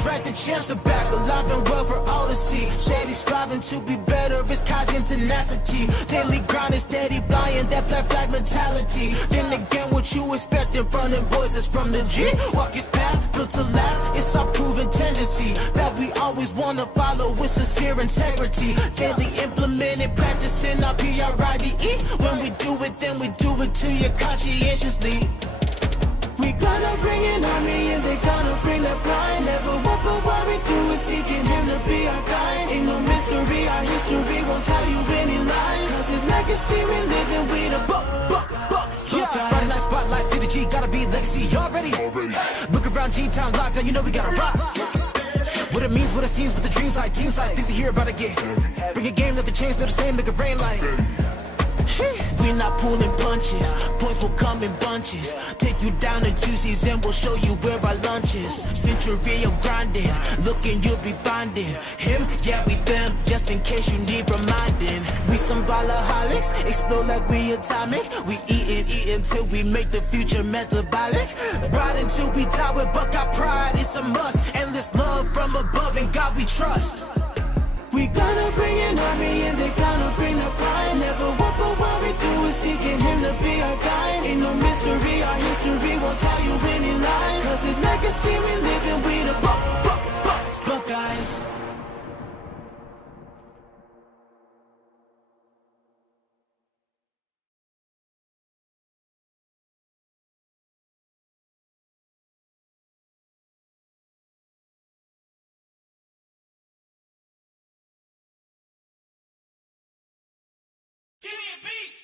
That's right, the champs are back, alive and well for all to see. Steady striving to be better, it's Kaizen tenacity. Daily grind is steady flying, that black flag mentality. Then again, what you expecting from the boys is from the G. Walk his path, built to last, it's our proven tendency that we always wanna follow with sincere integrity. Daily implemented, practicing our PRIDE. When we do it, then we do it to you conscientiously. We gonna bring an army and they gonna bring the pride. Never what but what we do is seeking him to be our guide. Ain't no mystery, our history won't tell you any lies. Cause this legacy we living, we the yeah. Friday night spotlight, see the G, gotta be legacy. Y'all ready? Look around G-Town lockdown, you know we gotta rock. What it means, what it seems, what the dreams like, teams like, things you hear about again. Bring a game, let the chains do the same, make it rain like. We're not pulling punches, points will come in bunches. Take you down to Juicy's and we'll show you where our lunch is. Century of grinding, looking you'll be finding him, yeah we them, just in case you need reminding. We some ballaholics, explode like we atomic. We eatin' till we make the future metabolic. Ride until we die with Buckeye pride, it's a must. Endless love from above and God we trust. We gonna bring an army and they gonna bring the pride. Never what but what we do is seeking him to be our guide. Ain't no mystery, our history won't tell you any lies. Cause this legacy we living, we the Buckeyes. Give me a beat!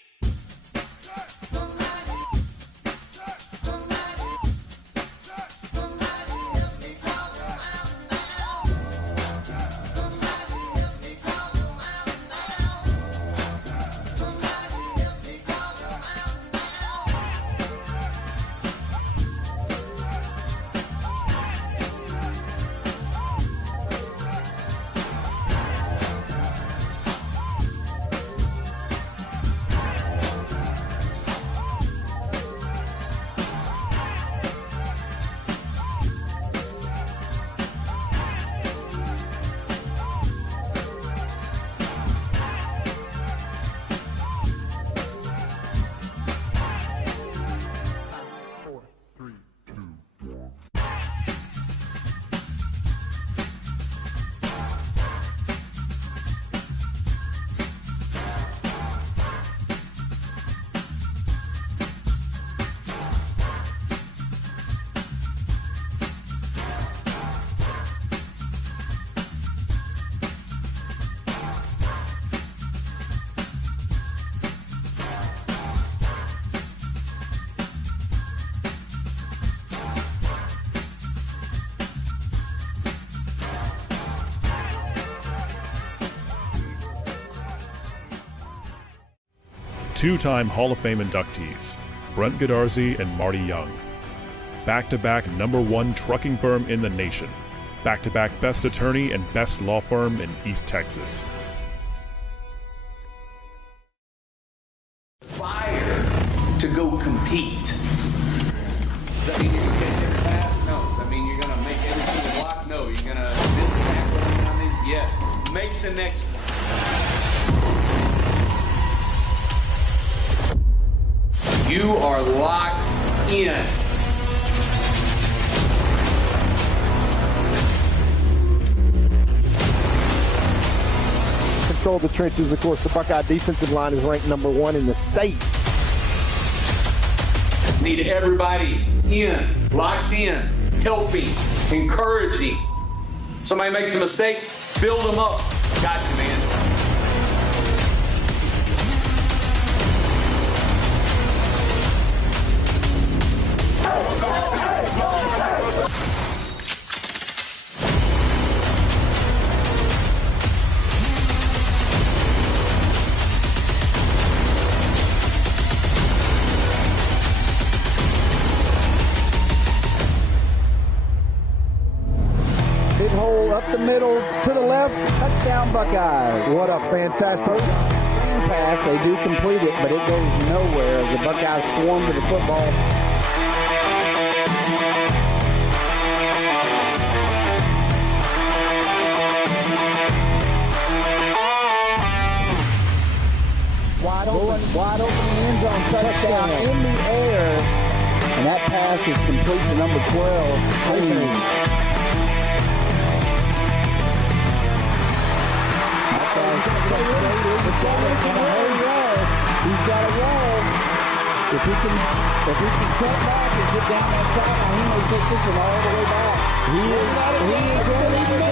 Two-time Hall of Fame inductees, Brent Godarzi and Marty Young. Back-to-back #1 trucking firm in the nation. Back-to-back best attorney and best law firm in East Texas. Fire to go compete. Does that mean you're going to catch every pass? No. Does that mean you're going to make every single block? No. You're going to miss a tackle every now and then? Yes. Make the next one. You are locked in. Control the trenches. Of course, the Buckeye defensive line is ranked #1 in the state. Need everybody in, locked in, helping, encouraging. Somebody makes a mistake, build them up. Got you, man. Big hole up the middle, to the left, touchdown Buckeyes. What a fantastic pass. They do complete it, but it goes nowhere as the Buckeyes swarm to the football. touchdown in the air. And that pass is complete to number 12, Haynes. He's got to roll. If he can cut back and get down that sideline, he may take this one all the way back. He is going to make it.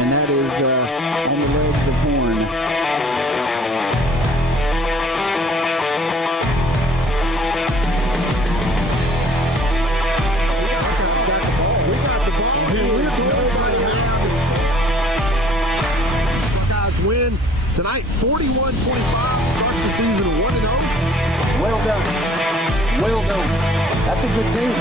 And that is on the legs of Horn. We got the ball. Buckeyes win tonight 41-25. Start the season 1-0. Well done. Well done. That's a good team.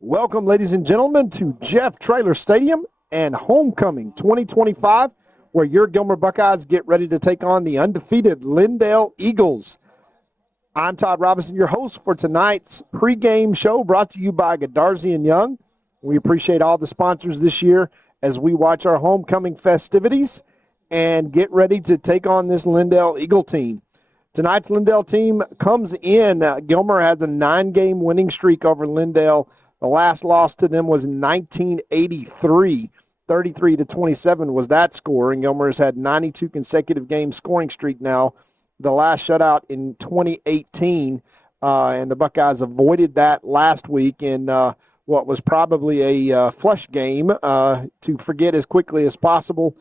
Welcome, ladies and gentlemen, to Jeff Traylor Stadium and Homecoming 2025, where your Gilmer Buckeyes get ready to take on the undefeated Lindale Eagles. I'm Todd Robinson, your host for tonight's pregame show, brought to you by Godarzi & Young. We appreciate all the sponsors this year as we watch our homecoming festivities and get ready to take on this Lindale Eagle team. Tonight's Lindale team comes in. Gilmer has a 9-game winning streak over Lindale. The last loss to them was in 1983. 33-27 was that score, and Gilmer has had 92 consecutive game scoring streak now. The last shutout in 2018, and the Buckeyes avoided that last week in what was probably a flush game to forget as quickly as possible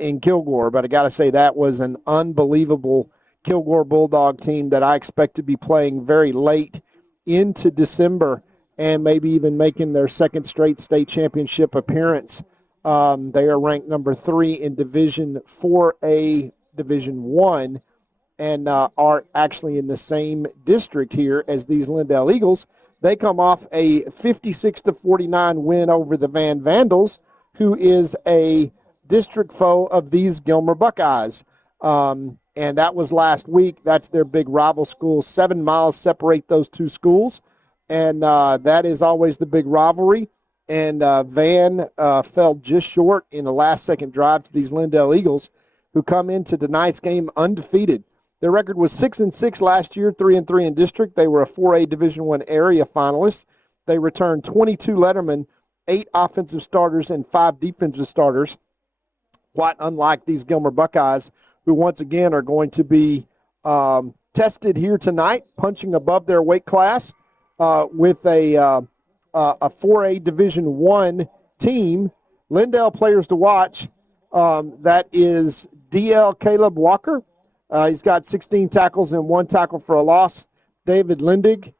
in Kilgore. But I got to say, that was an unbelievable Kilgore Bulldog team that I expect to be playing very late into December and maybe even making their second straight state championship appearance. They are ranked number 3 in Division 4A, Division 1, and are actually in the same district here as these Lindale Eagles. They come off a 56-49 win over the Van Vandals, who is a district foe of these Gilmer Buckeyes. And that was last week. That's their big rival school. 7 miles separate those two schools. And that is always the big rivalry. And Van fell just short in the last-second drive to these Lindale Eagles, who come into tonight's game undefeated. Their record was 6-6 last year, 3-3 in district. They were a 4A Division I area finalist. They returned 22 lettermen, 8 offensive starters, and 5 defensive starters. Quite unlike these Gilmer Buckeyes, who once again are going to be tested here tonight, punching above their weight class. With a 4A Division I team. Lindale players to watch, that is D.L. Caleb Walker. He's got 16 tackles and 1 tackle for a loss. David Lindig.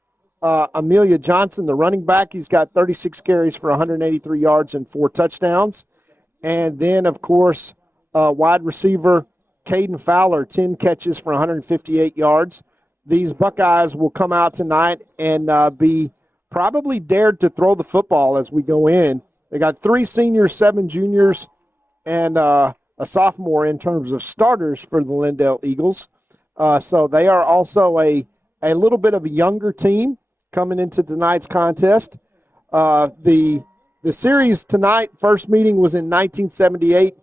Amelia Johnson, the running back. He's got 36 carries for 183 yards and 4 touchdowns. And then, of course, wide receiver Caden Fowler, 10 catches for 158 yards. These Buckeyes will come out tonight and be probably dared to throw the football as we go in. They got 3 seniors, 7 juniors, and a sophomore in terms of starters for the Lindale Eagles. So they are also a little bit of a younger team coming into tonight's contest. The series tonight, first meeting was in 1978.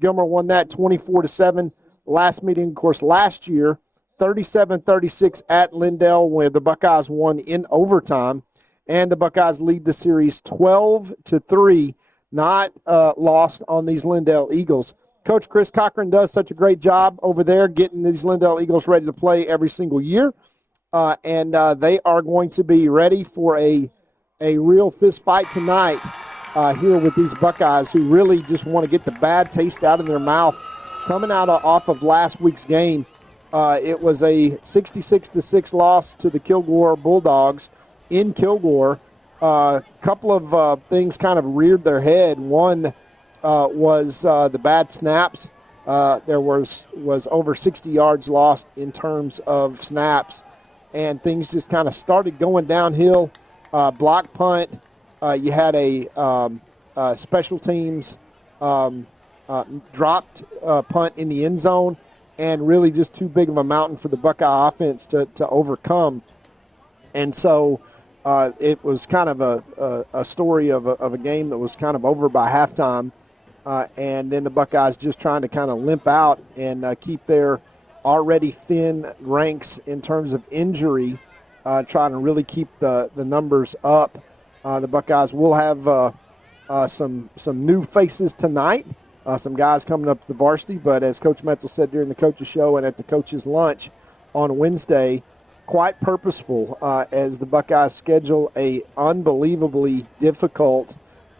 Gilmer won that 24-7. Last meeting, of course, last year, 37-36 at Lindale, where the Buckeyes won in overtime, and the Buckeyes lead the series 12-3, not lost on these Lindale Eagles. Coach Chris Cochran does such a great job over there getting these Lindale Eagles ready to play every single year, and they are going to be ready for a real fist fight tonight here with these Buckeyes, who really just want to get the bad taste out of their mouth coming out off of last week's game. It was a 66-6 loss to the Kilgore Bulldogs in Kilgore. A couple of things kind of reared their head. One, was the bad snaps. There was over 60 yards lost in terms of snaps, and things just kind of started going downhill. Block punt. You had a special teams dropped punt in the end zone, and really just too big of a mountain for the Buckeye offense to overcome. And so it was kind of a story of a game that was kind of over by halftime. And then the Buckeyes just trying to kind of limp out and keep their already thin ranks in terms of injury, trying to really keep the numbers up. The Buckeyes will have some new faces tonight, some guys coming up to the varsity, but as Coach Metzel said during the coaches show and at the coaches lunch on Wednesday, quite purposeful as the Buckeyes schedule a unbelievably difficult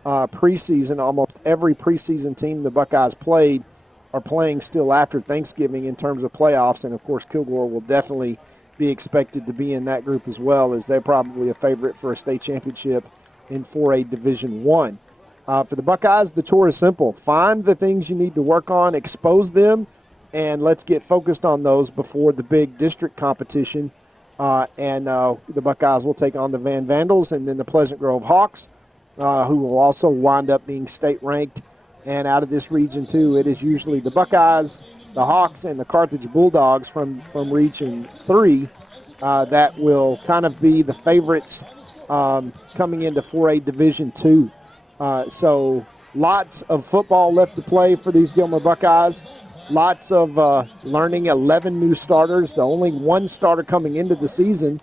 preseason. Almost every preseason team the Buckeyes played are playing still after Thanksgiving in terms of playoffs, and of course Kilgore will definitely be expected to be in that group as well, as they're probably a favorite for a state championship in 4A Division I. For the Buckeyes, the chore is simple. Find the things you need to work on, expose them, and let's get focused on those before the big district competition. The Buckeyes will take on the Van Vandals and then the Pleasant Grove Hawks, who will also wind up being state-ranked. And out of this region, too, it is usually the Buckeyes, the Hawks, and the Carthage Bulldogs from Region 3 that will kind of be the favorites coming into 4A Division 2. So lots of football left to play for these Gilmer Buckeyes. Lots of learning, 11 new starters. The only one starter coming into the season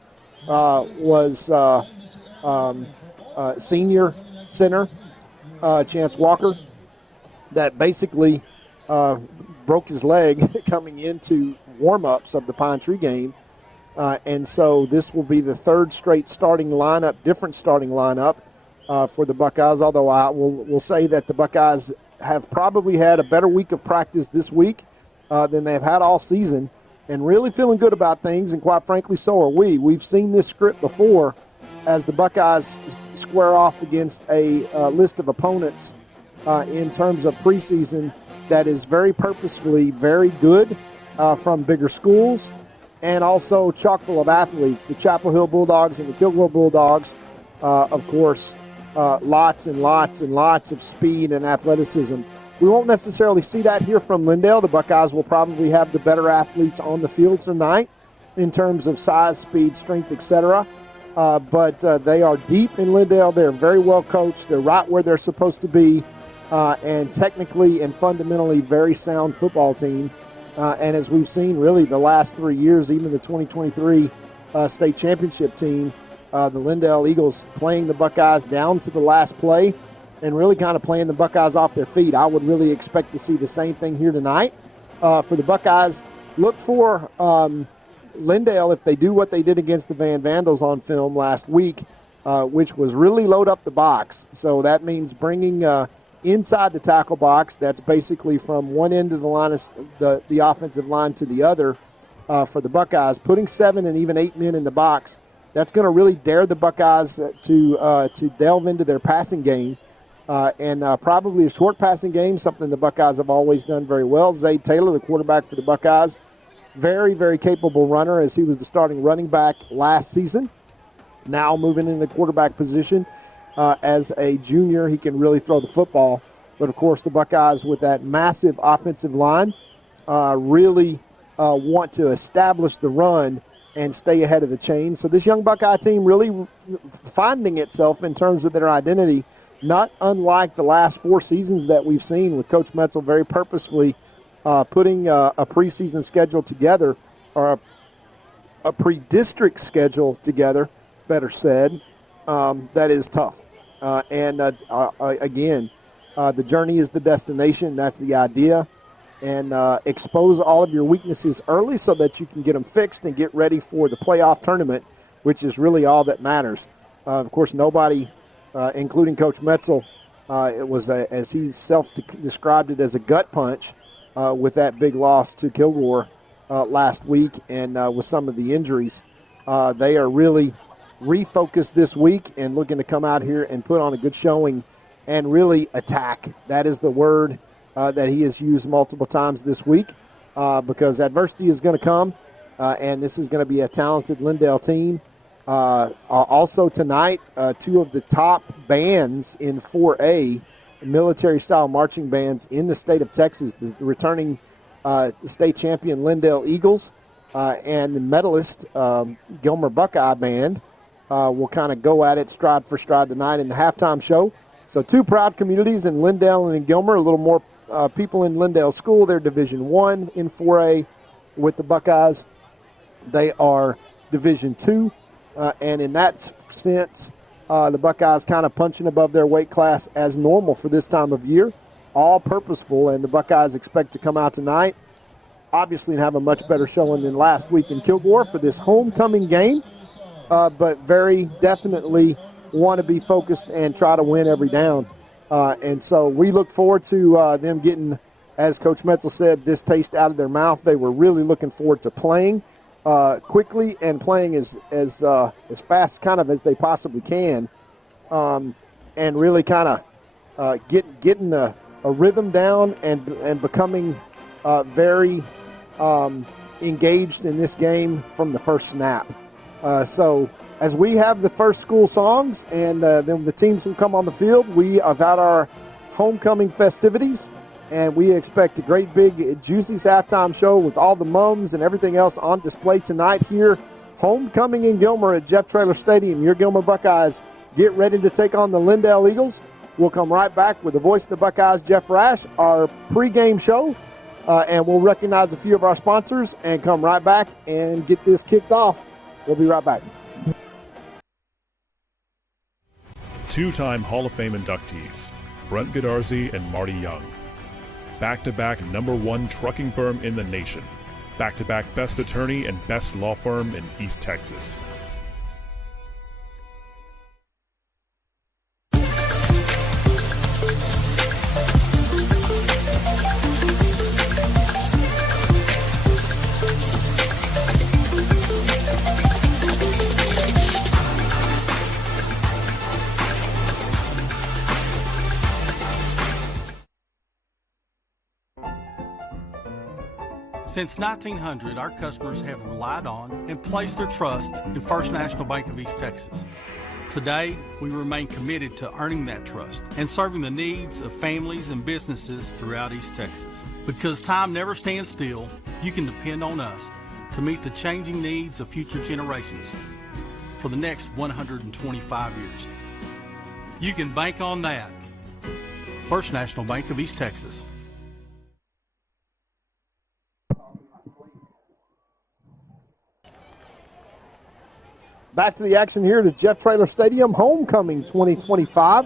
was senior center, Chance Walker, that basically broke his leg coming into warm-ups of the Pine Tree game. And so this will be the third straight different starting lineup for the Buckeyes, although I will say that the Buckeyes have probably had a better week of practice this week than they've had all season, and really feeling good about things, and quite frankly, so are we. We've seen this script before as the Buckeyes square off against a list of opponents in terms of preseason that is very purposefully very good from bigger schools and also chock full of athletes. The Chapel Hill Bulldogs and the Kilgore Bulldogs, of course, lots and lots and lots of speed and athleticism. We won't necessarily see that here from Lindale. The Buckeyes will probably have the better athletes on the field tonight in terms of size, speed, strength, etc. But they are deep in Lindale. They're very well coached. They're right where they're supposed to be, and technically and fundamentally very sound football team. And as we've seen really the last 3 years, even the 2023 state championship team, the Lindale Eagles playing the Buckeyes down to the last play and really kind of playing the Buckeyes off their feet. I would really expect to see the same thing here tonight. For the Buckeyes, look for Lindale, if they do what they did against the Van Vandals on film last week, which was really load up the box. So that means bringing inside the tackle box. That's basically from one end of the line of the offensive line to the other for the Buckeyes. Putting 7 and even 8 men in the box, that's going to really dare the Buckeyes to delve into their passing game. And probably a short passing game, something the Buckeyes have always done very well. Zay Taylor, the quarterback for the Buckeyes, very, very capable runner as he was the starting running back last season. Now moving into the quarterback position as a junior, he can really throw the football. But, of course, the Buckeyes with that massive offensive line really want to establish the run and stay ahead of the chain. So this young Buckeye team really finding itself in terms of their identity, not unlike the last 4 seasons that we've seen with Coach Metzel very purposefully putting a preseason schedule together, or a pre-district schedule together, better said, that is tough. Again, the journey is the destination. That's the idea. And expose all of your weaknesses early so that you can get them fixed and get ready for the playoff tournament, which is really all that matters. Of course, nobody, including Coach Metzel, it was, as he self-described it, as a gut punch with that big loss to Kilgore last week, and with some of the injuries. They are really refocused this week and looking to come out here and put on a good showing and really attack. That is the word that he has used multiple times this week because adversity is going to come, and this is going to be a talented Lindale team. Also tonight, two of the top bands in 4A, military-style marching bands in the state of Texas, the returning state champion Lindale Eagles and the medalist Gilmer Buckeye Band will kind of go at it stride for stride tonight in the halftime show. So two proud communities in Lindale and in Gilmer, a little more people in Lindale School. They're Division I in 4A with the Buckeyes. They are Division II. And in that sense, the Buckeyes kind of punching above their weight class as normal for this time of year, all purposeful, and the Buckeyes expect to come out tonight, obviously, and have a much better showing than last week in Kilgore for this homecoming game, but very definitely want to be focused and try to win every down. And so we look forward to them getting, as Coach Metzel said, this taste out of their mouth. They were really looking forward to playing quickly and playing as fast kind of as they possibly can, and really kind of getting a rhythm down and becoming very engaged in this game from the first snap. So as we have the first school songs and then the teams will come on the field, we have had our homecoming festivities. And we expect a great big juicy halftime show with all the mums and everything else on display tonight here. Homecoming in Gilmer at Jeff Traylor Stadium. Your Gilmer Buckeyes get ready to take on the Lindale Eagles. We'll come right back with the voice of the Buckeyes, Jeff Rash, our pregame show. And we'll recognize a few of our sponsors and come right back and get this kicked off. We'll be right back. Two-time Hall of Fame inductees, Brent Godarzi and Marty Young. Back-to-back #1 trucking firm in the nation. Back-to-back best attorney and best law firm in East Texas. Since 1900, our customers have relied on and placed their trust in First National Bank of East Texas. Today, we remain committed to earning that trust and serving the needs of families and businesses throughout East Texas. Because time never stands still, you can depend on us to meet the changing needs of future generations for the next 125 years. You can bank on that. First National Bank of East Texas. Back to the action here at Jeff Traylor Stadium, Homecoming 2025.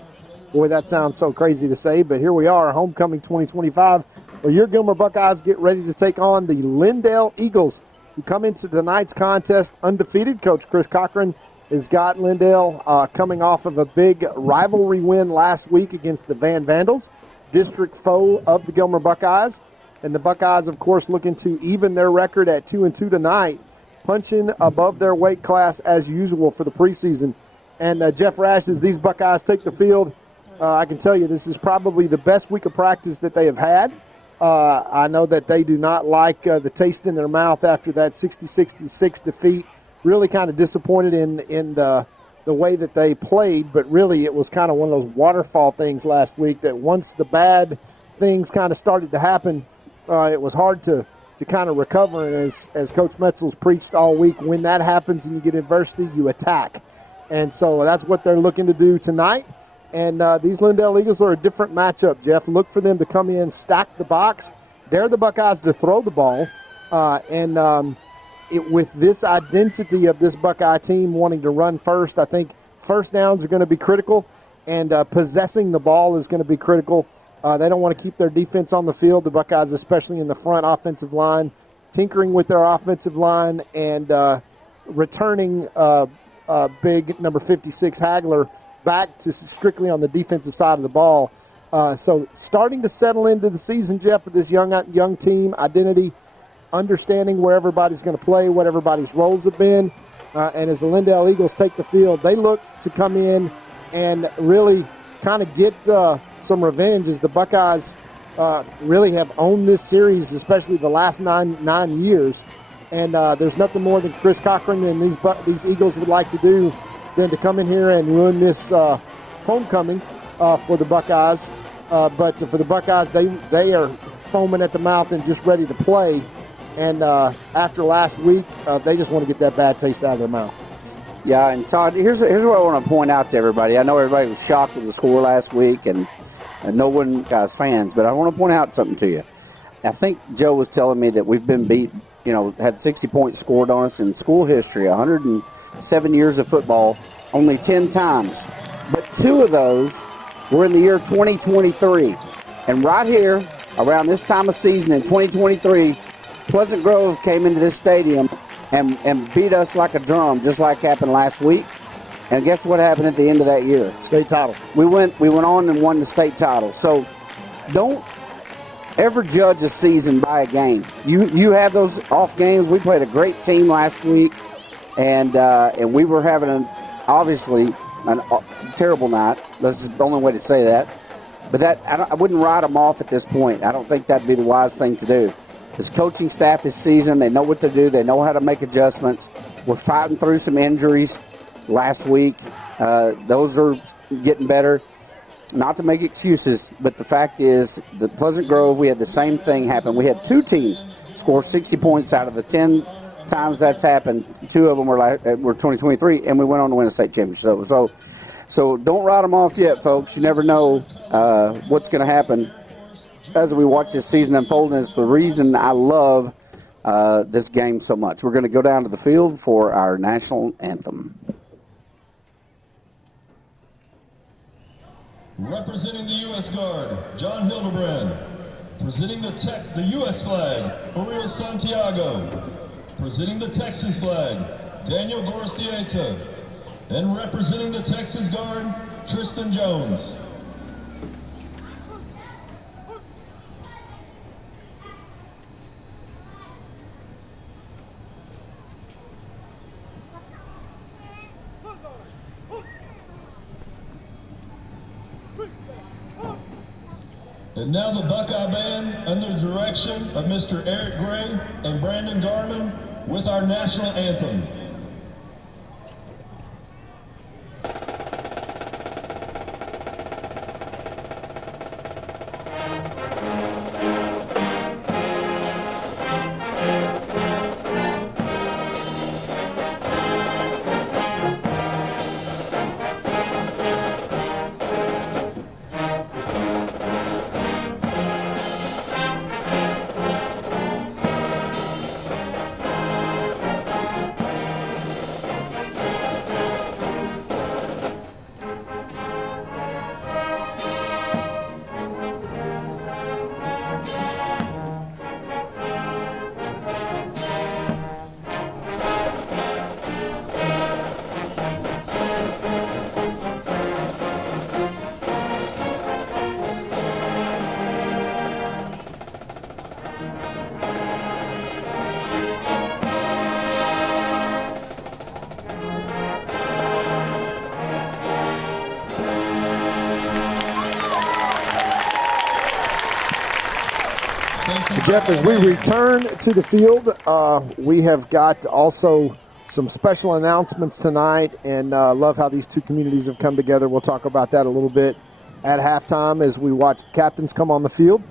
Boy, that sounds so crazy to say, but here we are, Homecoming 2025, where your Gilmer Buckeyes get ready to take on the Lindale Eagles, who come into tonight's contest undefeated. Coach Chris Cochran has got Lindale coming off of a big rivalry win last week against the Van Vandals, district foe of the Gilmer Buckeyes. And the Buckeyes, of course, looking to even their record at 2-2 tonight, punching above their weight class as usual for the preseason. And Jeff Rash, as these Buckeyes take the field, I can tell you this is probably the best week of practice that they have had. I know that they do not like the taste in their mouth after that 60-66 defeat. Really kind of disappointed in the way that they played, but really it was kind of one of those waterfall things last week that once the bad things kind of started to happen, it was hard to kind of recover. And as Coach Metzel's preached all week, when that happens and you get adversity, you attack. And so that's what they're looking to do tonight. And these Lindale Eagles are a different matchup, Jeff. Look for them to come in, stack the box, dare the Buckeyes to throw the ball. With this identity of this Buckeye team wanting to run first, I think first downs are going to be critical, and possessing the ball is going to be critical. They don't want to keep their defense on the field, the Buckeyes, especially in the front offensive line, tinkering with their offensive line and returning big number 56 Hagler back to strictly on the defensive side of the ball. So starting to settle into the season, Jeff, with this young team identity, understanding where everybody's going to play, what everybody's roles have been. And as the Lindale Eagles take the field, they look to come in and really kind of get some revenge, as the Buckeyes really have owned this series, especially the last nine years. And there's nothing more than Chris Cochran and these Eagles would like to do than to come in here and ruin this homecoming for the Buckeyes. But for the Buckeyes, they are foaming at the mouth and just ready to play. And after last week, they just want to get that bad taste out of their mouth. Yeah, and Todd, here's what I want to point out to everybody. I know everybody was shocked with the score last week, and no one guys fans, but I want to point out something to you. I think Joe was telling me that we've been beat, had 60 points scored on us in school history, 107 years of football, only 10 times. But 2 of those were in the year 2023. And right here, around this time of season in 2023, Pleasant Grove came into this stadium and beat us like a drum, just like happened last week. And guess what happened at the end of that year? State title. We went on and won the state title. So don't ever judge a season by a game. You have those off games. We played a great team last week, and we were having obviously a terrible night. That's the only way to say that. But I wouldn't write them off at this point. I don't think that'd be the wise thing to do. This coaching staff this season, they know what to do. They know how to make adjustments. We're fighting through some injuries last week. Those are getting better. Not to make excuses, but the fact is that Pleasant Grove, we had the same thing happen. We had 2 teams score 60 points out of the 10 times that's happened. 2 of them were 2023, and we went on to win a state championship. So don't write them off yet, folks. You never know what's going to happen as we watch this season unfold, and it's the reason I love this game so much. We're going to go down to the field for our national anthem. Representing the U.S. Guard, John Hildebrand. Presenting the U.S. flag, Oriol Santiago. Presenting the Texas flag, Daniel Gorstieta. And representing the Texas Guard, Tristan Jones. And now the Buckeye Band, under the direction of Mr. Eric Gray and Brandon Garman, with our national anthem. Jeff, as we return to the field, we have got also some special announcements tonight, and love how these 2 communities have come together. We'll talk about that a little bit at halftime as we watch the captains come on the field.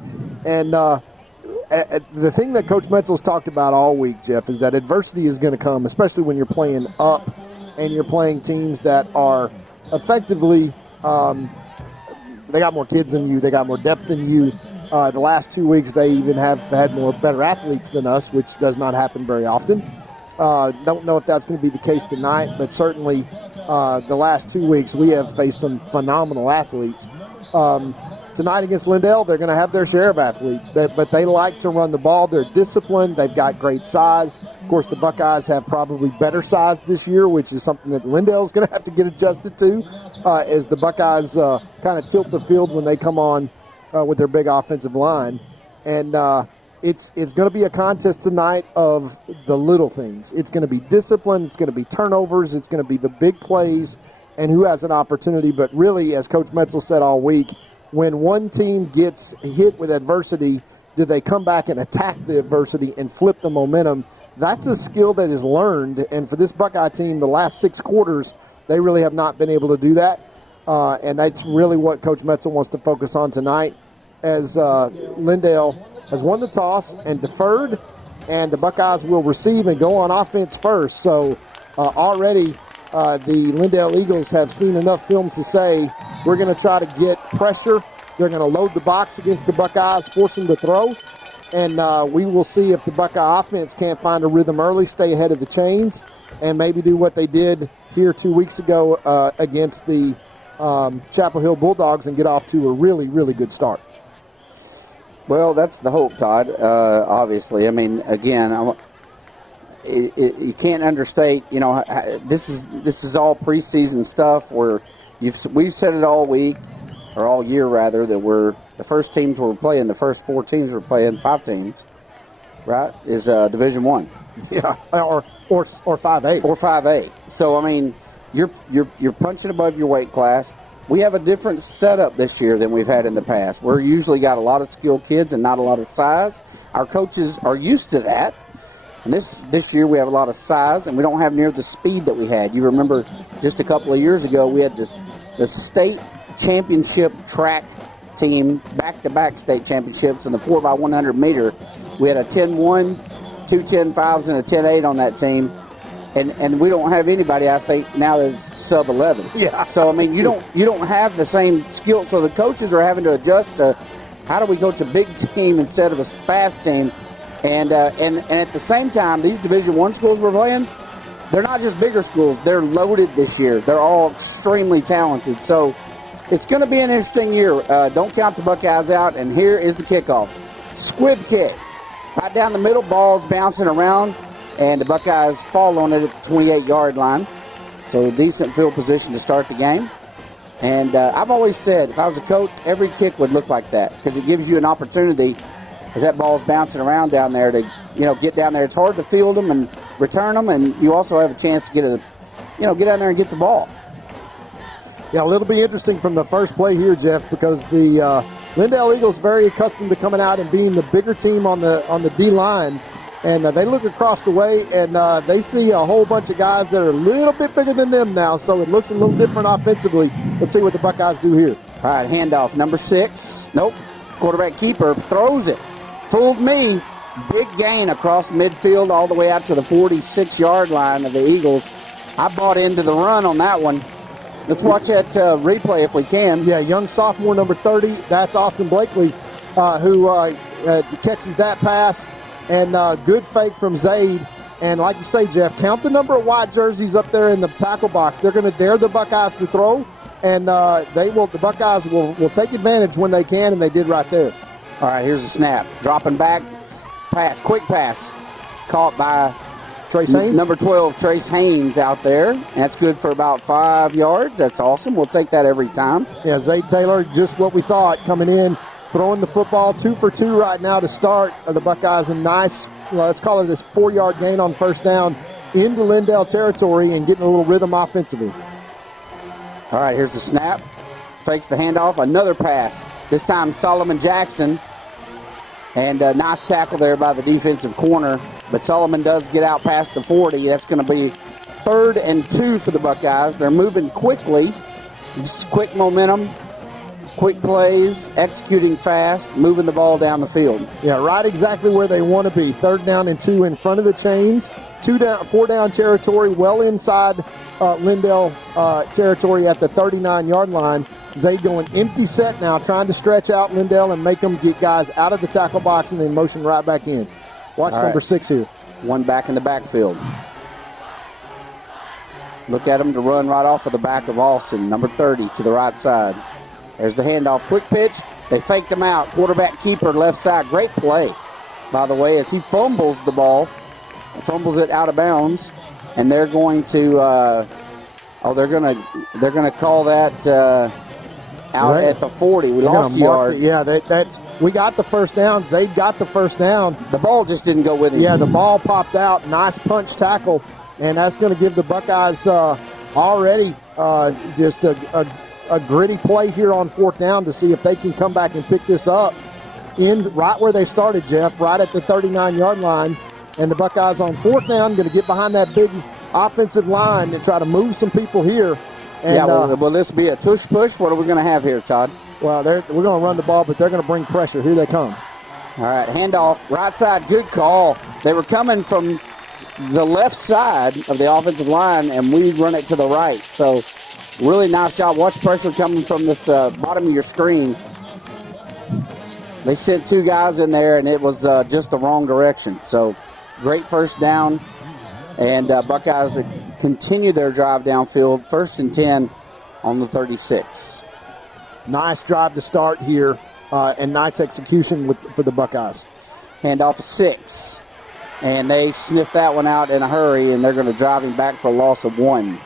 And the thing that Coach Metzel's talked about all week, Jeff, is that adversity is going to come, especially when you're playing up and you're playing teams that are effectively they got more kids than you. They got more depth than you. The last 2 weeks, they even have had better athletes than us, which does not happen very often. Don't know if that's going to be the case tonight, but certainly the last 2 weeks, we have faced some phenomenal athletes. Tonight against Lindale, they're going to have their share of athletes, but they like to run the ball. They're disciplined. They've got great size. Of course, the Buckeyes have probably better size this year, which is something that Lindale is going to have to get adjusted to as the Buckeyes kind of tilt the field when they come on with their big offensive line. And it's going to be a contest tonight of the little things. It's going to be discipline. It's going to be turnovers. It's going to be the big plays and who has an opportunity. But really, as Coach Metzel said all week, when one team gets hit with adversity, do they come back and attack the adversity and flip the momentum? That's a skill that is learned, and for this Buckeye team, the last 6 quarters, they really have not been able to do that, and that's really what Coach Metzel wants to focus on tonight, as Lindale has won the toss and deferred, and the Buckeyes will receive and go on offense first. So already the Lindale Eagles have seen enough film to say we're going to try to get pressure. They're going to load the box against the Buckeyes, force them to throw, and we will see if the Buckeye offense can't find a rhythm early, stay ahead of the chains, and maybe do what they did here 2 weeks ago against the Chapel Hill Bulldogs and get off to a really, really good start. Well, that's the hope, Todd, obviously. I mean, again, you can't understate, this is all preseason stuff where we've said it all week, or all year rather, that the first teams we're playing, the first 4 teams we're playing, 5 teams, right, is Division I. Yeah, or 5A. Or 5A. So, I mean, you're punching above your weight class. We have a different setup this year than we've had in the past. We're usually got a lot of skilled kids and not a lot of size. Our coaches are used to that. And this year we have a lot of size, and we don't have near the speed that we had. You remember just a couple of years ago we had the state championship track team, back-to-back state championships in the 4x100 meter. We had a 10-1, 2 10-5s, and a 10-8 on that team. And we don't have anybody, I think, now that's sub-11. Yeah. So, I mean, you don't have the same skill. So the coaches are having to adjust to how do we coach a big team instead of a fast team. And at the same time, these Division I schools we're playing, they're not just bigger schools. They're loaded this year. They're all extremely talented. So it's going to be an interesting year. Don't count the Buckeyes out. And here is the kickoff. Squib kick. Right down the middle, ball's bouncing around. And the Buckeyes fall on it at the 28-yard line. So decent field position to start the game. And I've always said, if I was a coach, every kick would look like that because it gives you an opportunity as that ball's bouncing around down there to, get down there. It's hard to field them and return them, and you also have a chance to get down there and get the ball. Yeah, well, it'll be interesting from the first play here, Jeff, because the Lindale Eagles very accustomed to coming out and being the bigger team on the D-line. And they look across the way, and they see a whole bunch of guys that are a little bit bigger than them now, so it looks a little different offensively. Let's see what the Buckeyes do here. All right, handoff, number 6. Nope. Quarterback keeper throws it. Fooled me. Big gain across midfield all the way out to the 46-yard line of the Eagles. I bought into the run on that one. Let's watch that replay if we can. Yeah, young sophomore, number 30. That's Austin Blakely who catches that pass. And good fake from Zaid. And like you say, Jeff, count the number of white jerseys up there in the tackle box. They're going to dare the Buckeyes to throw, and the Buckeyes will take advantage when they can, and they did right there. All right, here's the snap. Dropping back, pass, quick pass. Caught by Trace Haynes? Number 12, Trace Haynes out there. That's good for about 5 yards. That's awesome. We'll take that every time. Yeah, Zaid Taylor, just what we thought, coming in. Throwing the football 2 for 2 right now to start. The Buckeyes a nice, let's call it this 4-yard gain on first down into Lindale territory and getting a little rhythm offensively. All right, here's the snap. Fakes the handoff. Another pass. This time Solomon Jackson. And a nice tackle there by the defensive corner. But Solomon does get out past the 40. That's going to be 3rd and 2 for the Buckeyes. They're moving quickly. Just quick momentum. Quick plays, executing fast, moving the ball down the field. Yeah, right exactly where they want to be. 3rd down and 2 in front of the chains. 4 down territory, well inside Lindale territory at the 39-yard line. Zaid going empty set now, trying to stretch out Lindale and make them get guys out of the tackle box and then motion right back in. Watch number 6 here. One back in the backfield. Look at him to run right off of the back of Austin, number 30 to the right side. There's the handoff. Quick pitch. They faked him out. Quarterback keeper left side. Great play, by the way, as he fumbles the ball. Fumbles it out of bounds. And they're going to they're gonna call that out right at the 40. We lost a yard. We got the first down. Zaid got the first down. The ball just didn't go with him. Yeah, the ball popped out. Nice punch tackle. And that's going to give the Buckeyes already just a gritty play here on 4th down to see if they can come back and pick this up in right where they started, Jeff, right at the 39-yard line. And the Buckeyes on 4th down going to get behind that big offensive line and try to move some people here. And, will this be a tush push? What are we going to have here, Todd? Well, we're going to run the ball, but they're going to bring pressure. Here they come. All right, handoff, right side, good call. They were coming from the left side of the offensive line, and we run it to the right. So really nice job. Watch pressure coming from this bottom of your screen. They sent 2 guys in there, and it was just the wrong direction. So great first down, and Buckeyes continue their drive downfield. 1st and 10 on the 36. Nice drive to start here, and nice execution for the Buckeyes. Handoff of 6. And they sniff that one out in a hurry, and they're going to drive him back for a loss of 1.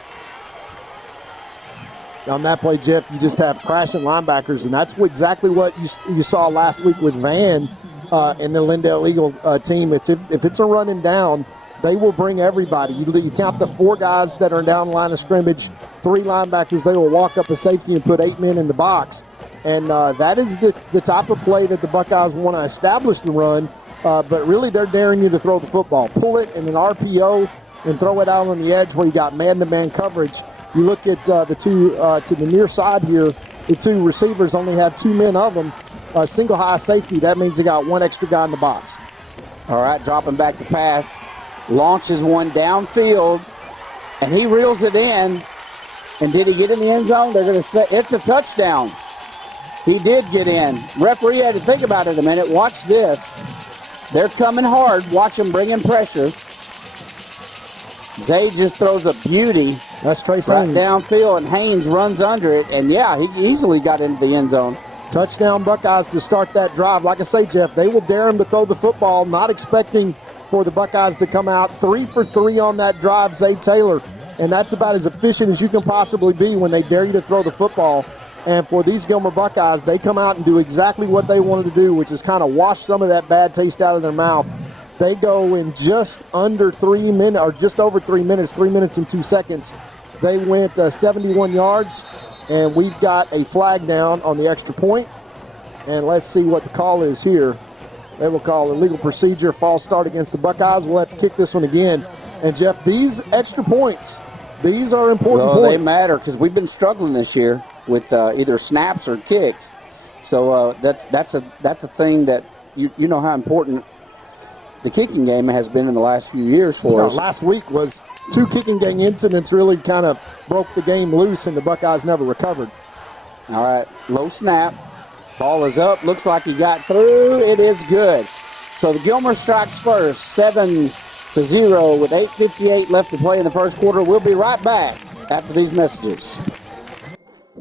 On that play, Jeff, you just have crashing linebackers, and that's exactly what you saw last week with Van and the Lindale Eagle team. If it's a running down, they will bring everybody. You count the 4 guys that are down the line of scrimmage, 3 linebackers, they will walk up a safety and put 8 men in the box. And that is the type of play that the Buckeyes want to establish the run, but really they're daring you to throw the football. Pull it in an RPO and throw it out on the edge where you got man-to-man coverage. You look at the 2 to the near side here, the 2 receivers only have 2 men of them. Single high safety, that means they got 1 extra guy in the box. All right, dropping back to pass. Launches one downfield, and he reels it in. And did he get in the end zone? They're going to say it's a touchdown. He did get in. Referee had to think about it a minute. Watch this. They're coming hard. Watch them bring in pressure. Zay just throws a beauty. That's Trace right Haynes. Downfield, and Haynes runs under it. And, yeah, he easily got into the end zone. Touchdown Buckeyes to start that drive. Like I say, Jeff, they will dare him to throw the football, not expecting for the Buckeyes to come out 3 for 3 on that drive, Zay Taylor. And that's about as efficient as you can possibly be when they dare you to throw the football. And for these Gilmer Buckeyes, they come out and do exactly what they wanted to do, which is kind of wash some of that bad taste out of their mouth. They go in just under 3 minutes, or just over 3 minutes, 3 minutes and 2 seconds. They went 71 yards, and we've got a flag down on the extra point. And let's see what the call is here. They will call illegal procedure, false start against the Buckeyes. We'll have to kick this one again. And, Jeff, these extra points, these are important points. They matter because we've been struggling this year with either snaps or kicks. So that's a thing that you know how important the kicking game has been in the last few years for us. Last week was 2 kicking game incidents really kind of broke the game loose, and the Buckeyes never recovered. All right, low snap. Ball is up. Looks like he got through. It is good. So the Gilmer strikes first, 7-0 with 8:58 left to play in the first quarter. We'll be right back after these messages.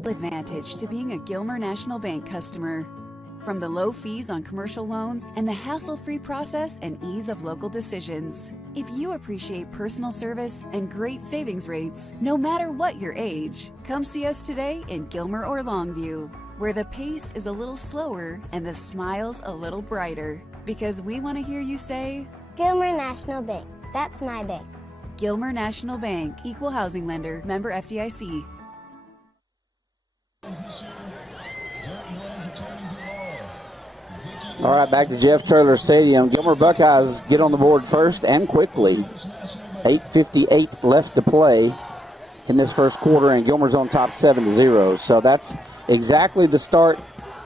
Advantage to being a Gilmer National Bank customer. From the low fees on commercial loans and the hassle-free process and ease of local decisions. If you appreciate personal service and great savings rates, no matter what your age, come see us today in Gilmer or Longview, where the pace is a little slower and the smiles a little brighter. Because we want to hear you say, Gilmer National Bank. That's my bank. Gilmer National Bank, Equal Housing Lender, member FDIC. All right, back to Jeff Traylor Stadium. Gilmer Buckeyes get on the board first and quickly. 8:58 left to play in this first quarter, and Gilmer's on top 7-0. So that's exactly the start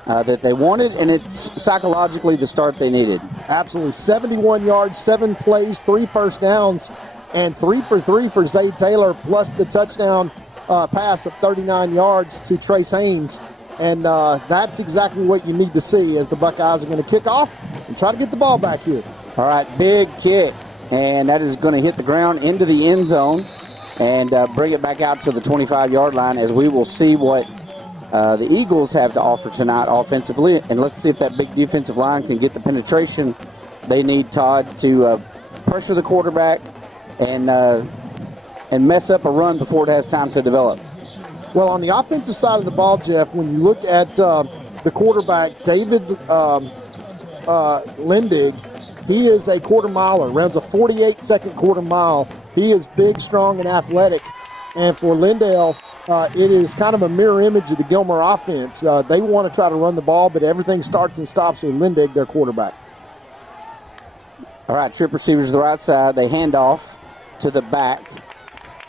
that they wanted, and it's psychologically the start they needed. Absolutely. 71 yards, 7 plays, 3 first downs, and 3 for 3 for Zay Taylor, plus the touchdown pass of 39 yards to Trace Haynes. And that's exactly what you need to see as the Buckeyes are going to kick off and try to get the ball back here. All right, big kick, and that is going to hit the ground into the end zone and bring it back out to the 25-yard line, as we will see what the Eagles have to offer tonight offensively. And let's see if that big defensive line can get the penetration they need, Todd, to pressure the quarterback and mess up a run before it has time to develop. Well, on the offensive side of the ball, Jeff, when you look at the quarterback, David Lindig, he is a quarter miler, runs a 48-second quarter mile. He is big, strong, and athletic. And for Lindale, it is kind of a mirror image of the Gilmer offense. They want to try to run the ball, but everything starts and stops with Lindale, their quarterback. All right, trip receivers to the right side. They hand off to the back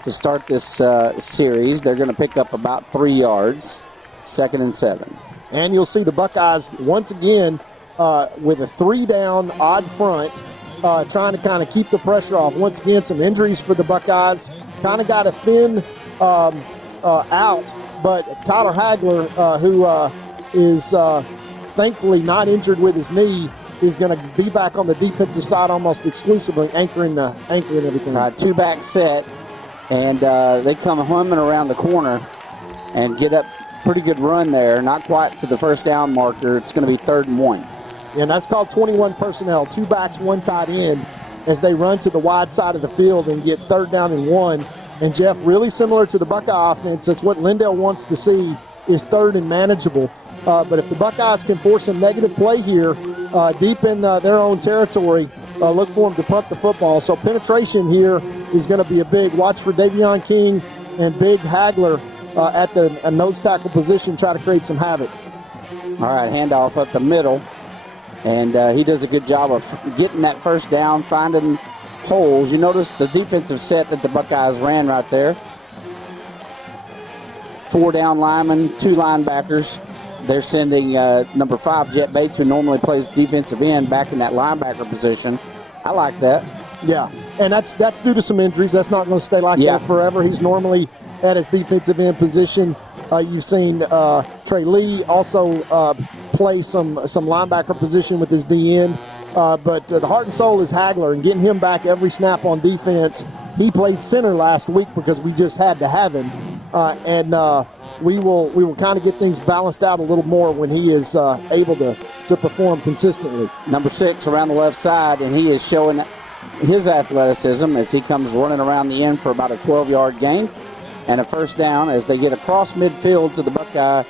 to start this series. They're going to pick up about 3 yards, 2nd and 7. And you'll see the Buckeyes once again with a 3-down odd front, trying to kind of keep the pressure off. Once again, some injuries for the Buckeyes. Kind of got a thin out, but Tyler Hagler, who is thankfully not injured with his knee, is going to be back on the defensive side almost exclusively, anchoring everything. Two-back set, and they come humming around the corner and get up pretty good run there. Not quite to the first down marker. It's going to be 3rd and 1. And that's called 21 personnel, 2 backs, 1 tight end, as they run to the wide side of the field and get 3rd down and 1. And, Jeff, really similar to the Buckeye offense, that's what Lindale wants to see is 3rd and manageable. But if the Buckeyes can force a negative play here deep in their own territory, look for them to punt the football. So penetration here is going to be a big watch for Davion King and Big Hagler at the nose tackle position, try to create some havoc. All right, handoff up the middle. And he does a good job of getting that first down, finding holes. You notice the defensive set that the Buckeyes ran right there. 4 down linemen, 2 linebackers. They're sending number 5, Jet Bates, who normally plays defensive end, back in that linebacker position. I like that. Yeah, and that's due to some injuries. That's not going to stay like that forever. He's normally at his defensive end position. You've seen Trey Lee also play some linebacker position with his DN. But the heart and soul is Hagler, and getting him back every snap on defense. He played center last week because we just had to have him. We will kind of get things balanced out a little more when he is able to perform consistently. Number 6 around the left side, and he is showing his athleticism as he comes running around the end for about a 12-yard gain and a first down as they get across midfield to the Buckeye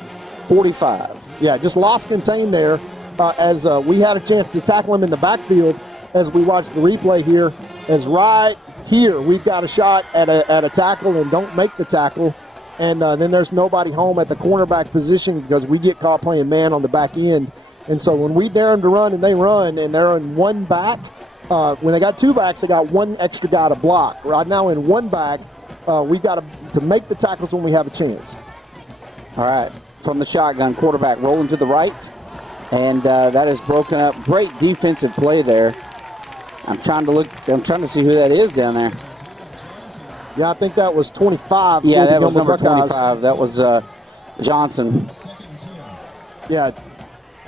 45. Yeah, just lost contain there as we had a chance to tackle him in the backfield as we watched the replay here. As right here, we've got a shot at a tackle and don't make the tackle. And then there's nobody home at the cornerback position because we get caught playing man on the back end. And so when we dare them to run and they run and they're in 1 back, when they got 2 backs, they got 1 extra guy to block. Right now in 1 back, we got to make the tackles when we have a chance. All right, from the shotgun, quarterback rolling to the right, and that is broken up. Great defensive play there. I'm trying to see who that is down there. Yeah, I think that was 25. Yeah, that was number 25. That was Johnson. Yeah,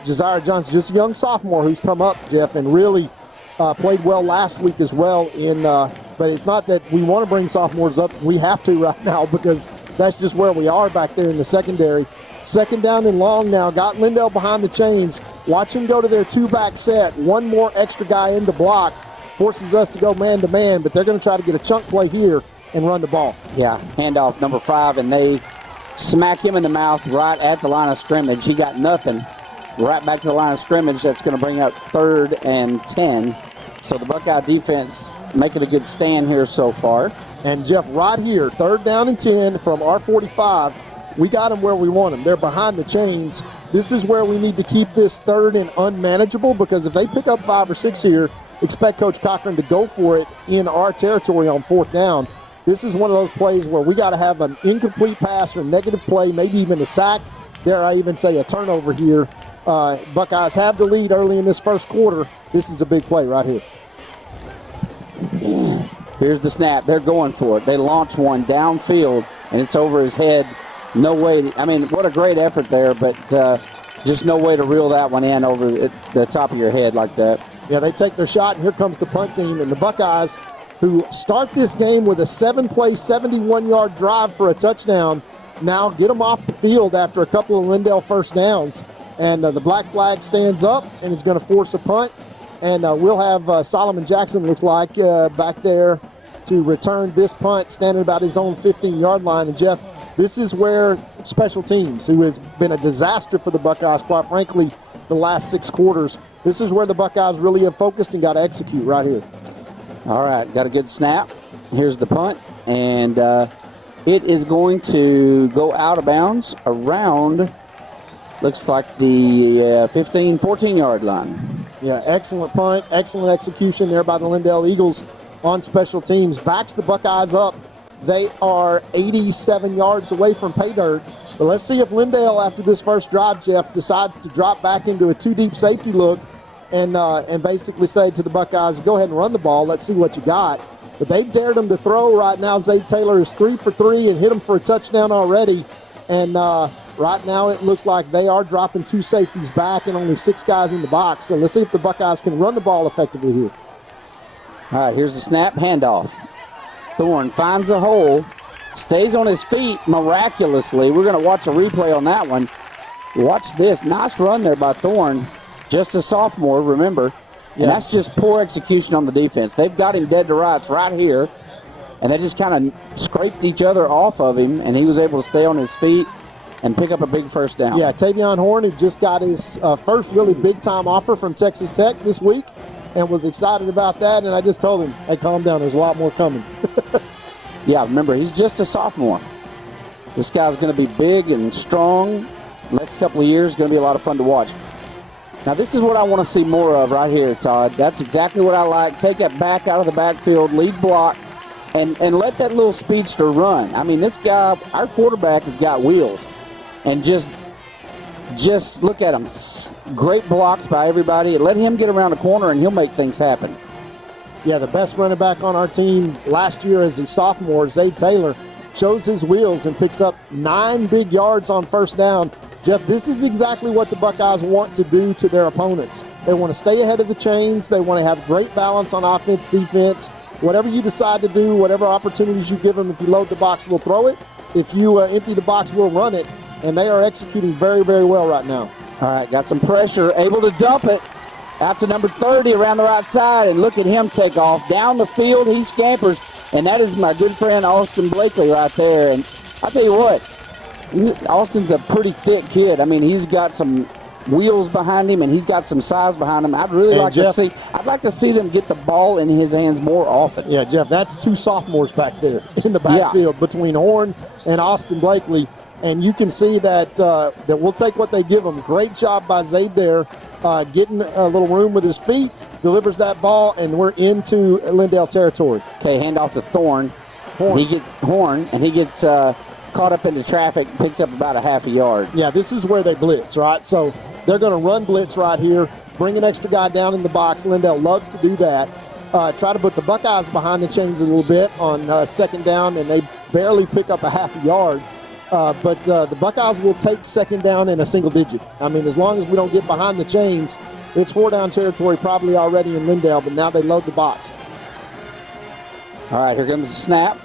Josiah Johnson, just a young sophomore who's come up, Jeff, and really played well last week as well. But it's not that we want to bring sophomores up. We have to right now because that's just where we are back there in the secondary. 2nd down and long now. Got Lindale behind the chains. Watch him go to their 2-back set. 1 more extra guy in to block. Forces us to go man-to-man, but they're going to try to get a chunk play here and run the ball. Yeah, handoff number 5, and they smack him in the mouth right at the line of scrimmage. He got nothing. Right back to the line of scrimmage. That's going to bring up 3rd and 10. So the Buckeye defense making a good stand here so far. And, Jeff, right here, 3rd down and 10 from our 45. We got them where we want them. They're behind the chains. This is where we need to keep this 3rd and unmanageable because if they pick up 5 or 6 here, expect Coach Cochran to go for it in our territory on 4th down. This is one of those plays where we got to have an incomplete pass or negative play, maybe even a sack. Dare I even say a turnover here. Buckeyes have the lead early in this first quarter. This is a big play right here. Here's the snap. They're going for it. They launch one downfield, and it's over his head. No way. What a great effort there, but just no way to reel that one in over the top of your head like that. Yeah, they take their shot, and here comes the punt team. And the Buckeyes, who start this game with a 7-play, 71-yard drive for a touchdown, now get them off the field after a couple of Lindale first downs. And the black flag stands up, and it's going to force a punt. And we'll have Solomon Jackson, looks like, back there to return this punt, standing about his own 15-yard line. And, Jeff, this is where special teams, who has been a disaster for the Buckeyes, quite frankly, the last 6 quarters, this is where the Buckeyes really have focused and got to execute right here. All right, got a good snap. Here's the punt, and It is going to go out of bounds around, looks like the 15, 14-yard line. Yeah, excellent punt, excellent execution there by the Lindale Eagles on special teams. Backs the Buckeyes up. They are 87 yards away from pay dirt. But let's see if Lindale, after this first drive, Jeff, decides to drop back into a two-deep safety look and basically say to the Buckeyes, go ahead and run the ball. Let's see what you got. But they dared him to throw right now. Zay Taylor is 3 for 3 and hit him for a touchdown already. And right now it looks like they are dropping 2 safeties back and only 6 guys in the box. So let's see if the Buckeyes can run the ball effectively here. All right, here's the snap, handoff. Thorne finds a hole, stays on his feet miraculously. We're going to watch a replay on that one. Watch this. Nice run there by Thorne. Just a sophomore, remember. And that's just poor execution on the defense. They've got him dead to rights right here, and they just kind of scraped each other off of him, and he was able to stay on his feet and pick up a big first down. Yeah, Tavion Horn, who just got his first really big-time offer from Texas Tech this week and was excited about that, and I just told him, hey, calm down, there's a lot more coming. Yeah, remember, he's just a sophomore. This guy's going to be big and strong. Next couple of years, going to be a lot of fun to watch. Now, this is what I want to see more of right here, Todd. That's exactly what I like. Take that back out of the backfield, lead block, and let that little speedster run. I mean, this guy, our quarterback, has got wheels. And just look at him. Great blocks by everybody. Let him get around the corner, and he'll make things happen. Yeah, the best running back on our team last year as a sophomore, Zay Taylor, shows his wheels and picks up 9 big yards on first down. Jeff, this is exactly what the Buckeyes want to do to their opponents. They want to stay ahead of the chains. They want to have great balance on offense, defense. Whatever you decide to do, whatever opportunities you give them, if you load the box, we'll throw it. If you empty the box, we'll run it. And they are executing very, very well right now. All right, got some pressure, able to dump it out to number 30 around the right side, and look at him take off. Down the field, he scampers, and that is my good friend Austin Blakely right there. And I'll tell you what, Austin's a pretty thick kid. I mean, he's got some wheels behind him, and he's got some size behind him. I'd like to see them get the ball in his hands more often. Yeah, Jeff, that's 2 sophomores back there in the backfield between Horn and Austin Blakely. And you can see that that we'll take what they give him. Great job by Zaid there, getting a little room with his feet, delivers that ball, and we're into Lindale territory. Okay, handoff to Thorne. He gets caught up into traffic, picks up about a half a yard. Yeah, this is where they blitz, right? So they're going to run blitz right here, bring an extra guy down in the box. Lindale loves to do that. Try to put the Buckeyes behind the chains a little bit on second down, and they barely pick up a half a yard. But the Buckeyes will take second down in a single digit. I mean, as long as we don't get behind the chains, it's 4-down territory probably already in Lindale, but now they load the box. All right, here comes the snap.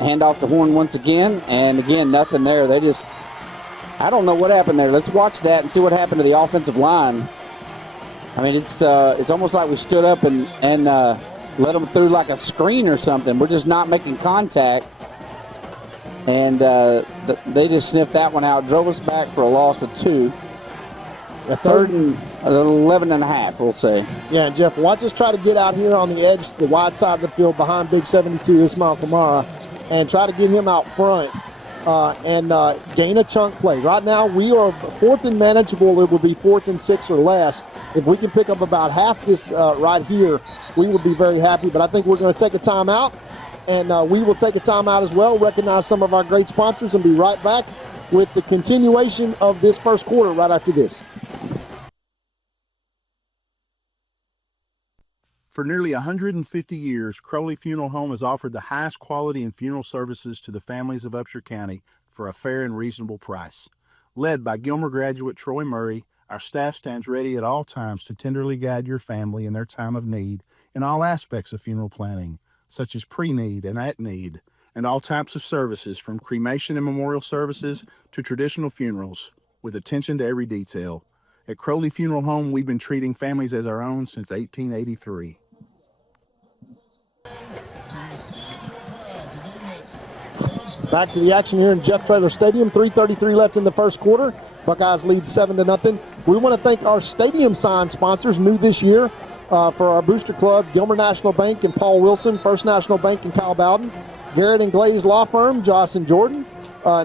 Hand off the Horn once again, and again, nothing there. I don't know what happened there. Let's watch that and see what happened to the offensive line. I mean, it's almost like we stood up and let them through like a screen or something. We're just not making contact. And they just sniffed that one out, drove us back for a loss of 2. A third and 11 and a half, we'll say. Yeah, Jeff, watch us try to get out here on the edge, the wide side of the field behind Big 72, Ismail Kamara, and try to get him out front and gain a chunk play. Right now, we are 4th and manageable. It will be 4th and 6 or less. If we can pick up about half this right here, we will be very happy. But I think we're going to take a timeout. And we will take a timeout as well, recognize some of our great sponsors, and be right back with the continuation of this first quarter right after this. For nearly 150 years, Crowley Funeral Home has offered the highest quality in funeral services to the families of Upshur County for a fair and reasonable price. Led by Gilmer graduate Troy Murray, our staff stands ready at all times to tenderly guide your family in their time of need in all aspects of funeral planning, such as pre-need and at-need, and all types of services from cremation and memorial services to traditional funerals, with attention to every detail. At Crowley Funeral Home, we've been treating families as our own since 1883. Back to the action here in Jeff Traylor Stadium. 3:33 left in the first quarter. Buckeyes lead 7-0. We want to thank our stadium sign sponsors new this year for our booster club, Gilmer National Bank and Paul Wilson, First National Bank and Kyle Bowden, Garrett and Glaze Law Firm, Joss and Jordan.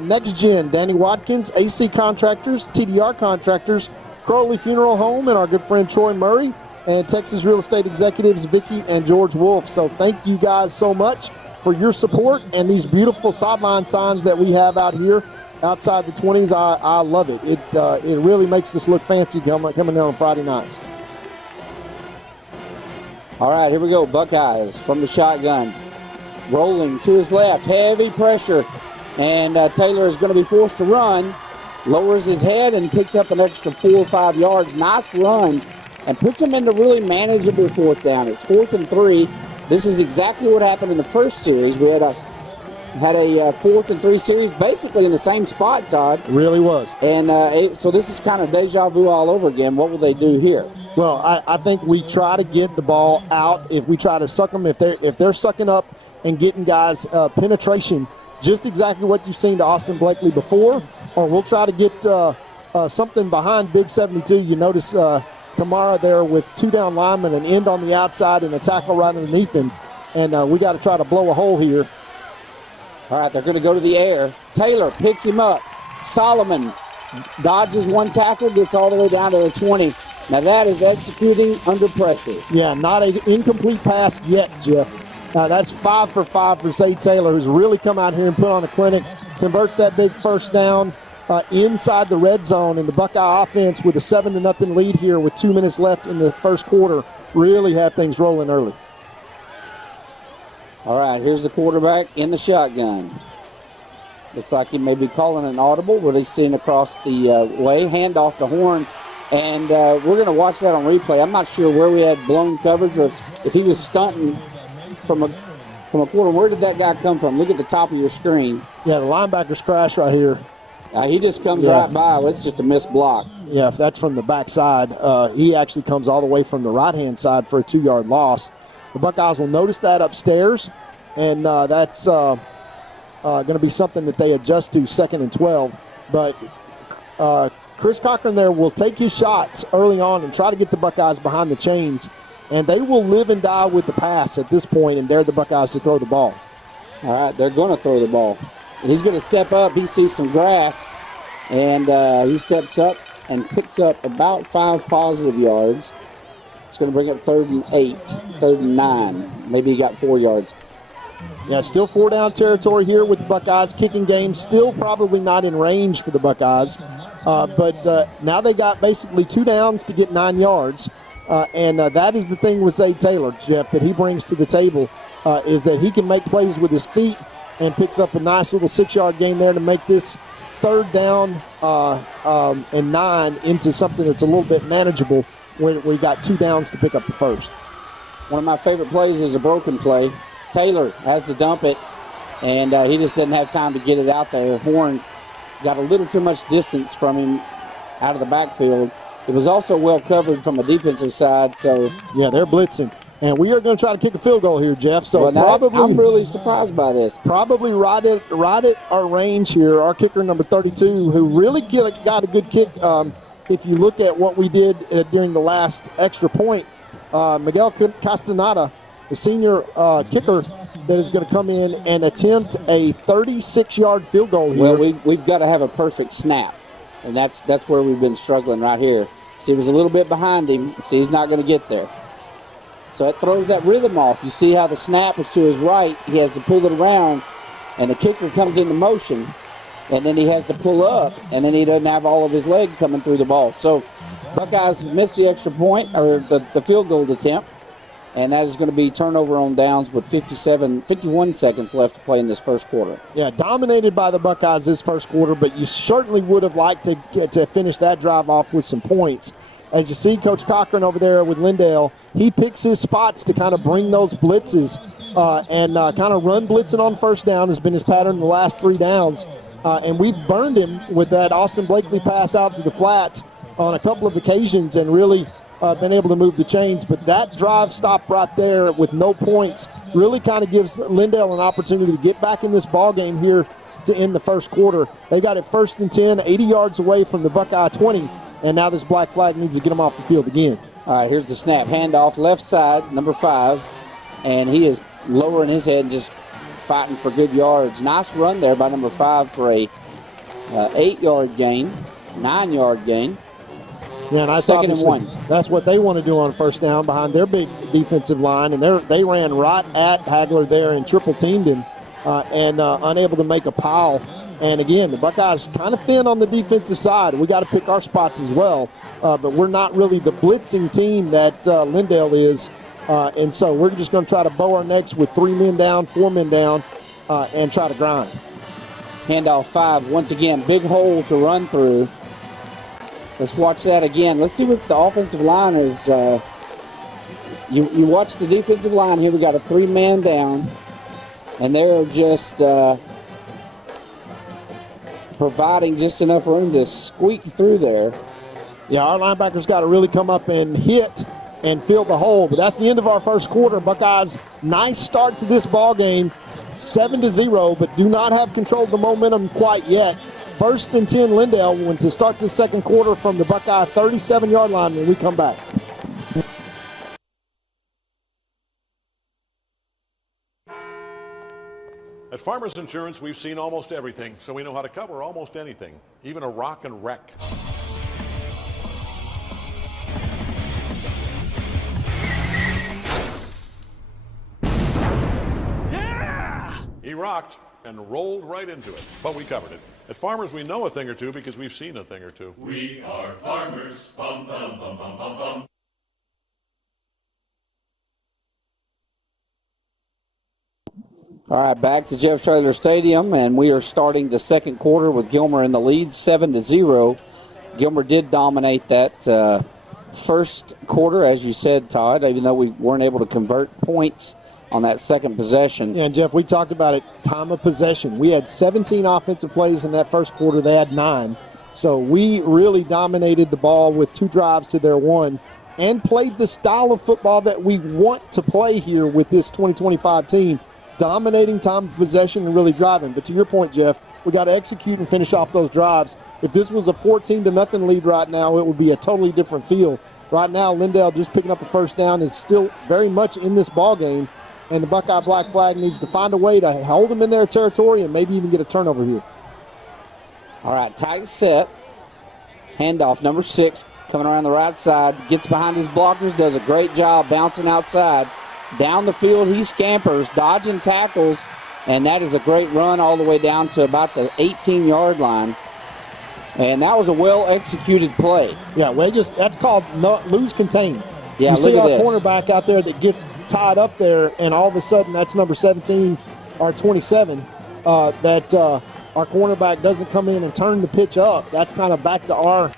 Next Gen, Danny Watkins, AC Contractors, TDR Contractors, Crowley Funeral Home, and our good friend Troy Murray, and Texas Real Estate Executives Vicky and George Wolf. So thank you guys so much for your support and these beautiful sideline signs that we have out here outside the 20s. I love it. It really makes us look fancy coming in on Friday nights. All right, here we go. Buckeyes from the shotgun. Rolling to his left. Heavy pressure. And Taylor is going to be forced to run. Lowers his head and picks up an extra 4 or 5 yards. Nice run. And puts him into really manageable fourth down. It's 4th and 3. This is exactly what happened in the first series. We had a 4th and 3 series basically in the same spot, Todd. Really was. And so this is kind of deja vu all over again. What will they do here? Well, I think we try to get the ball out. If we try to suck them, if they're sucking up and getting guys penetration, just exactly what you've seen to Austin Blakely before, or we'll try to get something behind Big 72. You notice Tamara there with 2 down linemen, an end on the outside and a tackle right underneath him, and we got to try to blow a hole here. All right, they're going to go to the air. Taylor picks him up. Solomon dodges one tackle, gets all the way down to the 20. Now that is executing under pressure. Yeah, not an incomplete pass yet, Jeff. That's 5 for 5 for Zay Taylor, who's really come out here and put on a clinic. Converts that big first down inside the red zone, and the Buckeye offense with a 7-0 lead here with 2 minutes left in the first quarter really had things rolling early. All right, here's the quarterback in the shotgun. Looks like he may be calling an audible, releasing across the way. Handoff to Horn. And we're going to watch that on replay. I'm not sure where we had blown coverage or if he was stunting from a corner. Where did that guy come from? Look at the top of your screen. Yeah, the linebacker's crash right here. He just comes right by. It's just a missed block. Yeah, if that's from the backside. He actually comes all the way from the right-hand side for a 2-yard loss. The Buckeyes will notice that upstairs, and that's going to be something that they adjust to 2nd and 12. But Chris Cochran there will take his shots early on and try to get the Buckeyes behind the chains, and they will live and die with the pass at this point and dare the Buckeyes to throw the ball. All right, they're going to throw the ball. He's going to step up. He sees some grass, and he steps up and picks up about 5 positive yards. It's going to bring up 3rd and 8, 3rd and 9. Maybe he got 4 yards. Yeah, still 4-down territory here with the Buckeyes. Kicking game still probably not in range for the Buckeyes. But now they got basically 2 downs to get 9 yards. And that is the thing with Zay Taylor, Jeff, that he brings to the table, is that he can make plays with his feet and picks up a nice little 6-yard gain there to make this 3rd down and 9 into something that's a little bit manageable when we got 2 downs to pick up the first. One of my favorite plays is a broken play. Taylor has to dump it, and he just doesn't have time to get it out there. Horn got a little too much distance from him out of the backfield. It was also well covered from a defensive side, so... Yeah, they're blitzing. And we are going to try to kick a field goal here, Jeff. So I'm really surprised by this. Probably right at our range here. Our kicker, number 32, who really got a good kick. If you look at what we did during the last extra point, Miguel Castaneda, the senior kicker that is going to come in and attempt a 36-yard field goal here. Well, we've got to have a perfect snap, and that's where we've been struggling right here. See, he was a little bit behind him. See, he's not going to get there. So it throws that rhythm off. You see how the snap is to his right. He has to pull it around, and the kicker comes into motion, and then he has to pull up, and then he doesn't have all of his leg coming through the ball. So Buckeyes missed the extra point, or the field goal attempt, and that is going to be turnover on downs with 51 seconds left to play in this first quarter. Yeah, dominated by the Buckeyes this first quarter, but you certainly would have liked to finish that drive off with some points. As you see, Coach Cochran over there with Lindale, he picks his spots to kind of bring those blitzes and kind of run blitzing on first down has been his pattern in the last 3 downs. And we've burned him with that Austin Blakely pass out to the flats on a couple of occasions and really been able to move the chains. But that drive stop right there with no points really kind of gives Lindale an opportunity to get back in this ball game here to end the first quarter. They got it 1st and 10, 80 yards away from the Buckeye 20. And now this black flag needs to get him off the field again. All right, here's the snap. Handoff left side, number 5. And he is lowering his head and just fighting for good yards. Nice run there by number 5 for a 8-yard gain, 9-yard gain. Yeah, and that's second and 1. That's what they want to do on first down behind their big defensive line, and they ran right at Hagler there and triple teamed him and unable to make a pile. And again, the Buckeyes kind of thin on the defensive side. We got to pick our spots as well, but we're not really the blitzing team that Lindale is, and so we're just going to try to bow our necks with 3 men down, 4 men down, and try to grind. Handoff 5, once again, big hole to run through. Let's watch that again. Let's see what the offensive line is. You watch the defensive line here. We got a 3-man down, and they're just providing just enough room to squeak through there. Yeah, our linebackers got to really come up and hit and fill the hole. But that's the end of our first quarter. Buckeyes, nice start to this ball game, 7-0, but do not have control of the momentum quite yet. 1st and 10 Lindale when to start this second quarter from the Buckeye 37-yard line when we come back. At Farmers Insurance, we've seen almost everything, so we know how to cover almost anything, even a rock and wreck. Yeah! He rocked and rolled right into it, but we covered it. At Farmers, we know a thing or two because we've seen a thing or two. We are farmers. Bum, bum, bum, bum, bum, bum. All right, back to Jeff Traylor Stadium, and we are starting the second quarter with Gilmer in the lead, 7-0. Gilmer did dominate that first quarter, as you said, Todd, even though we weren't able to convert points on that second possession. Yeah, and Jeff, we talked about it, time of possession. We had 17 offensive plays in that first quarter. They had 9. So we really dominated the ball with 2 drives to their 1 and played the style of football that we want to play here with this 2025 team, dominating time of possession and really driving. But to your point, Jeff, we got to execute and finish off those drives. If this was a 14-0 lead right now, it would be a totally different feel. Right now, Lindale just picking up a first down is still very much in this ball game. And the Buckeye Black Flag needs to find a way to hold them in their territory and maybe even get a turnover here. All right, tight set. Handoff, number 6, coming around the right side. Gets behind his blockers, does a great job bouncing outside. Down the field, he scampers, dodging tackles, and that is a great run all the way down to about the 18-yard line. And that was a well-executed play. Yeah, that's called lose contain. Yeah, you see our this cornerback out there that gets tied up there, and all of a sudden that's number 17 or 27 that our cornerback doesn't come in and turn the pitch up. That's kind of back to our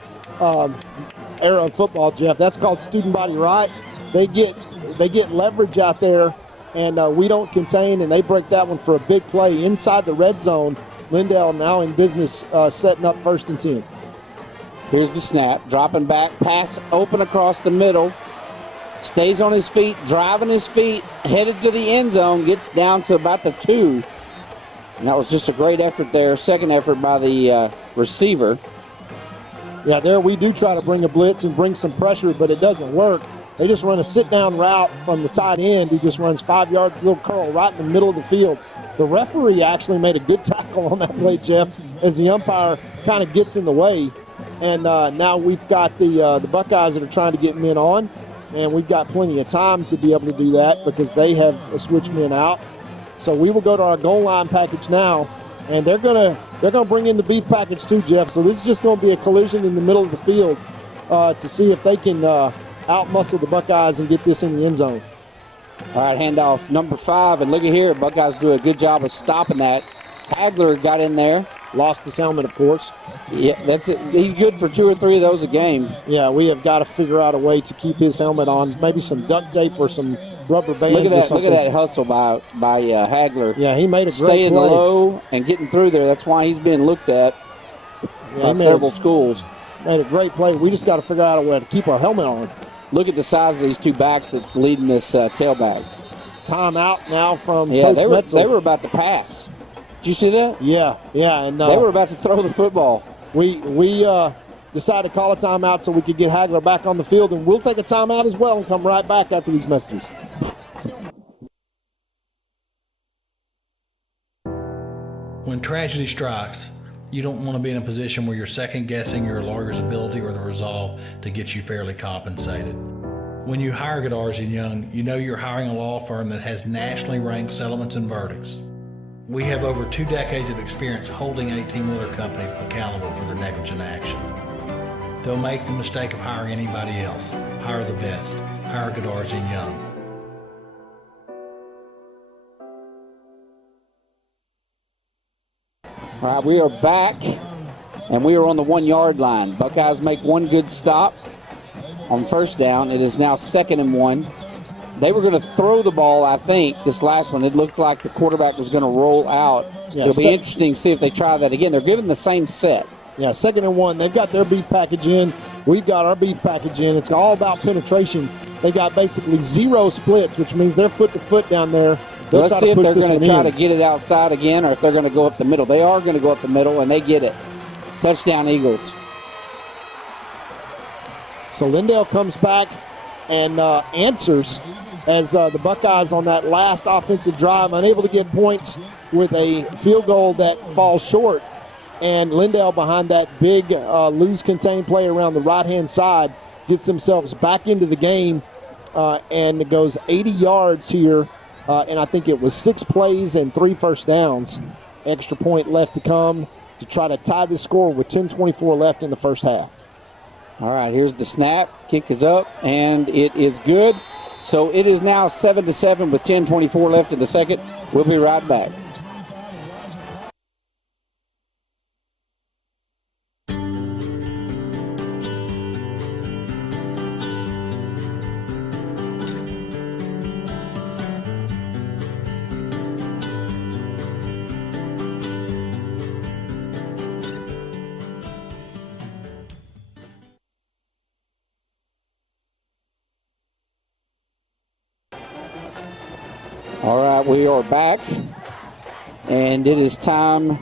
era of football, Jeff. That's called student body right. They get leverage out there, and we don't contain, and they break that one for a big play inside the red zone. Lindale now in business, setting up 1st and 10. Here's the snap, dropping back, pass open across the middle. Stays on his feet, driving his feet, headed to the end zone, gets down to about the 2. And that was just a great effort there, second effort by the receiver. Yeah, there we do try to bring a blitz and bring some pressure, but it doesn't work. They just run a sit-down route from the tight end who just runs 5-yard little curl right in the middle of the field. The referee actually made a good tackle on that play, Jeff, as the umpire kind of gets in the way. And now we've got the Buckeyes that are trying to get men on. And we've got plenty of time to be able to do that because they have switched men out. So we will go to our goal line package now, and they're gonna bring in the beef package too, Jeff. So this is just going to be a collision in the middle of the field to see if they can out-muscle the Buckeyes and get this in the end zone. All right, handoff number 5, and look at here, Buckeyes do a good job of stopping that. Hagler got in there. Lost his helmet, of course. Yeah, that's it. He's good for 2 or 3 of those a game. Yeah, we have got to figure out a way to keep his helmet on. Maybe some duct tape or some rubber bands. Look at that hustle by Hagler. Yeah, he made a great staying play. Low and getting through there. That's why he's been looked at by several schools. Made a great play. We just got to figure out a way to keep our helmet on. Look at the size of these 2 backs that's leading this tailback. Timeout now from Coach Metzel. They were about to pass. Did you see that? Yeah, and they were about to throw the football. We decided to call a timeout so we could get Hagler back on the field, and we'll take a timeout as well and come right back after these messages. When tragedy strikes, you don't want to be in a position where you're second-guessing your lawyer's ability or the resolve to get you fairly compensated. When you hire Godarzi & Young, you know you're hiring a law firm that has nationally ranked settlements and verdicts. We have over 2 decades of experience holding 18-wheeler companies accountable for their negligent action. Don't make the mistake of hiring anybody else. Hire the best. Hire Godarzi & Young. All right, we are back, and we are on the 1-yard line. Buckeyes make one good stop on first down. It is now 2nd and 1. They were going to throw the ball, I think, this last one. It looked like the quarterback was going to roll out. Yeah, it'll be interesting to see if they try that again. They're given the same set. Yeah, 2nd and 1. They've got their beef package in. We've got our beef package in. It's all about penetration. They got basically 0 splits, which means they're foot to foot down there. Let's see if they're going to try to get it outside again or if they're going to go up the middle. They are going to go up the middle, and they get it. Touchdown, Eagles. So Lindale comes back and answers as the Buckeyes on that last offensive drive, unable to get points with a field goal that falls short. And Lindale, behind that big lose-contained play around the right-hand side, gets themselves back into the game and it goes 80 yards here. And I think it was 6 plays and 3 first downs. Extra point left to come to try to tie the score with 10:24 left in the first half. All right, here's the snap. Kick is up, and it is good. So it is now 7-7 with 10:24 left in the second. We'll be right back. All right, we are back, and it is time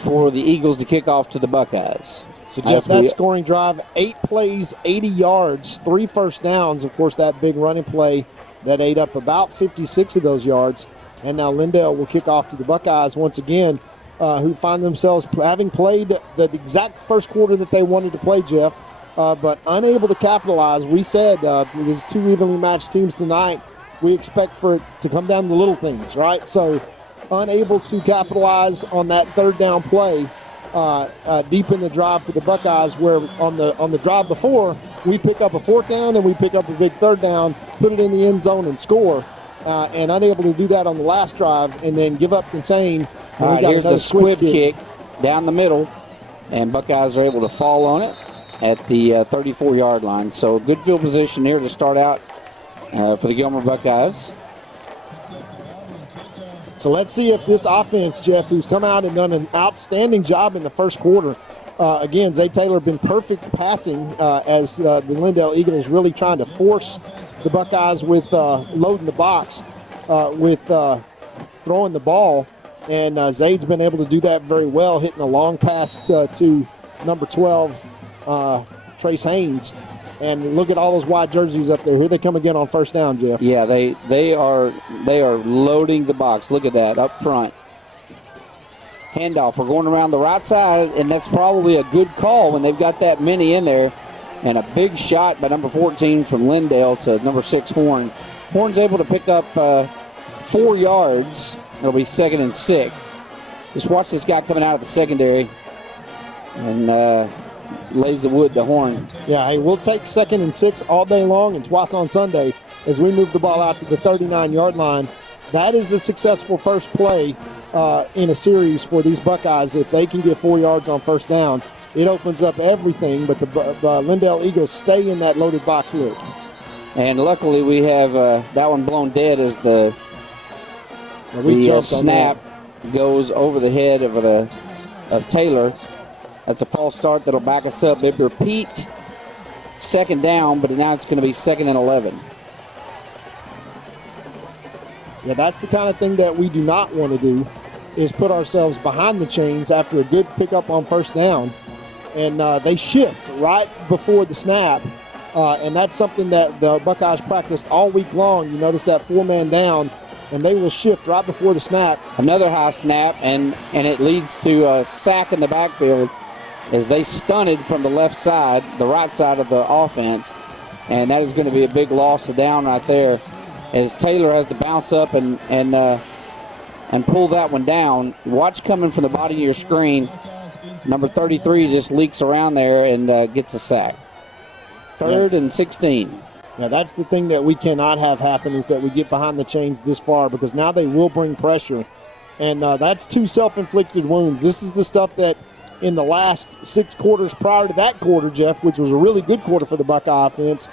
for the Eagles to kick off to the Buckeyes. So, Jeff, that scoring drive, 8 plays, 80 yards, 3 first downs. Of course, that big running play that ate up about 56 of those yards. And now Lindale will kick off to the Buckeyes once again, who find themselves having played the exact first quarter that they wanted to play, Jeff, but unable to capitalize. We said there's 2 evenly matched teams tonight. We expect for it to come down to little things, right? So unable to capitalize on that 3rd down play deep in the drive for the Buckeyes, where on the drive before, we pick up a 4th down and we pick up a big 3rd down, put it in the end zone and score, and unable to do that on the last drive and then give up contain. All right, here's a squib kick down the middle, and Buckeyes are able to fall on it at the 34-yard line. So good field position here to start out for the Gilmer Buckeyes. So let's see if this offense, Jeff, who's come out and done an outstanding job in the first quarter. Again, Zay Taylor been perfect passing as the Lindale Eagles really trying to force the Buckeyes with loading the box with throwing the ball. And Zayd's been able to do that very well, hitting a long pass to number 12, Trace Haynes. And look at all those white jerseys up there. Here they come again on first down, Jeff. Yeah, they are loading the box. Look at that up front. Handoff. We're going around the right side, and that's probably a good call when they've got that many in there. And a big shot by number 14 from Lindale to number 6, Horn. Horn's able to pick up 4 yards. It'll be 2nd and 6. Just watch this guy coming out of the secondary and lays the wood to Horn. Yeah, hey, we'll take 2nd and 6 all day long and twice on Sunday as we move the ball out to the 39-yard line. That is the successful first play in a series for these Buckeyes. If they can get 4 yards on first down, it opens up everything, but the Lindale Eagles stay in that loaded box loop. And luckily we have that one blown dead as the snap goes over the head of Taylor. That's a false start that'll back us up. It repeat 2nd down, but now it's going to be 2nd and 11. Yeah, that's the kind of thing that we do not want to do, is put ourselves behind the chains after a good pickup on first down. And they shift right before the snap. And that's something that the Buckeyes practiced all week long. You notice that 4-man down and they will shift right before the snap. Another high snap, and it leads to a sack in the backfield as they stunted from the left side, the right side of the offense, and that is going to be a big loss of down right there as Taylor has to bounce up and pull that one down. Watch coming from the bottom of your screen. Number 33 just leaks around there and gets a sack. Third and 16. Now, that's the thing that we cannot have happen is that we get behind the chains this far because now they will bring pressure. And that's 2 self-inflicted wounds. This is the stuff that in the last 6 quarters prior to that quarter, Jeff, which was a really good quarter for the Buckeye offense,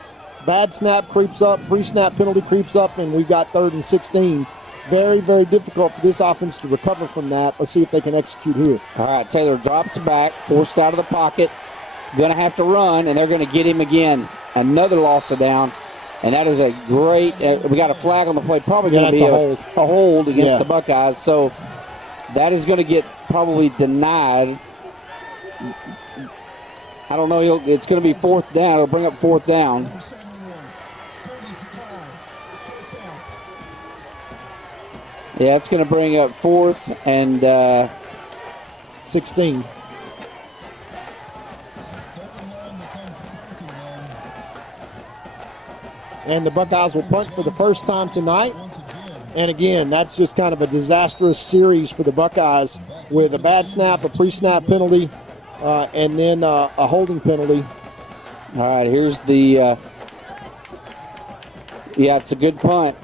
bad snap creeps up, pre-snap penalty creeps up, and we've got 3rd and 16. Very, very difficult for this offense to recover from that. Let's see if they can execute here. All right, Taylor drops back, forced out of the pocket. Going to have to run, and they're going to get him again. Another loss of down, and that is a great we got a flag on the play. Probably going to be a hold against the Buckeyes. So that is going to get probably denied. I don't know. It's going to be 4th down. It'll bring up 4th down. Yeah, it's going to bring up 4th and 16. And the Buckeyes will punt for the first time tonight. And again, that's just kind of a disastrous series for the Buckeyes with a bad snap, a pre-snap penalty, and then a holding penalty. All right, here's the it's a good punt.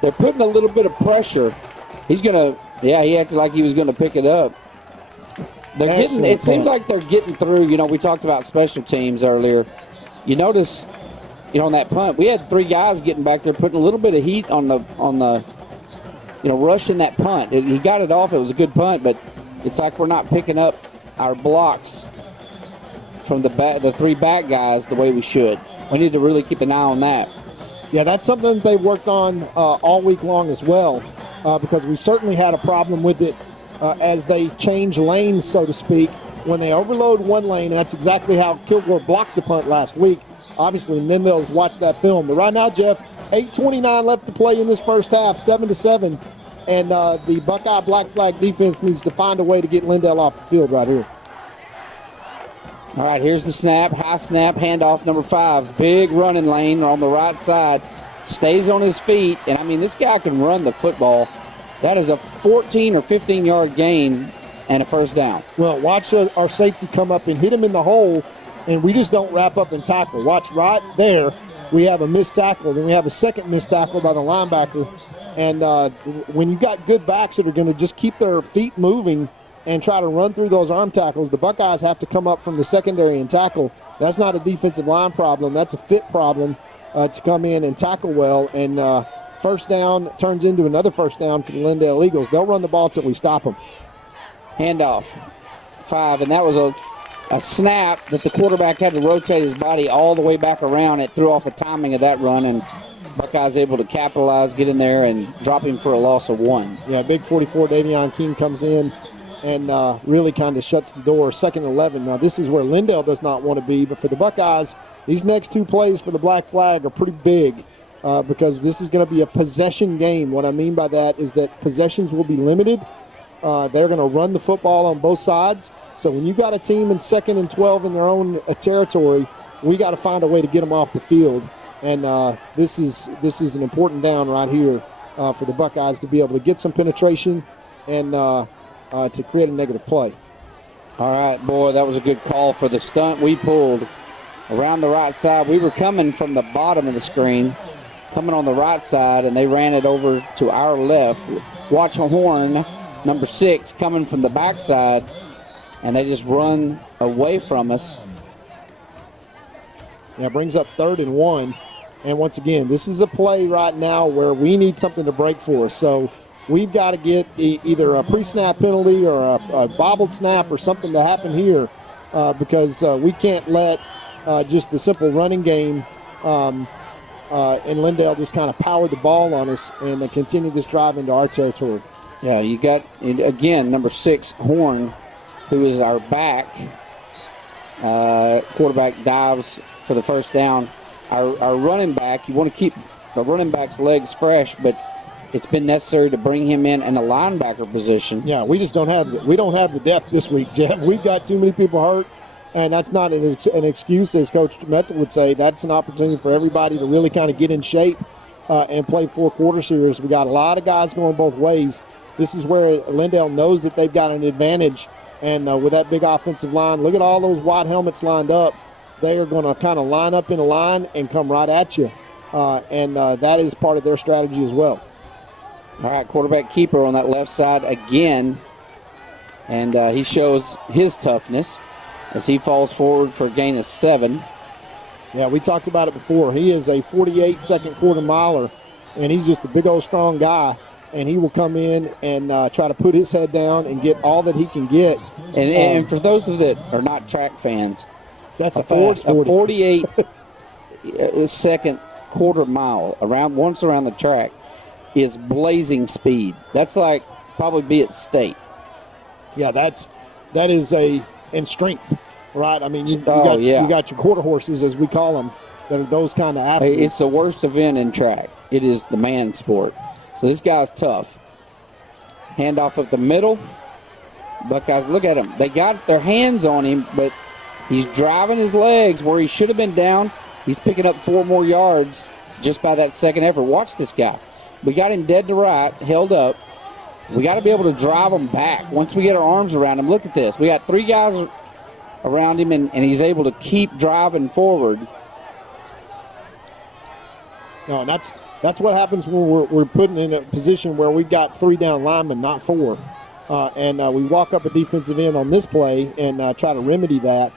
They're putting a little bit of pressure. He's going to, he acted like he was going to pick it up. They're getting. It seems like they're getting through. You know, we talked about special teams earlier. You notice, on that punt, we had 3 guys getting back there putting a little bit of heat on the rushing that punt. He got it off. It was a good punt, but it's like we're not picking up our blocks from the 3 back guys the way we should. We need to really keep an eye on that. Yeah, that's something that they worked on all week long as well, because we certainly had a problem with it as they change lanes, so to speak. When they overload one lane, and that's exactly how Kilgore blocked the punt last week. Obviously, Lindale's watched that film. But right now, Jeff, 8:29 left to play in this first half, 7-7. And the Buckeye Black Flag defense needs to find a way to get Lindale off the field right here. All right, here's the snap. High snap, handoff, number 5. Big running lane on the right side. Stays on his feet. And, I mean, this guy can run the football. That is a 14 or 15-yard gain and a first down. Well, watch our safety come up and hit him in the hole, and we just don't wrap up and tackle. Watch right there. We have a missed tackle. Then we have a second missed tackle by the linebacker. And when you got good backs that are going to just keep their feet moving and try to run through those arm tackles, the Buckeyes have to come up from the secondary and tackle. That's not a defensive line problem. That's a fit problem to come in and tackle well. And first down turns into another first down for the Lindale Eagles. They'll run the ball until we stop them. Handoff, 5, and that was a snap that the quarterback had to rotate his body all the way back around. It threw off the timing of that run, and Buckeyes able to capitalize, get in there, and drop him for a loss of 1. Yeah, big 44 Davion King comes in and really kind of shuts the door. 2nd and 11. Now, this is where Lindale does not want to be, but for the Buckeyes, these next 2 plays for the Black Flag are pretty big because this is going to be a possession game. What I mean by that is that possessions will be limited. They're going to run the football on both sides. So when you got a team in 2nd and 12 in their own territory, we got to find a way to get them off the field. And this is an important down right here for the Buckeyes to be able to get some penetration and to create a negative play. All right, boy, that was a good call for the stunt we pulled around the right side. We were coming from the bottom of the screen, coming on the right side, and they ran it over to our left. Watch a horn, number 6, coming from the backside, and they just run away from us. Yeah, brings up 3rd and 1. And once again, this is a play right now where we need something to break for us. So we've got to get either a pre-snap penalty or a bobbled snap or something to happen here because we can't let just the simple running game and Lindale just kind of power the ball on us and continue this drive into our territory. Yeah, you got, again, number 6, Horn, who is our back. Quarterback dives for the first down. Our running back, you want to keep the running back's legs fresh, but it's been necessary to bring him in a linebacker position. Yeah, we just don't have the depth this week, Jeff. We've got too many people hurt, and that's not an excuse, as Coach Metzel would say. That's an opportunity for everybody to really kind of get in shape and play 4 quarters here. We got a lot of guys going both ways. This is where Lindale knows that they've got an advantage, and with that big offensive line, look at all those white helmets lined up. They are going to kind of line up in a line and come right at you, and that is part of their strategy as well. All right, quarterback keeper on that left side again, and he shows his toughness as he falls forward for a gain of 7. Yeah, we talked about it before. He is a 48 second quarter miler, and he's just a big old strong guy, and he will come in and try to put his head down and get all that he can get. And for those that are not track fans, that's a 48 second quarter mile once around the track is blazing speed. That's like probably be at state. Yeah, that is in strength, right? I mean, you got your quarter horses, as we call them, that are those kind of athletes. It's the worst event in track. It is the man sport. So this guy's tough. Handoff up the middle. Buckeyes, look at him. They got their hands on him, but he's driving his legs where he should have been down. He's picking up 4 more yards just by that second effort. Watch this guy. We got him dead to right, held up. We got to be able to drive him back once we get our arms around him. Look at this. We got 3 guys around him, and he's able to keep driving forward. No, and that's what happens when we're putting in a position where we've got 3 down linemen, not 4. And we walk up a defensive end on this play and try to remedy that.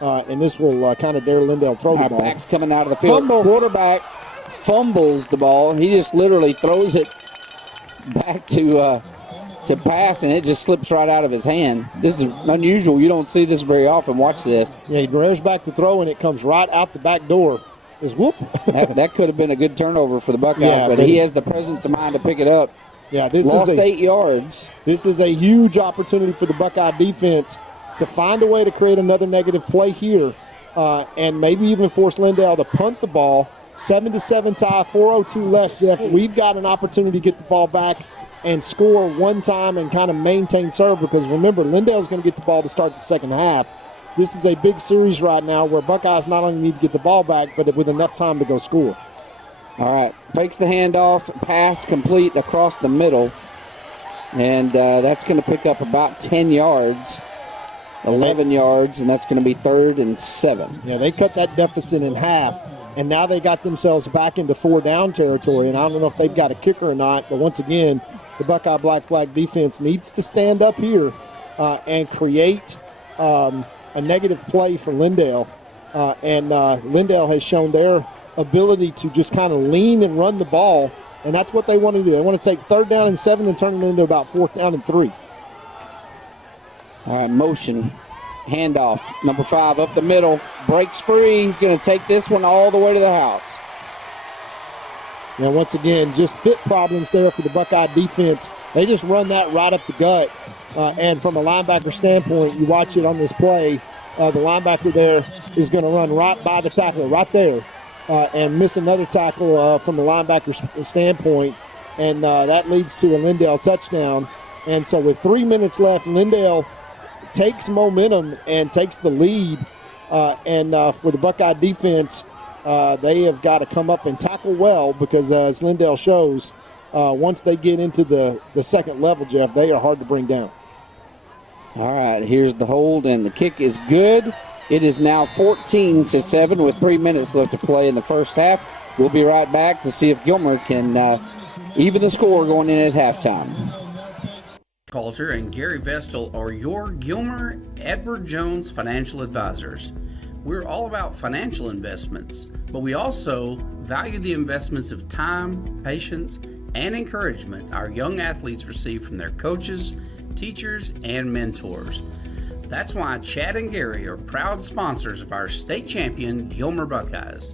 And this will kind of dare Lindale throw the ball. Back's coming out of the field. Quarterback fumbles the ball. He just literally throws it back to pass, and it just slips right out of his hand. This is unusual. You don't see this very often. Watch this. Yeah, he rears back to throw, and it comes right out the back door. Is whoop. that could have been a good turnover for the Buckeyes, but he has the presence of mind to pick it up. Yeah, this lost is 8 yards. This is a huge opportunity for the Buckeye defense to find a way to create another negative play here, and maybe even force Lindale to punt the ball. 7-7 tie, 4:02 left, Jeff. We've got an opportunity to get the ball back and score one time and kind of maintain serve, because remember, Lindale's going to get the ball to start the second half. This is a big series right now where Buckeyes not only need to get the ball back, but with enough time to go score. All right, fakes the handoff, pass complete across the middle, and that's going to pick up about 10 yards, 11 yards, and that's going to be 3rd and 7. Yeah, they cut that deficit in half, and now they got themselves back into 4-down territory, and I don't know if they've got a kicker or not, but once again, the Buckeye Black Flag defense needs to stand up here and create a negative play for Lindale, and Lindale has shown their ability to just kind of lean and run the ball, and that's what they want to do. They want to take 3rd down and 7 and turn it into about 4th down and 3. All right, motion, handoff, number 5 up the middle, breaks free. He's going to take this one all the way to the house. Now, once again, just fit problems there for the Buckeye defense. They just run that right up the gut. And from a linebacker standpoint, you watch it on this play, the linebacker there is going to run right by the tackler right there and miss another tackle from the linebacker's standpoint. And that leads to a Lindale touchdown. And so with 3 minutes left, Lindale takes momentum and takes the lead. And for the Buckeye defense, they have got to come up and tackle well, because as Lindale shows, once they get into the second level, Jeff, they are hard to bring down. All right, here's the hold, and the kick is good. It is now 14-7 with 3 minutes left to play in the first half. We'll be right back to see if Gilmer can even the score going in at halftime. Coulter and Gary Vestal are your Gilmer Edward Jones financial advisors. We're all about financial investments, but we also value the investments of time, patience, and encouragement our young athletes receive from their coaches, teachers, and mentors. That's why Chad and Gary are proud sponsors of our state champion Gilmer Buckeyes.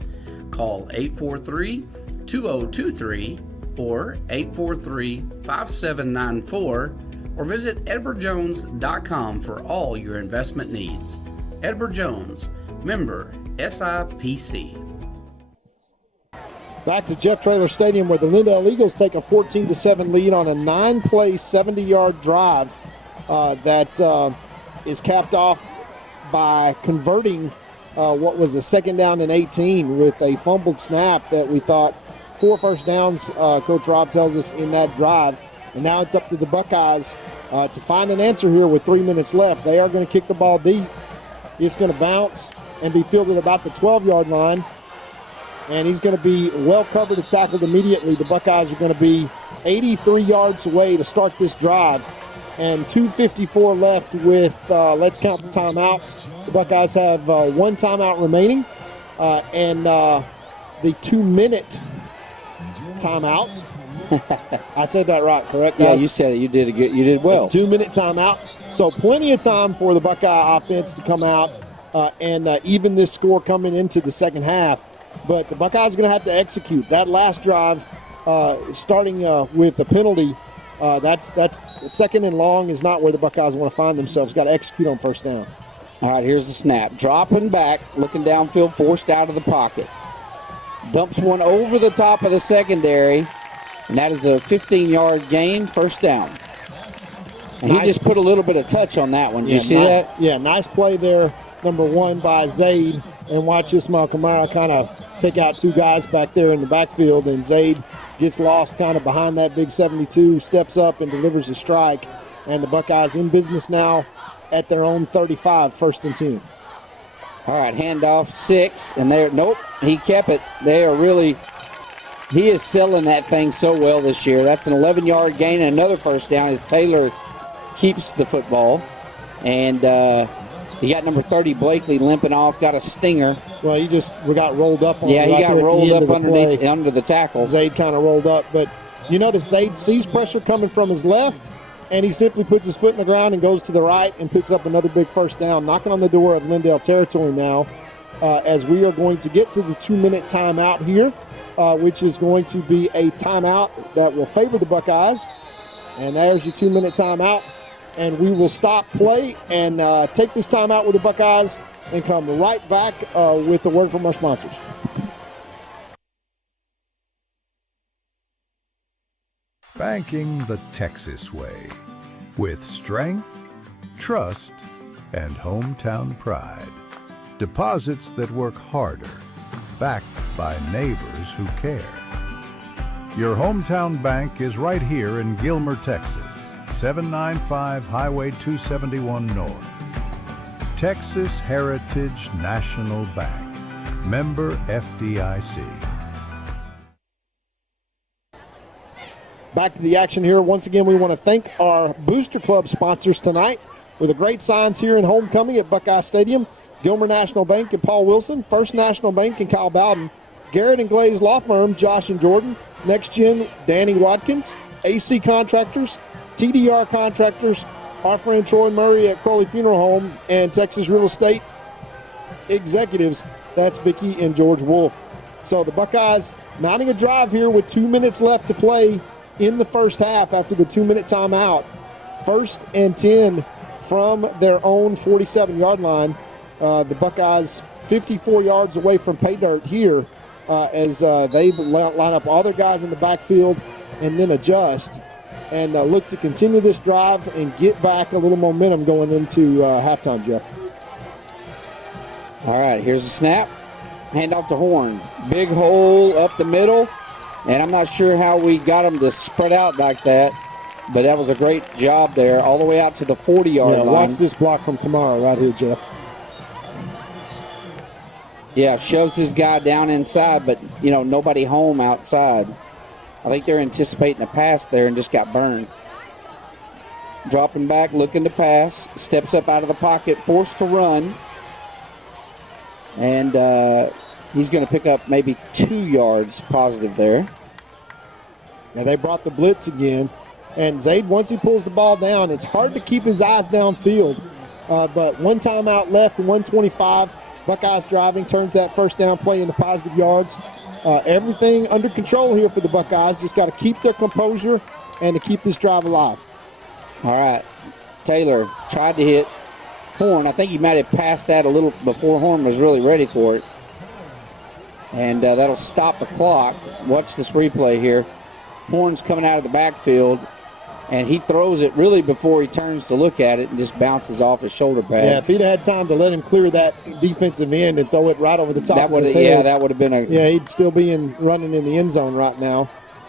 Call 843-2023 or 843-5794 or visit edwardjones.com for all your investment needs. Edward Jones, member SIPC. Back to Jeff Traylor Stadium, where the Lindale Eagles take a 14-7 lead on a 9-play, 70-yard drive that is capped off by converting what was a 2nd down and 18 with a fumbled snap that we thought 4 first downs, Coach Rob tells us, in that drive. And now it's up to the Buckeyes to find an answer here with 3 minutes left. They are going to kick the ball deep. It's going to bounce and be fielded about the 12-yard line. And he's going to be well covered and tackled immediately. The Buckeyes are going to be 83 yards away to start this drive. And 2:54 left with, let's count the timeouts. The Buckeyes have 1 timeout remaining. And the 2-minute timeout. I said that right, correct, guys? Yeah, you said it. You did well. 2-minute timeout. So plenty of time for the Buckeye offense to come out and even this score coming into the second half. But the Buckeyes are going to have to execute. That last drive, starting with a penalty, that's 2nd and long is not where the Buckeyes want to find themselves. Got to execute on first down. All right, here's the snap. Dropping back, looking downfield, forced out of the pocket. Dumps one over the top of the secondary, and that is a 15-yard gain, first down. And he just put a little bit of touch on that one. Did you see that? Yeah, nice play there, number 1 by Zaid. And watch Ismail Kamara kind of take out 2 guys back there in the backfield, and Zaid gets lost kind of behind that big 72, steps up and delivers a strike. And the Buckeyes in business now at their own 35, 1st and 10. All right, handoff 6, and nope, he kept it. He is selling that thing so well this year. That's an 11-yard gain and another first down as Taylor keeps the football. And he got number 30, Blakely, limping off, got a stinger. Well, we got rolled up on he got rolled up under the tackle. Zaid kind of rolled up, but you notice Zaid sees pressure coming from his left, and he simply puts his foot in the ground and goes to the right and picks up another big first down, knocking on the door of Lindale territory now, as we are going to get to the 2-minute timeout here, which is going to be a timeout that will favor the Buckeyes. And there's your 2-minute timeout. And we will stop play and take this timeout with the Buckeyes and come right back with a word from our sponsors. Banking the Texas way, with strength, trust, and hometown pride. Deposits that work harder, backed by neighbors who care. Your hometown bank is right here in Gilmer, Texas, 795 Highway 271 North. Texas Heritage National Bank, member FDIC. Back to the action here. Once again, we want to thank our Booster Club sponsors tonight with the great signs here in homecoming at Buckeye Stadium. Gilmer National Bank and Paul Wilson, First National Bank and Kyle Bowden, Garrett and Glaze Law Firm, Josh and Jordan, Next Gen, Danny Watkins, AC Contractors, TDR Contractors, our friend Troy Murray at Crowley Funeral Home, and Texas Real Estate Executives. That's Vicki and George Wolf. So the Buckeyes mounting a drive here with 2 minutes left to play in the first half after the 2-minute timeout. 1st and 10 from their own 47-yard line. The Buckeyes 54 yards away from pay dirt here as they line up all their guys in the backfield and then adjust and look to continue this drive and get back a little momentum going into halftime, Jeff. All right, here's the snap. Hand off to Horn. Big hole up the middle, and I'm not sure how we got them to spread out like that, but that was a great job there, all the way out to the 40-yard line. Watch this block from Kamara right here, Jeff. Yeah, shoves his guy down inside, but, nobody home outside. I think they're anticipating a pass there and just got burned. Dropping back, looking to pass. Steps up out of the pocket, forced to run. And he's going to pick up maybe 2 yards positive there. Now they brought the blitz again. And Zaid, once he pulls the ball down, it's hard to keep his eyes downfield. But 1 timeout left, 1:25. Buckeyes driving, turns that first down play into positive yards. Everything under control here for the Buckeyes. Just got to keep their composure and to keep this drive alive. All right. Taylor tried to hit Horn. I think he might have passed that a little before Horn was really ready for it. And that'll stop the clock. Watch this replay here. Horn's coming out of the backfield, and he throws it really before he turns to look at it and just bounces off his shoulder pad. Yeah, if he'd had time to let him clear that defensive end and throw it right over the top of his head. Yeah, that would have been a... Yeah, he'd still be running in the end zone right now.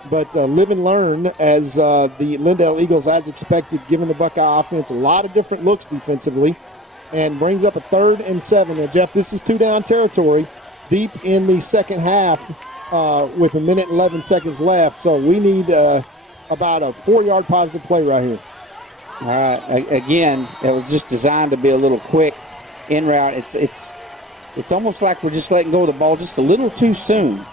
But live and learn as the Lindale Eagles, as expected, giving the Buckeye offense a lot of different looks defensively, and brings up a 3rd and 7. Now, Jeff, this is 2-down territory deep in the second half with 1 minute and 11 seconds left. So we need about a 4-yard positive play right here. All right. Again, it was just designed to be a little quick in route. It's almost like we're just letting go of the ball just a little too soon.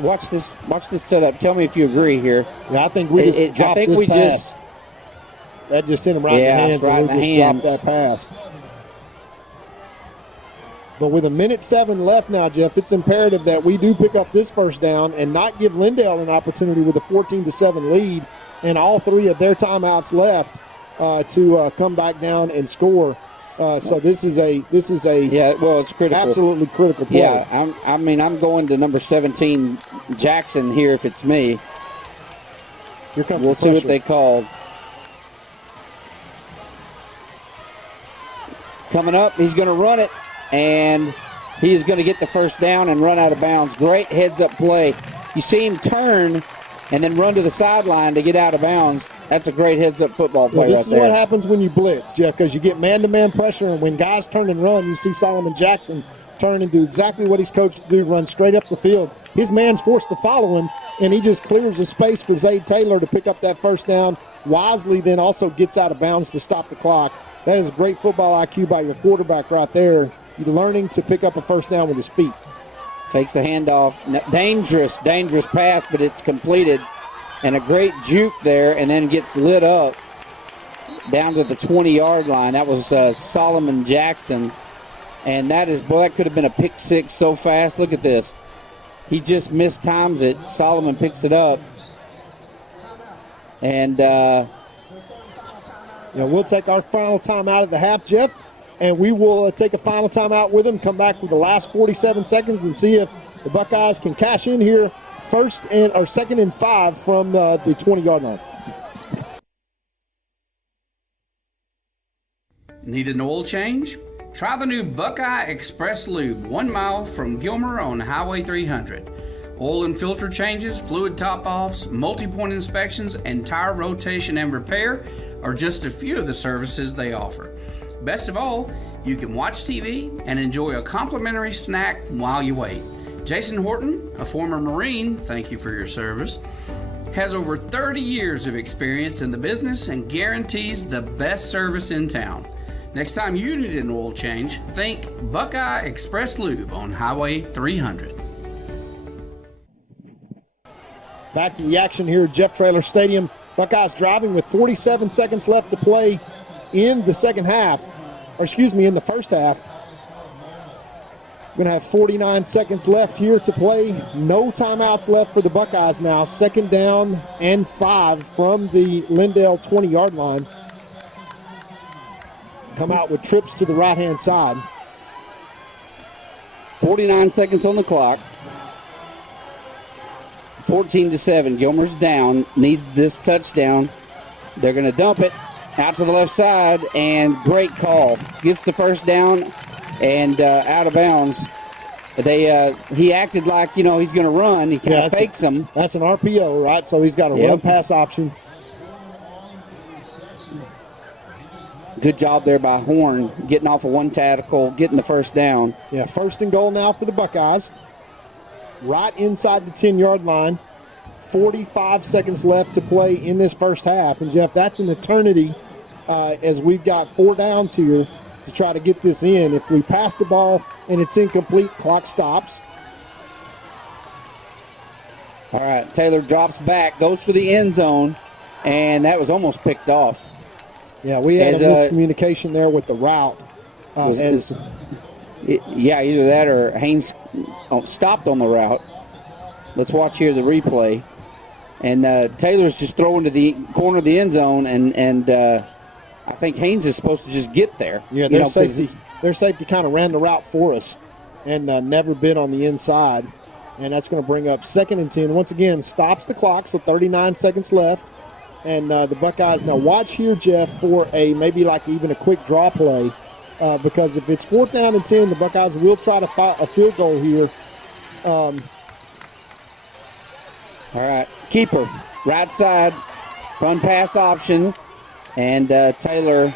Watch this setup. Tell me if you agree here. Yeah, I think we just dropped this pass. That just hit him right in the hands, right and we just dropped that pass. But with 1 minute 7 left now, Jeff, it's imperative that we do pick up this first down and not give Lindale an opportunity with a 14-7 lead and all 3 of their timeouts left to come back down and score. So this is a it's critical. Absolutely critical play. Yeah, I'm going to number 17 Jackson here if it's me. Here comes we'll see what they called. Coming up, he's going to run it, and he is going to get the first down and run out of bounds. Great heads-up play. You see him turn and then run to the sideline to get out of bounds. That's a great heads-up football play right there. This is what happens when you blitz, Jeff, because you get man-to-man pressure, and when guys turn and run, you see Solomon Jackson turn and do exactly what he's coached to do, run straight up the field. His man's forced to follow him, and he just clears the space for Zay Taylor to pick up that first down. Wisely then also gets out of bounds to stop the clock. That is great football IQ by your quarterback right there. You're learning to pick up a first down with his feet. Takes the handoff. Dangerous pass, but it's completed. And a great juke there, and then gets lit up down to the 20-yard line. That was Solomon Jackson. And that could have been a pick six so fast. Look at this. He just mistimes it. Solomon picks it up. And we'll take our final timeout at the half, Jeff, and we will take a final timeout with him, come back with the last 47 seconds and see if the Buckeyes can cash in here. 2nd and 5 from the 20-yard line. Need an oil change? Try the new Buckeye Express Lube, 1 mile from Gilmer on Highway 300. Oil and filter changes, fluid top-offs, multi-point inspections, and tire rotation and repair are just a few of the services they offer. Best of all, you can watch TV and enjoy a complimentary snack while you wait. Jason Horton, a former Marine, thank you for your service, has over 30 years of experience in the business and guarantees the best service in town. Next time you need an oil change, think Buckeye Express Lube on Highway 300. Back to the action here at Jeff Traylor Stadium. Buckeyes driving with 47 seconds left to play in the in the first half. We're going to have 49 seconds left here to play. No timeouts left for the Buckeyes now. 2nd down and 5 from the Lindale 20-yard line. Come out with trips to the right-hand side. 49 seconds on the clock. 14-7. Gilmer's down. Needs this touchdown. They're going to dump it out to the left side, and great call. Gets the first down and out of bounds. He acted like, he's going to run. He kind of fakes him. That's an RPO, right? So he's got a run-pass option. Good job there by Horn, getting off of one tackle, getting the first down. Yeah, 1st and goal now for the Buckeyes. Right inside the 10-yard line. 45 seconds left to play in this first half. And, Jeff, that's an eternity as we've got 4 downs here to try to get this in. If we pass the ball and it's incomplete, clock stops. All right, Taylor drops back, goes for the end zone, and that was almost picked off. Yeah, we had a miscommunication there with the route. Either that or Haynes stopped on the route. Let's watch here the replay. And Taylor's just throwing to the corner of the end zone, and I think Haynes is supposed to just get there. Yeah, their safety kind of ran the route for us. and never been on the inside. And that's going to bring up 2nd and 10. Once again, stops the clock, so 39 seconds left. And the Buckeyes, now watch here, Jeff, for maybe like even a quick draw play. Because if it's 4th down and 10, the Buckeyes will try to foul a field goal here. All right, keeper, right side, run pass option. And Taylor,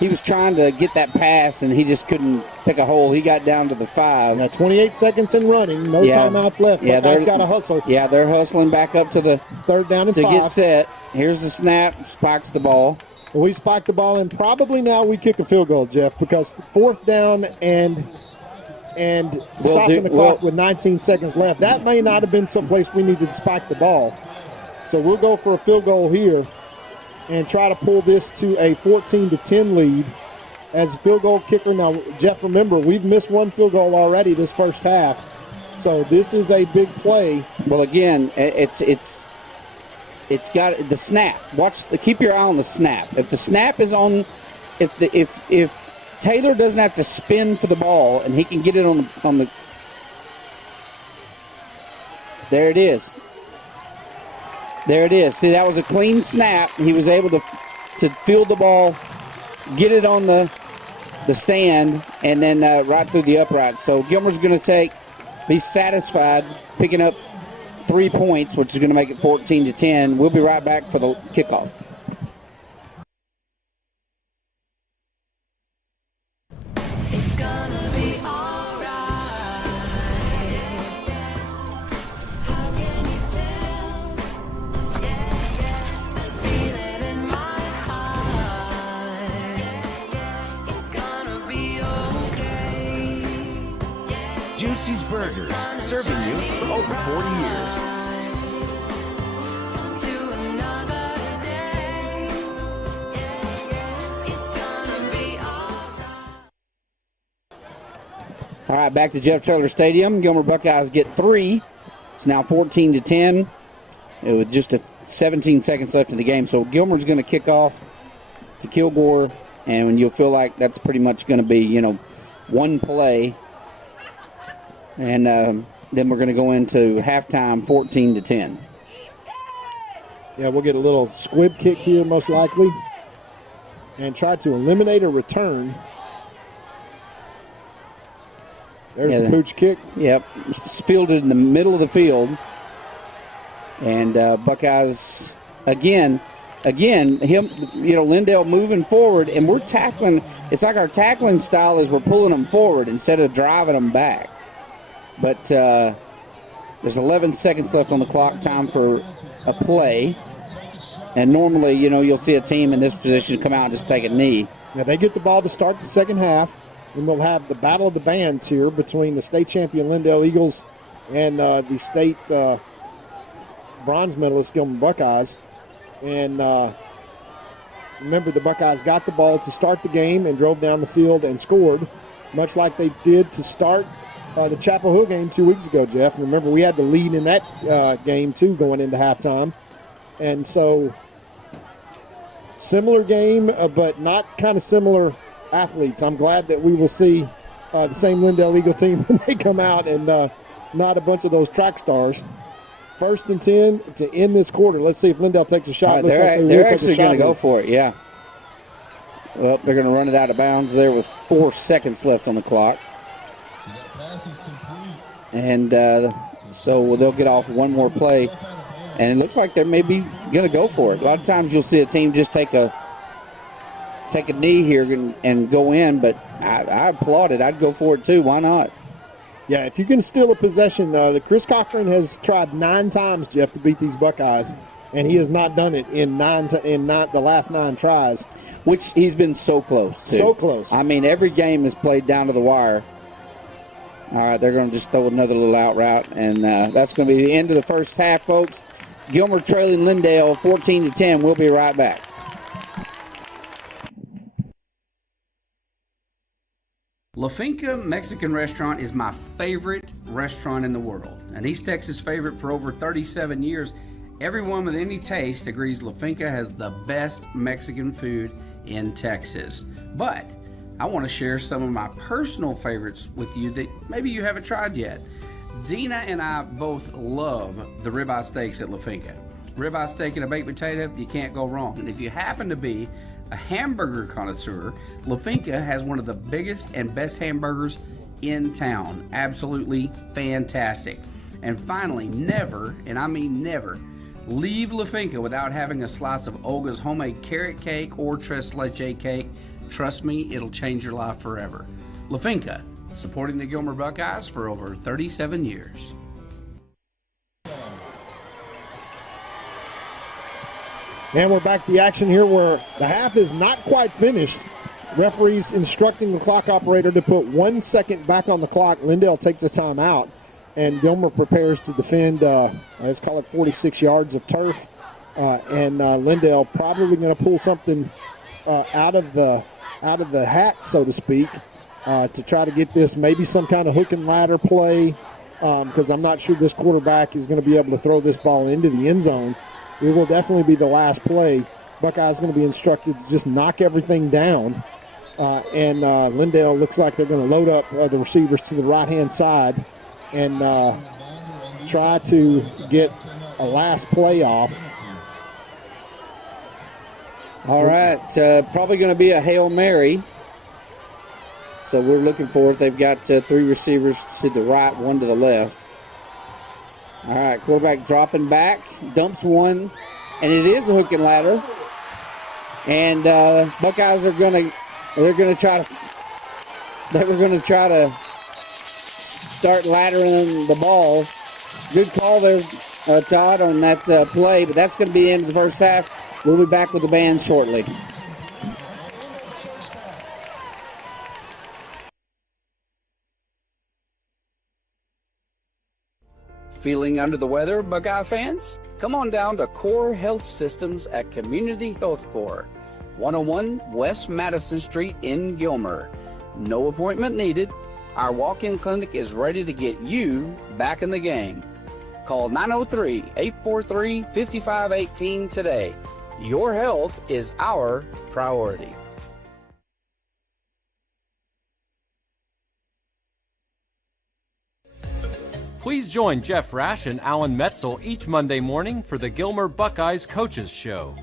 he was trying to get that pass, and he just couldn't pick a hole. He got down to the 5. Now 28 seconds in running, no timeouts left. Yeah, Buckeyes got to hustle. Yeah, they're hustling back up to the 3rd down and 5. To get set. Here's the snap, spikes the ball. We spiked the ball, and probably now we kick a field goal, Jeff, because 4th down and stopping the clock with 19 seconds left. That may not have been someplace we needed to spike the ball. So we'll go for a field goal here and try to pull this to a 14-10 lead as a field goal kicker. Now, Jeff, remember, we've missed one field goal already this first half. So this is a big play. Well, again, it's got the snap. Keep your eye on the snap. If the snap is on, if Taylor doesn't have to spin for the ball and he can get it on the there it is. There it is. See, that was a clean snap. He was able to field the ball, get it on the stand, and then right through the uprights. So Gilmer's going to be satisfied picking up 3 points, which is going to make it 14-10. We'll be right back for the kickoff. It's gonna be alright. How can you tell? I feel it in my heart. It's gonna be okay. Juicy's Burgers, serving you for over 40 years. All right, back to Jeff Traylor Stadium. Gilmer Buckeyes get 3. It's now 14-10. With just 17 seconds left in the game. So Gilmer's going to kick off to Kilgore, and you'll feel like that's pretty much going to be, one play. And then we're going to go into halftime 14-10. Yeah, we'll get a little squib kick here most likely and try to eliminate a return. There's the pooch kick. Yep, it's fielded in the middle of the field. And Buckeyes, again, Lindale moving forward, and we're tackling. It's like our tackling style is we're pulling them forward instead of driving them back. But there's 11 seconds left on the clock, time for a play. And normally, you'll see a team in this position come out and just take a knee. Now they get the ball to start the second half. And we'll have the battle of the bands here between the state champion Lindale Eagles and the state bronze medalist Gilmer Buckeyes. And remember, the Buckeyes got the ball to start the game and drove down the field and scored, much like they did to start the Chapel Hill game 2 weeks ago, Jeff. And remember, we had the lead in that game, too, going into halftime. And so, similar game, but not kind of similar athletes. I'm glad that we will see the same Lindale Eagle team when they come out and not a bunch of those track stars. 1st and 10 to end this quarter. Let's see if Lindale takes a shot. They're actually going to go for it, yeah. Well, they're going to run it out of bounds there with 4 seconds left on the clock. And so they'll get off one more play. And it looks like they're maybe going to go for it. A lot of times you'll see a team just take a knee here and go in, but I applaud it. I'd go for it too. Why not? Yeah, if you can steal a possession, Chris Cochran has tried 9 times, Jeff, to beat these Buckeyes, and he has not done it in the last 9 tries. Which he's been so close to. So close. I mean, every game is played down to the wire. All right, they're going to just throw another little out route, and that's going to be the end of the first half, folks. Gilmer trailing Lindale 14-10. We'll be right back. La Finca Mexican restaurant is my favorite restaurant in the world. An East Texas favorite for over 37 years. Everyone with any taste agrees La Finca has the best Mexican food in Texas. But I want to share some of my personal favorites with you that maybe you haven't tried yet. Dina and I both love the ribeye steaks at La Finca. Ribeye steak and a baked potato, you can't go wrong. And if you happen to be a hamburger connoisseur, La Finca has one of the biggest and best hamburgers in town. Absolutely fantastic. And finally, never, and I mean never, leave La Finca without having a slice of Olga's homemade carrot cake or tres leche cake. Trust me, it'll change your life forever. La Finca, supporting the Gilmer Buckeyes for over 37 years. And we're back to the action here where the half is not quite finished. Referees instructing the clock operator to put 1 second back on the clock. Lindale takes a timeout, and Gilmer prepares to defend, let's call it 46 yards of turf. And Lindale probably going to pull something out of the hat, so to speak, to try to get this, maybe some kind of hook and ladder play, because I'm not sure this quarterback is going to be able to throw this ball into the end zone. It will definitely be the last play. Buckeyes going to be instructed to just knock everything down. And Lindale looks like they're going to load up the receivers to the right-hand side and try to get a last play off. All right, probably going to be a Hail Mary. So we're looking for it. They've got 3 receivers to the right, 1 to the left. All right, quarterback dropping back, dumps one, and it is a hook and ladder. And Buckeyes are going to try to start laddering the ball. Good call there, Todd, on that play, but that's going to be the end of the first half. We'll be back with the band shortly. Feeling under the weather, Buckeye fans? Come on down to Core Health Systems at Community Health Corps, 101 West Madison Street in Gilmer. No appointment needed. Our walk-in clinic is ready to get you back in the game. Call 903-843-5518 today. Your health is our priority. Please join Jeff Rash and Alan Metzel each Monday morning for the Gilmer Buckeyes Coaches Show.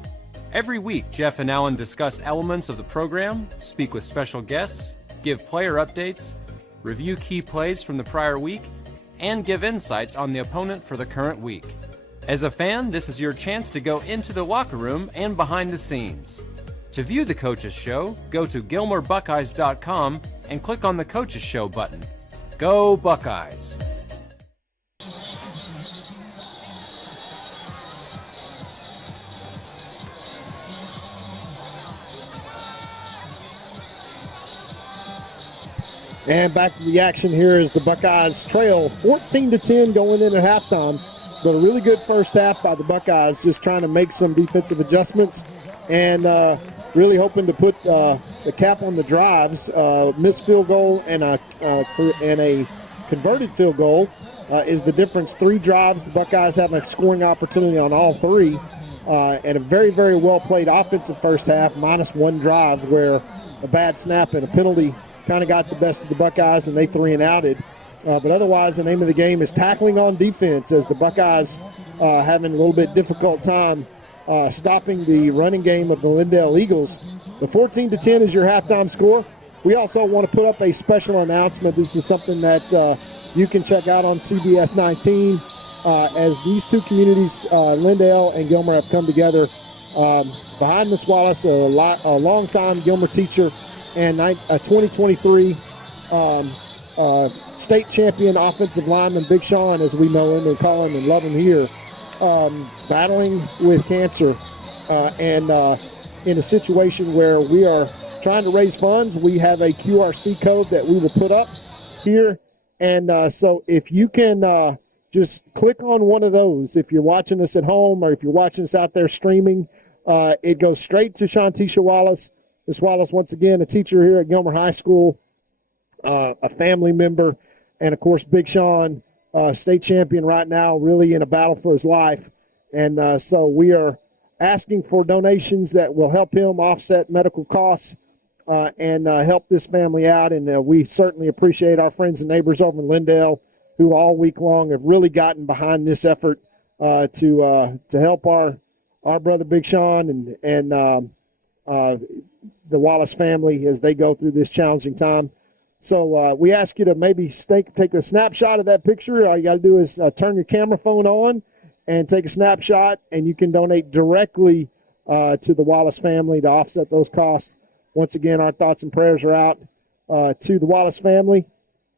Every week, Jeff and Alan discuss elements of the program, speak with special guests, give player updates, review key plays from the prior week, and give insights on the opponent for the current week. As a fan, this is your chance to go into the locker room and behind the scenes. To view the Coaches Show, go to GilmerBuckeyes.com and click on the Coaches Show button. Go Buckeyes! And back to the action here as the Buckeyes trail 14-10 going into halftime. But a really good first half by the Buckeyes, just trying to make some defensive adjustments and really hoping to put the cap on the drives. Missed field goal and a converted field goal is the difference. 3 drives, the Buckeyes have a scoring opportunity on all 3. And a very, very well-played offensive first half, minus 1 drive where a bad snap and a penalty kind of got the best of the Buckeyes and they 3-and-outed. But otherwise, the name of the game is tackling on defense as the Buckeyes having a little bit difficult time stopping the running game of the Lindale Eagles. The 14-10 is your halftime score. We also want to put up a special announcement. This is something that you can check out on CBS 19 as these 2 communities, Lindale and Gilmer, have come together. Behind Ms. Wallace, a longtime Gilmer teacher and a 2023 state champion offensive lineman, Big Sean, as we know him and call him and love him here, battling with cancer and in a situation where we are trying to raise funds. We have a QRC code that we will put up here. And so if you can just click on one of those, if you're watching us at home or if you're watching us out there streaming, it goes straight to Shantisha Wallace. Ms. Wallace, once again, a teacher here at Gilmer High School, a family member, and, of course, Big Sean, state champion right now, really in a battle for his life. And so we are asking for donations that will help him offset medical costs and help this family out. And we certainly appreciate our friends and neighbors over in Lindale who all week long have really gotten behind this effort to help our brother Big Sean and the Wallace family as they go through this challenging time. So we ask you to maybe take a snapshot of that picture. All you got to do is turn your camera phone on and take a snapshot, and you can donate directly to the Wallace family to offset those costs. Once again, our thoughts and prayers are out to the Wallace family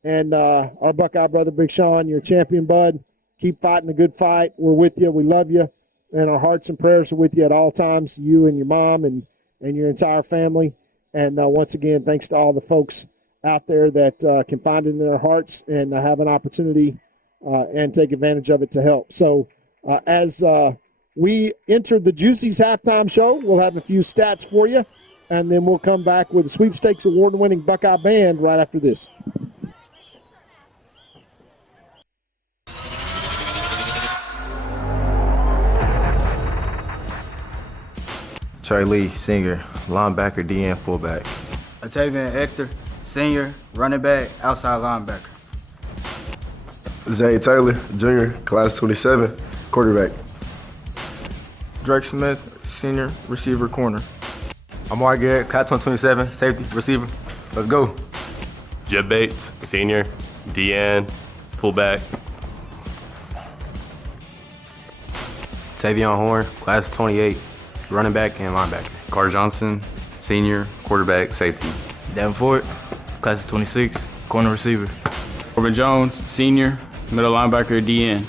and our Buckeye brother, Big Sean. You're a champion, bud. Keep fighting the good fight. We're with you. We love you. And our hearts and prayers are with you at all times, you and your mom and your entire family. And once again, thanks to all the folks out there that can find it in their hearts and have an opportunity and take advantage of it to help. So as we enter the Juicy's halftime show, we'll have a few stats for you, and then we'll come back with the Sweepstakes award-winning Buckeye Band right after this. Charlie, senior, linebacker, DN, fullback. Atavian Hector, senior, running back, outside linebacker. Zay Taylor, junior, class 27, quarterback. Drake Smith, senior, receiver, corner. Amar Garrett, class 27, safety, receiver. Let's go. Jeb Bates, senior, DN, fullback. Tavion Horn, class 28, running back and linebacker. Carter Johnson, senior, quarterback, safety. Davenport, class of 26, corner receiver. Corbin Jones, senior, middle linebacker, DN.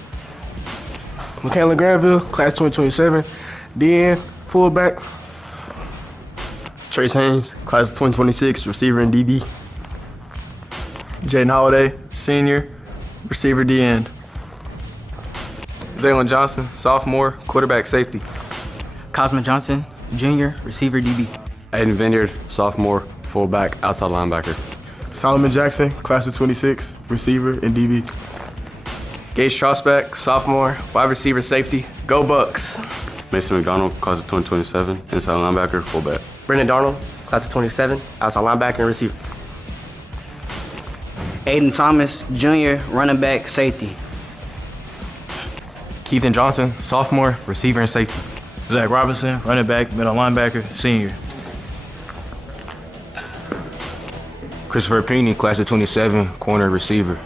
McKinley Granville, class 2027, DN, fullback. Trace Haynes, class of 2026, receiver and DB. Jaden Holiday, senior, receiver, DN. Zaylon Johnson, sophomore, quarterback, safety. Cosmo Johnson, junior, receiver, DB. Aiden Vineyard, sophomore, fullback, outside linebacker. Solomon Jackson, class of 26, receiver and DB. Gage Strasbeck, sophomore, wide receiver, safety. Go Bucks. Mason McDonald, class of 2027, inside linebacker, fullback. Brendan Darnold, class of 27, outside linebacker and receiver. Aiden Thomas, junior, running back, safety. Keithan Johnson, sophomore, receiver and safety. Zach Robinson, running back, middle linebacker, senior. Christopher Peeney, class of 27, corner receiver.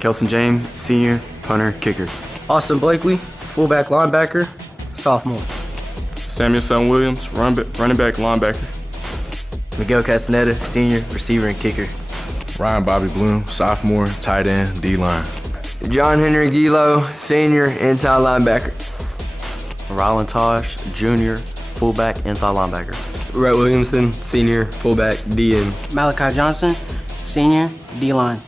Kelson James, senior, punter, kicker. Austin Blakely, fullback, linebacker, sophomore. Samuelson Williams, running back, linebacker. Miguel Castaneda, senior, receiver and kicker. Ryan Bobby Bloom, sophomore, tight end, D-line. John Henry Gilo, senior, inside linebacker. Rylan Tosh, junior, fullback, inside linebacker. Rhett Williamson, senior, fullback, DN. Malachi Johnson, senior, D-line.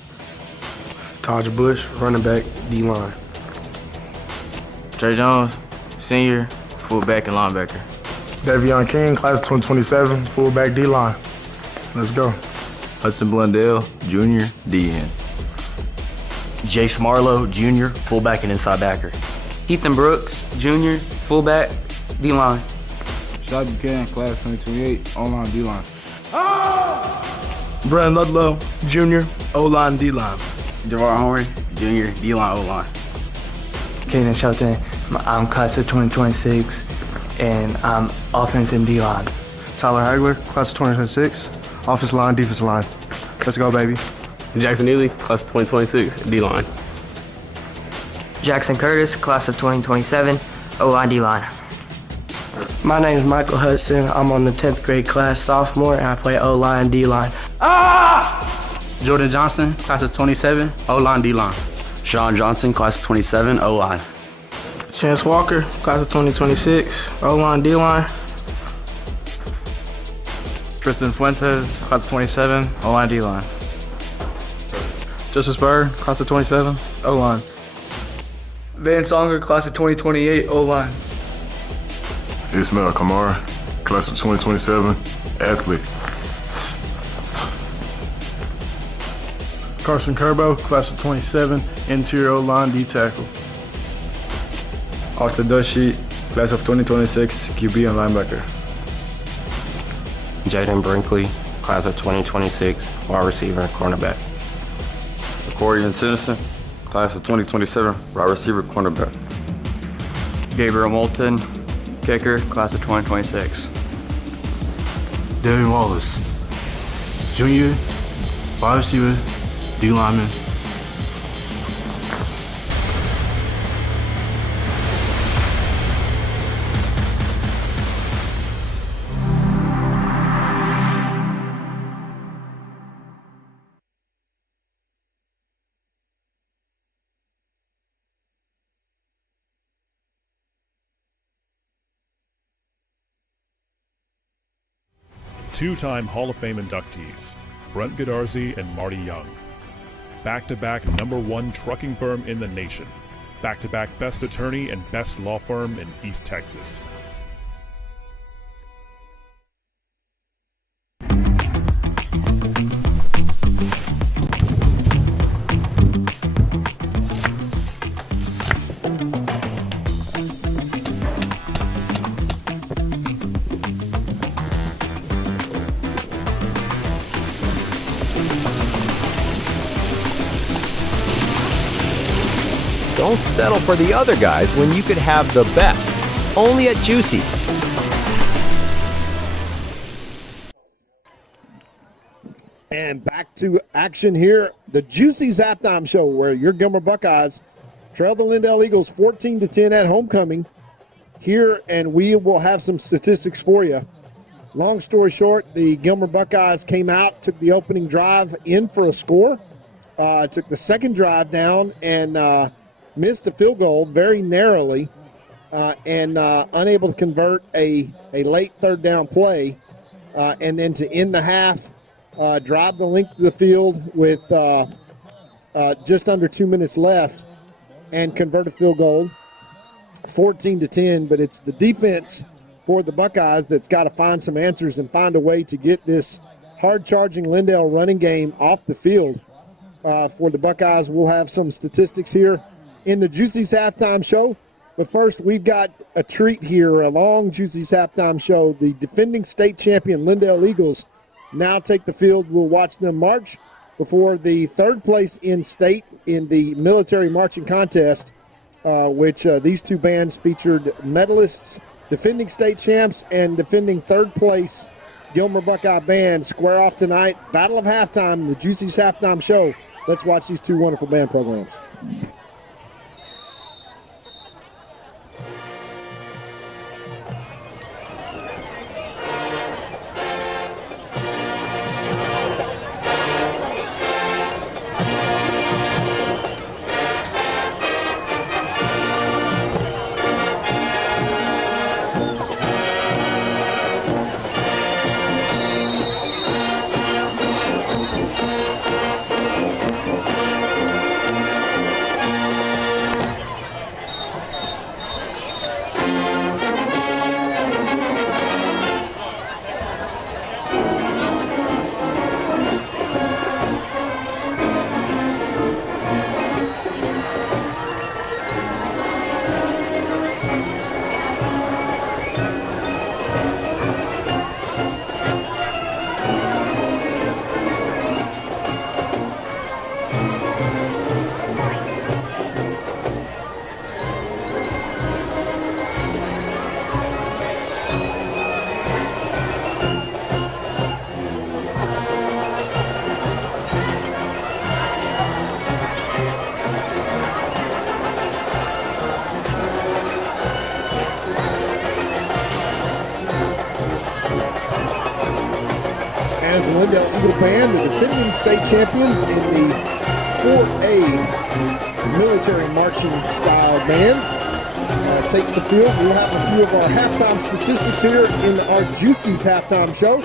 Taj Bush, running back, D-line. Trey Jones, senior, fullback and linebacker. Davion King, class 2027, fullback, D-line. Let's go. Hudson Blundell, junior, DN. Jace Marlowe, junior, fullback and inside backer. Ethan Brooks, junior, fullback, D-line. Shad Buchanan, class 2028, O-line, D-line. Brandon Ludlow, junior, O-line, D-line. Javar Horn, junior, D-line, O-line. Kaden Shelton, I'm class of 2026, and I'm offense and D-line. Tyler Hagler, class of 2026, offensive line, defensive line. Let's go, baby. Jackson Neely, class of 2026, D-line. Jackson Curtis, class of 2027, O-line, D-line. My name is Michael Hudson. I'm on the 10th grade class, sophomore, and I play O-line, D-line. Jordan Johnson, class of 27, O-line, D-line. Sean Johnson, class of 27, O-line. Chance Walker, class of 2026, O-line, D-line. Tristan Fuentes, class of 27, O-line, D-line. Justice Bird, class of 27, O-line. Vance Unger, class of 2028, O-line. Ismail Kamara, class of 2027, athlete. Carson Kerbo, class of 27, interior O-line, D-tackle. Arthur Doshi, class of 2026, QB and linebacker. Jaden Brinkley, class of 2026, wide receiver and cornerback. Corey and Tennyson, class of 2027, wide receiver, cornerback. Gabriel Moulton, kicker, class of 2026. Devin Wallace, junior, wide receiver, D lineman. Two-time Hall of Fame inductees, Brent Godarzi and Marty Young. Back-to-back #1 trucking firm in the nation. Back-to-back best attorney and best law firm in East Texas. Don't settle for the other guys when you could have the best. Only at Juicy's. And back to action here. The Juicy's halftime show where your Gilmer Buckeyes trail the Lindale Eagles 14-10 at homecoming here, and we will have some statistics for you. Long story short, the Gilmer Buckeyes came out, took the opening drive in for a score, took the second drive down, and missed a field goal very narrowly, and unable to convert a late third down play, and then to end the half, drive the length of the field with just under 2 minutes left and convert a field goal, 14-10. But it's the defense for the Buckeyes that's got to find some answers and find a way to get this hard-charging Lindale running game off the field. For the Buckeyes, we'll have some statistics here in the Juicy's halftime show. But first, we've got a treat here, a long Juicy's halftime show. The defending state champion Lindale Eagles now take the field. We'll watch them march before the third place in state in the military marching contest, which these two bands featured medalists, defending state champs, and defending third place Gilmer Buckeye band square off tonight. Battle of halftime, the Juicy's halftime show. Let's watch these two wonderful band programs. As the Lindale Eagle Band, the defending state champions in the 4A military marching style band, takes the field. We'll have a few of our halftime statistics here in our Juicy's halftime show,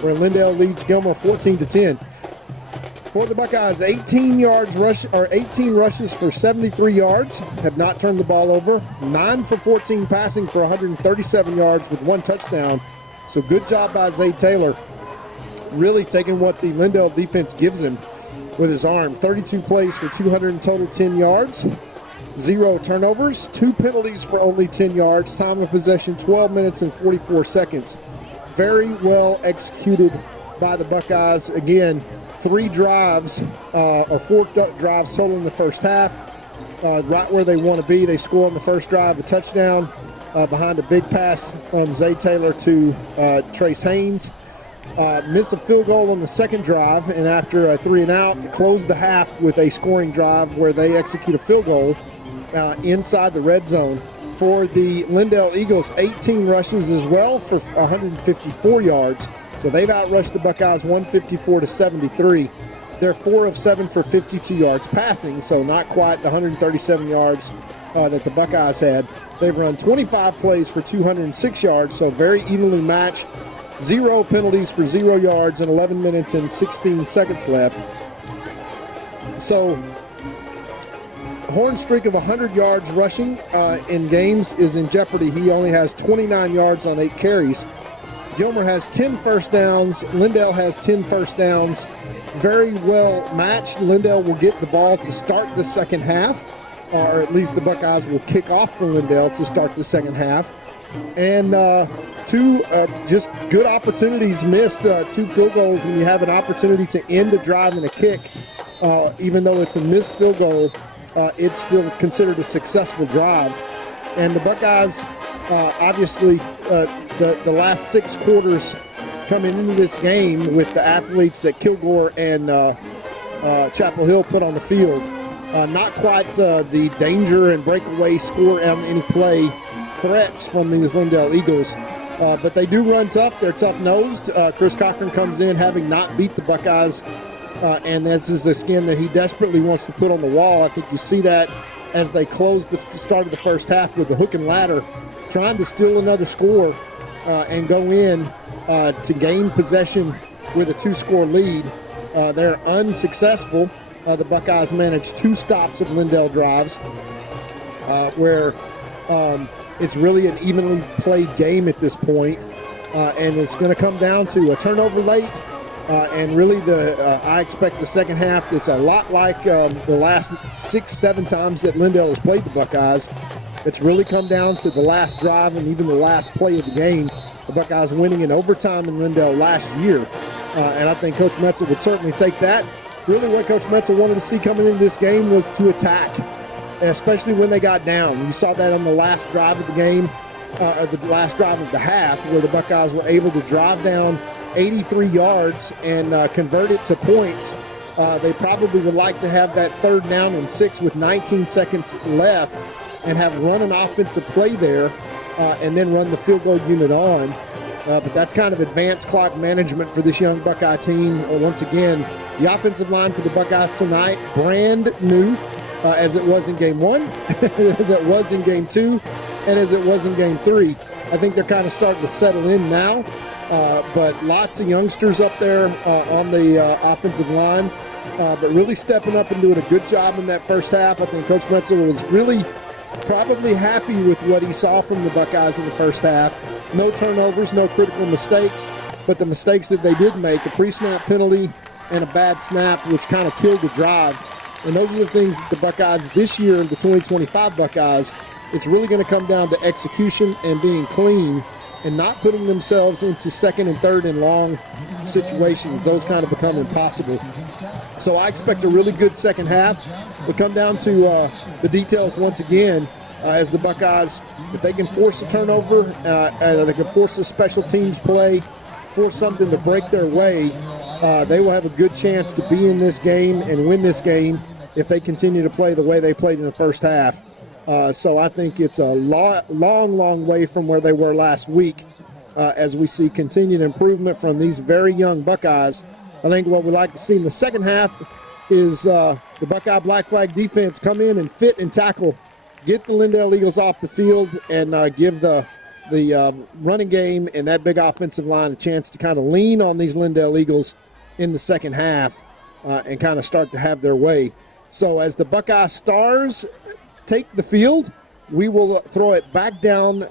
where Lindale leads Gilmer 14-10. For the Buckeyes, 18 rushes for 73 yards, have not turned the ball over. 9 for 14 passing for 137 yards with 1 touchdown. So good job by Zay Taylor, really taking what the Lindale defense gives him with his arm. 32 plays for 210 yards, 0 turnovers, 2 penalties for only 10 yards. Time of possession, 12 minutes and 44 seconds very well executed by the Buckeyes. Again, 3 drives or 4 drives total in the first half. Right where they want to be. They score on the first drive, a touchdown behind a big pass from Zay Taylor to Trace Haynes. Miss a field goal on the second drive, and after a 3-and-out, close the half with a scoring drive where they execute a field goal inside the red zone. For the Lindale Eagles, 18 rushes as well for 154 yards. So they've outrushed the Buckeyes 154 to 73. They're 4 of 7 for 52 yards passing, so not quite the 137 yards that the Buckeyes had. They've run 25 plays for 206 yards, so very evenly matched. 0 penalties for 0 yards and 11 minutes and 16 seconds left. So Horn's streak of 100 yards rushing in games is in jeopardy. He only has 29 yards on 8 carries. Gilmer has 10 first downs. Lindale has 10 first downs. Very well matched. Lindale will get the ball to start the second half, or at least the Buckeyes will kick off to Lindale to start the second half. And 2 just good opportunities missed, 2 field goals when you have an opportunity to end a drive and a kick. Even though it's a missed field goal, it's still considered a successful drive. And the Buckeyes, obviously, the last 6 quarters coming into this game with the athletes that Kilgore and Chapel Hill put on the field, not quite the danger and breakaway score on any play threats from these Lindale Eagles. But they do run tough. They're tough-nosed. Chris Cochran comes in having not beat the Buckeyes, and this is a skin that he desperately wants to put on the wall. I think you see that as they close the start of the first half with the hook and ladder, trying to steal another score and go in to gain possession with a 2-score lead. They're unsuccessful. The Buckeyes managed 2 stops of Lindale drives where it's really an evenly played game at this point, and it's going to come down to a turnover late. And really, I expect the second half, it's a lot like the last 6-7 times that Lindale has played the Buckeyes. It's really come down to the last drive and even the last play of the game. The Buckeyes winning in overtime in Lindale last year. And I think Coach Metzel would certainly take that. Really what Coach Metzel wanted to see coming into this game was to attack, especially when they got down. You saw that on the last drive of the game, or the last drive of the half, where the Buckeyes were able to drive down 83 yards and convert it to points. They probably would like to have that 3rd down and 6 with 19 seconds left and have run an offensive play there and then run the field goal unit on. But that's kind of advanced clock management for this young Buckeye team. Once again, the offensive line for the Buckeyes tonight, brand new, as it was in Game 1, as it was in Game 2, and as it was in Game 3. I think they're kind of starting to settle in now. But lots of youngsters up there on the offensive line, but really stepping up and doing a good job in that first half. I think Coach Metzel was really probably happy with what he saw from the Buckeyes in the first half. No turnovers, no critical mistakes, but the mistakes that they did make, a pre-snap penalty and a bad snap, which kind of killed the drive. And those are the things that the Buckeyes this year, the 2025 Buckeyes, it's really going to come down to execution and being clean and not putting themselves into 2nd and 3rd and long situations. Those kind of become impossible. So I expect a really good second half. We'll come down to the details once again as the Buckeyes, if they can force a turnover, they can force a special teams play, force something to break their way, they will have a good chance to be in this game and win this game if they continue to play the way they played in the first half. So I think it's a long way from where they were last week as we see continued improvement from these very young Buckeyes. I think what we'd like to see in the second half is the Buckeye Black Flag defense come in and fit and tackle, get the Lindale Eagles off the field, and give the running game and that big offensive line a chance to kind of lean on these Lindale Eagles in the second half and kind of start to have their way. So as the Buckeye Stars take the field, we will throw it back down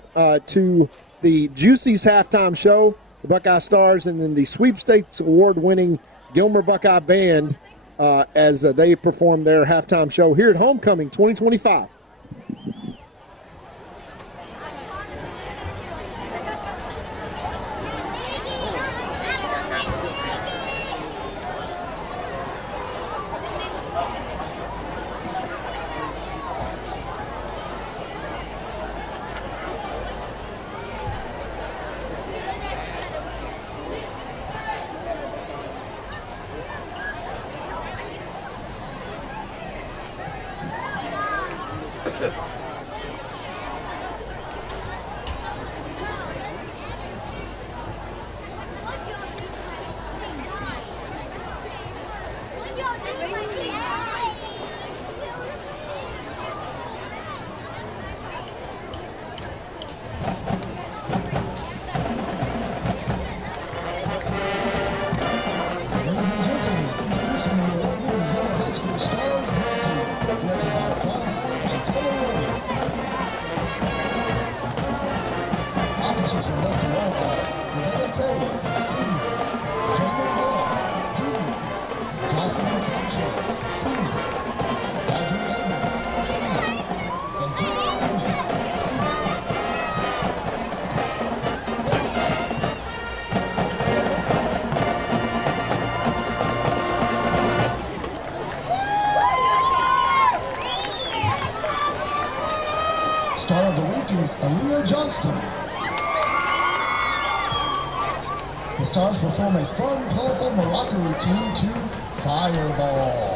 to the Juicy's halftime show, the Buckeye Stars, and then the Sweepstakes award-winning Gilmer Buckeye Band as they perform their halftime show here at Homecoming 2025. Aaliyah Johnston. The Stars perform a fun, colorful Morocco routine to Fireball.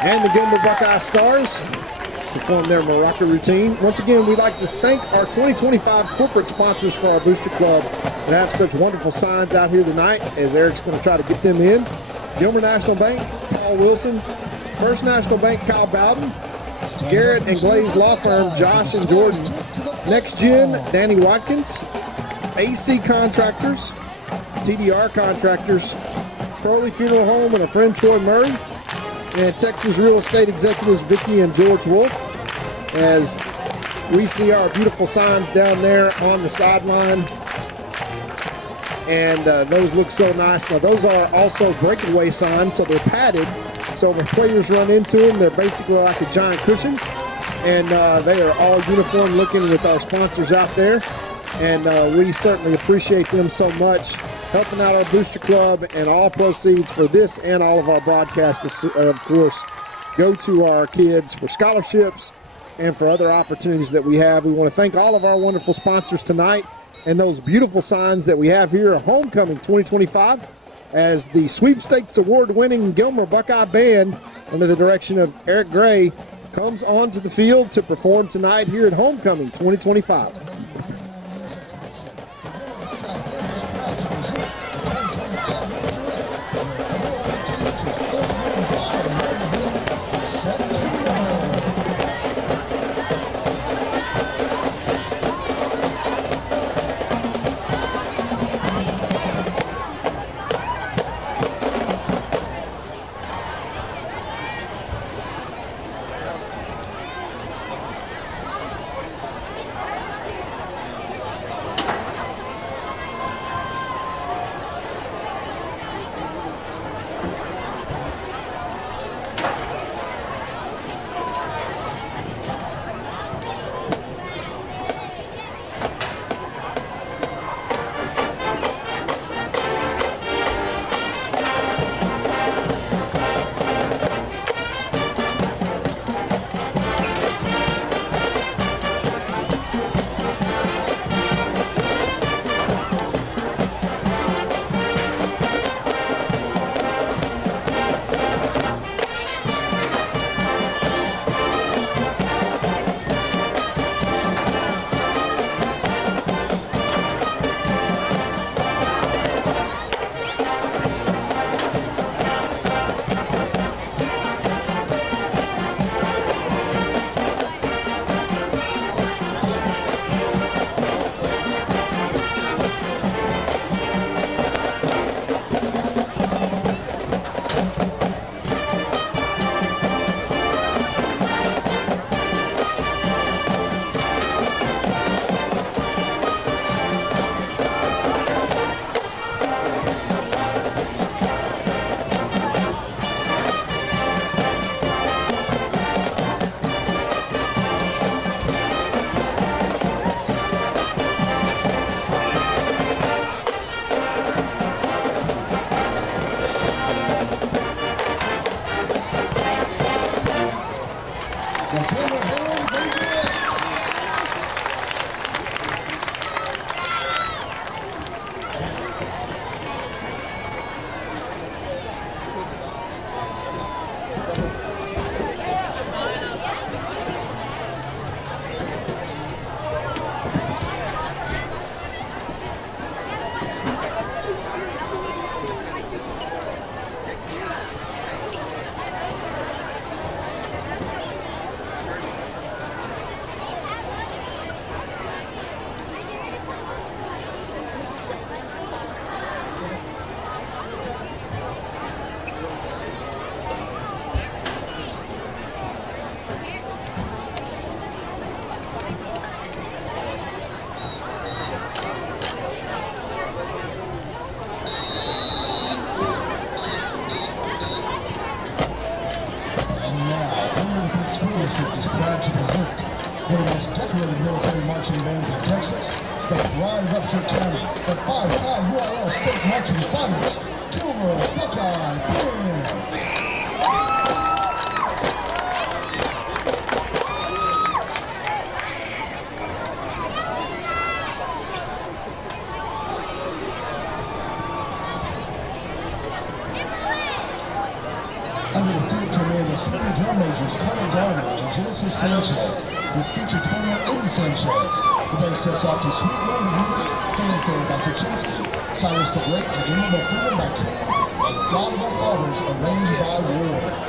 And the Gilmer Buckeye Stars perform their Morocco routine. Once again, we'd like to thank our 2025 corporate sponsors for our Booster Club that have such wonderful signs out here tonight, as Eric's going to try to get them in. Gilmer National Bank, Paul Wilson. First National Bank, Kyle Bowden. Garrett and Glaze Law Firm, Josh and Jordan. Next Gen, Danny Watkins. AC Contractors, TDR Contractors, Crowley Funeral Home and a friend, Troy Murray. And Texas Real Estate Executives Vicki and George Wolf, as we see our beautiful signs down there on the sideline. And those look so nice. Now those are also breakaway signs, so they're padded. So when players run into them, they're basically like a giant cushion. And they are all uniform looking with our sponsors out there. And we certainly appreciate them so much, helping out our Booster Club, and all proceeds for this and all of our broadcasts, of course, go to our kids for scholarships and for other opportunities that we have. We want to thank all of our wonderful sponsors tonight, and those beautiful signs that we have here at Homecoming 2025, as the Sweepstakes Award-winning Gilmer Buckeye Band, under the direction of Eric Gray, comes onto the field to perform tonight here at Homecoming 2025. one of the most decorated military marching bands in Texas, the Pride of Upshur County, the 5-time URL State Marching finalist, Gilmer Buckeye Band. Under the field command of senior drum majors Carter Garner and Genesis Sanchez, with featured Tony Andy Sanchez. The band steps off to Sweet Love Movie, Fanfare by Suchinsky, Cyrus the Great, and Emblem of Freedom by King, and God of Our Fathers, arranged by Ward.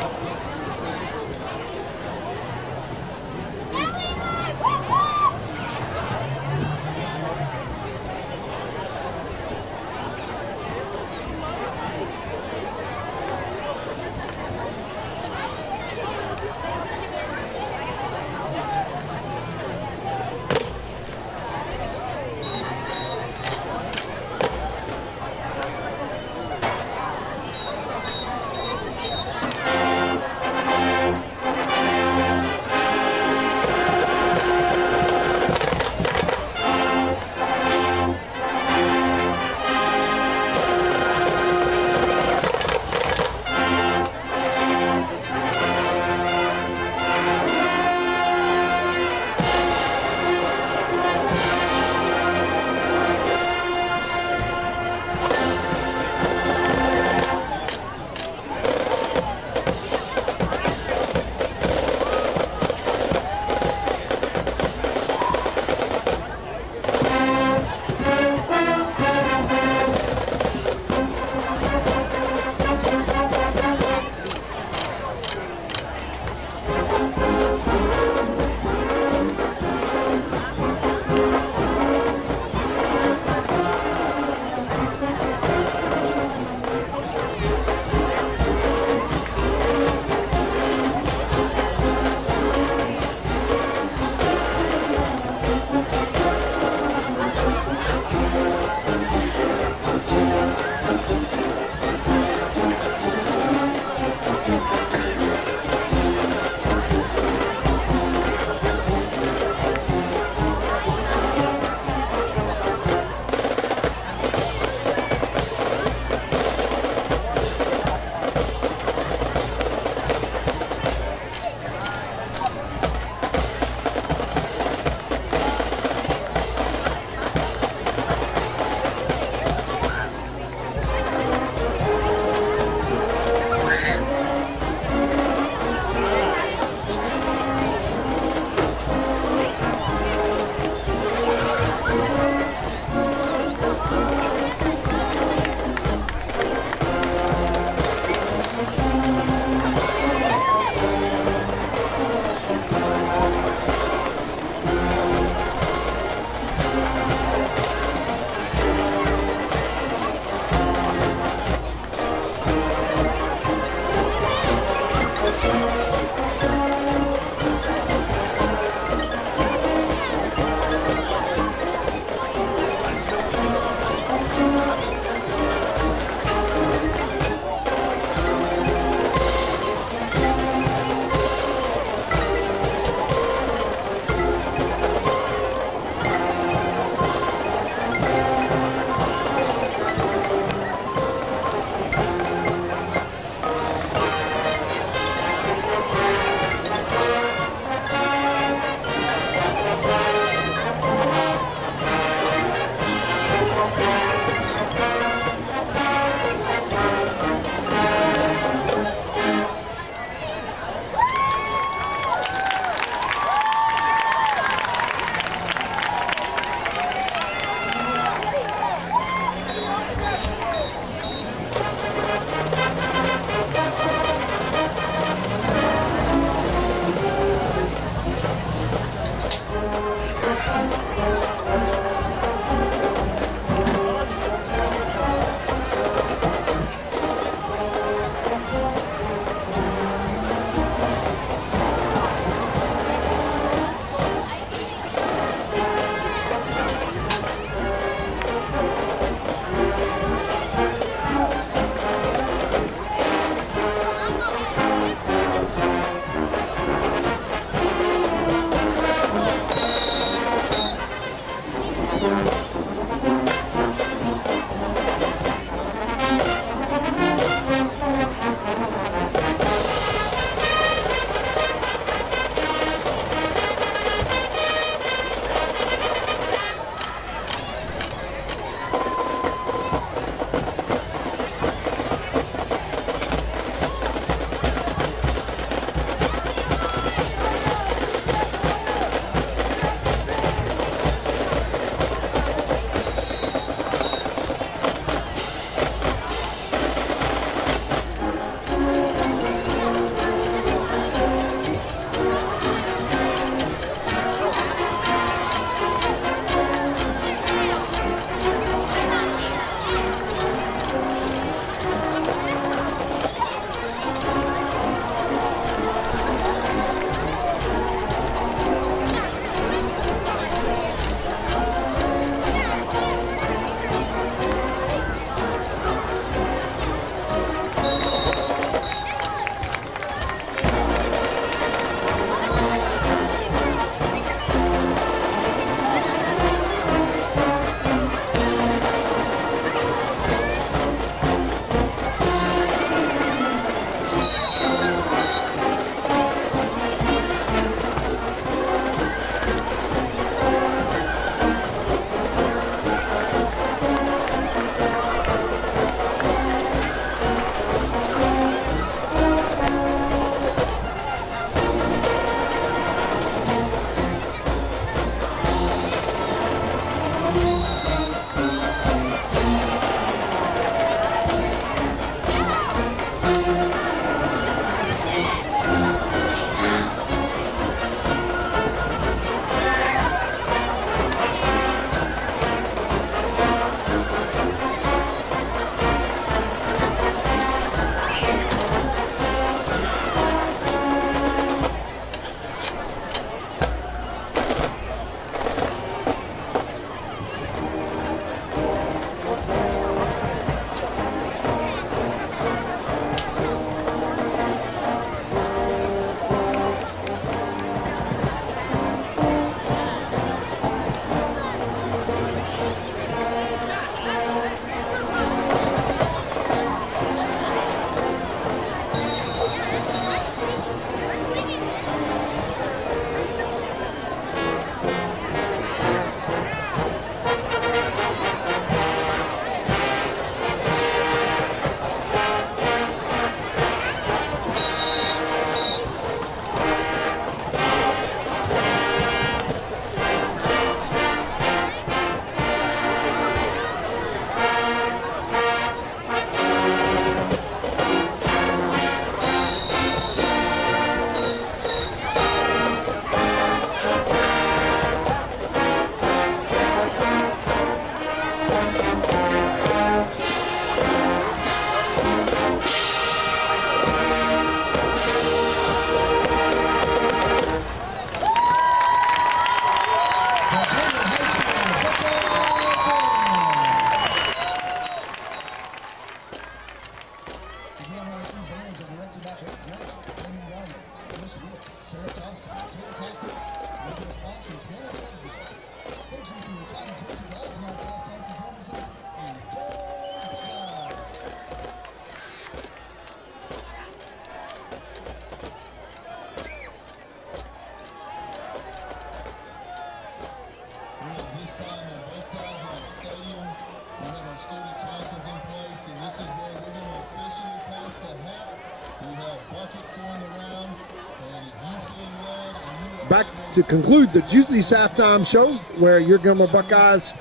back to conclude the Juicy's halftime show, where your Gilmer Buckeyes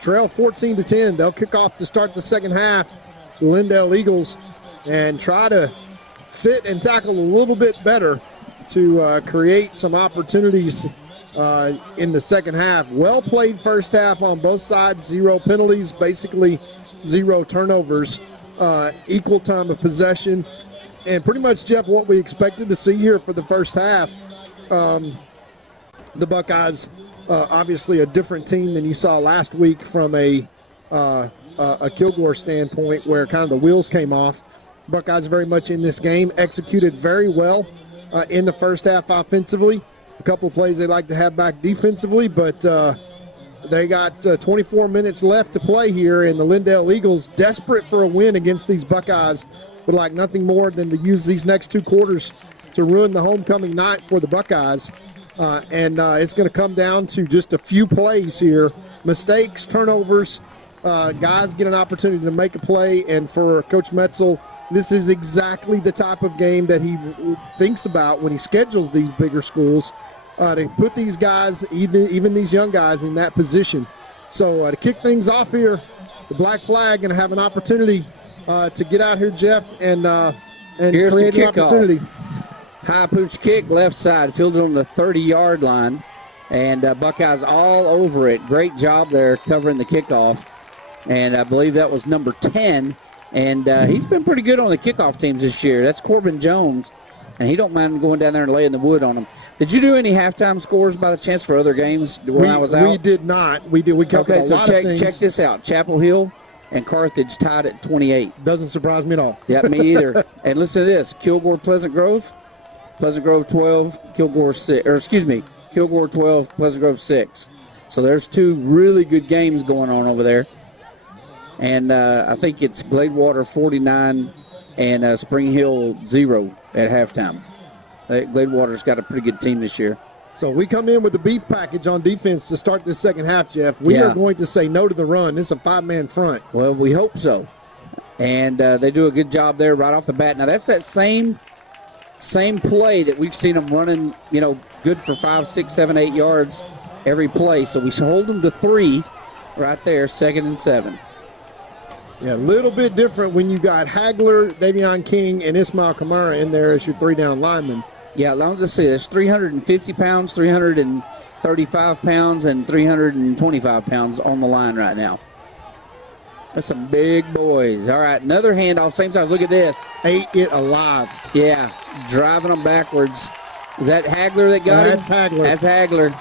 trail 14-10. They'll kick off to start the second half to Lindale Eagles and try to fit and tackle a little bit better to create some opportunities in the second half. Well played first half on both sides, 0 penalties, basically 0 turnovers, equal time of possession, and pretty much, Jeff, what we expected to see here for the first half. The Buckeyes, obviously a different team than you saw last week from a Kilgore standpoint, where kind of the wheels came off. Buckeyes very much in this game, executed very well in the first half offensively. A couple of plays they like to have back defensively, but they got 24 minutes left to play here, and the Lindale Eagles, desperate for a win against these Buckeyes, would like nothing more than to use these next 2 quarters to ruin the homecoming night for the Buckeyes. And it's going to come down to just a few plays here. Mistakes, turnovers, guys get an opportunity to make a play, and for Coach Metzel, this is exactly the type of game that he thinks about when he schedules these bigger schools, to put these guys, even these young guys, in that position. So to kick things off here, the Black Flag going to have an opportunity to get out here, Jeff, and here's create the an opportunity. High pooch kick, left side, fielded on the 30-yard line, and Buckeyes all over it. Great job there covering the kickoff, and I believe that was number 10, and he's been pretty good on the kickoff teams this year. That's Corbin Jones, and he don't mind going down there and laying the wood on them. Did you do any halftime scores by the chance for other games when I was out? We did not. We covered a lot of things. Check this out. Chapel Hill and Carthage tied at 28. Doesn't surprise me at all. Yeah, me either. And listen to this. Kilgore, Pleasant Grove 12, Kilgore 12, Pleasant Grove 6. So there's 2 really good games going on over there. And I think it's Gladewater 49 and Spring Hill 0 at halftime. Gladewater's got a pretty good team this year. So we come in with the beef package on defense to start this second half, Jeff. We are going to say no to the run. This is a 5-man front. Well, we hope so. And they do a good job there right off the bat. Now, that's that same play that we've seen them running, good for 5, 6, 7, 8 yards every play. So we hold them to 3 right there, 2nd and 7. Yeah, a little bit different when you got Hagler, Davion King, and Ismail Kamara in there as your 3-down linemen. Yeah, let's just see. There's 350 pounds, 335 pounds, and 325 pounds on the line right now. That's some big boys. All right, another handoff, same size. Look at this. Ate it alive. Yeah, driving them backwards. Is that Hagler that got him? That's Hagler. That's Hagler.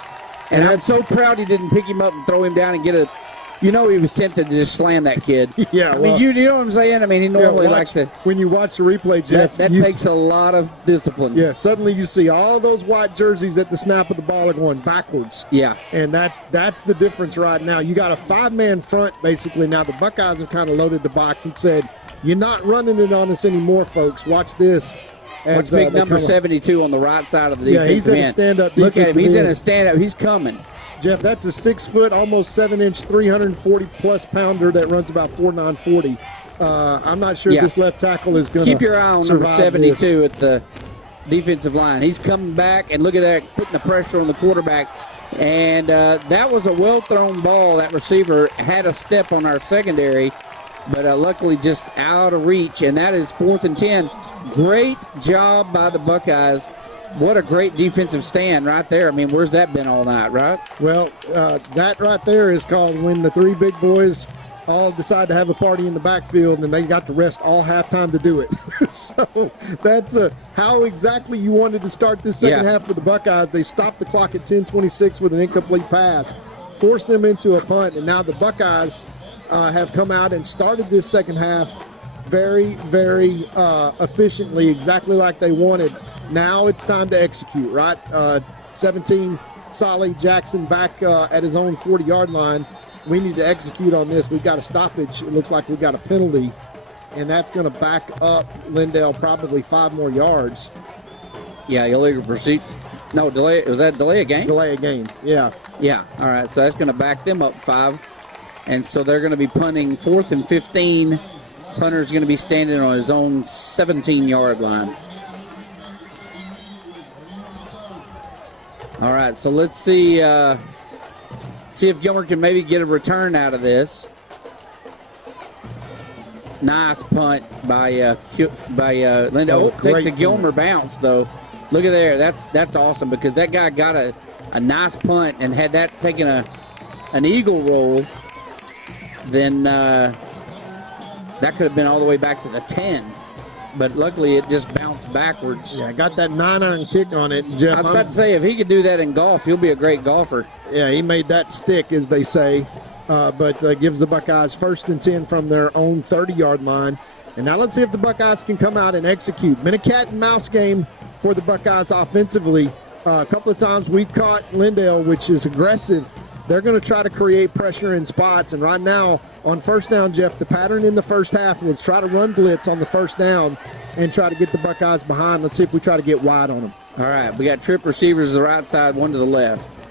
And I'm so proud he didn't pick him up and throw him down and get a... he was tempted to just slam that kid. Yeah, I mean, you know what I'm saying? I mean, he normally likes to... When you watch the replay, Jeff... That takes a lot of discipline. Yeah, suddenly you see all those white jerseys at the snap of the ball are going backwards. Yeah. And that's the difference right now. You got a 5-man front, basically. Now, the Buckeyes have kind of loaded the box and said, you're not running it on us anymore, folks. Watch this. Watch big number 72 on the right side of the defensive end. Yeah, he's in a stand-up. Look at him. He's in a stand-up. He's coming. Jeff, that's a 6-foot, almost 7-inch, 340-plus pounder that runs about 4.9 40. I'm not sure this left tackle is going to keep your eye on number 72 at the defensive line. He's coming back, and look at that, putting the pressure on the quarterback. And that was a well-thrown ball. That receiver had a step on our secondary, but luckily just out of reach. And that is 4th and 10. Great job by the Buckeyes. What a great defensive stand right there. I mean, where's that been all night, right? Well, that right there is called when the 3 big boys all decide to have a party in the backfield, and they got to rest all halftime to do it. So that's how exactly you wanted to start this second half for the Buckeyes. They stopped the clock at 10:26 with an incomplete pass, forced them into a punt, and now the Buckeyes have come out and started this second half very, very efficiently, exactly like they wanted. Now it's time to execute, right? 17, Solly Jackson back at his own 40-yard line. We need to execute on this. We've got a stoppage. It looks like we've got a penalty, and that's going to back up Lindale probably 5 more yards. Yeah, illegal pursuit. No, delay. Was that delay a game? Delay a game, yeah. Yeah, all right. So that's going to back them up 5. And so they're going to be punting 4th and 15. Punter's going to be standing on his own 17-yard line. All right, so let's see if Gilmer can maybe get a return out of this. Nice punt by Lindale. Oh, takes a Gilmer bounce, though. Look at there. That's awesome because that guy got a nice punt, and had that taken an eagle roll, then that could have been all the way back to the 10. But luckily it just bounced backwards. Yeah, got that 9-iron kick on it, Jeff. I was about to say, if he could do that in golf, he'll be a great golfer. Yeah, he made that stick, as they say, but gives the Buckeyes 1st and 10 from their own 30-yard line. And now let's see if the Buckeyes can come out and execute. Been a cat and mouse game for the Buckeyes offensively. A couple of times we've caught Lindale, which is aggressive. They're going to try to create pressure in spots. And right now, on first down, Jeff, the pattern in the first half was try to run blitz on the first down and try to get the Buckeyes behind. Let's see if we try to get wide on them. All right, we got trip receivers to the right side, one to the left.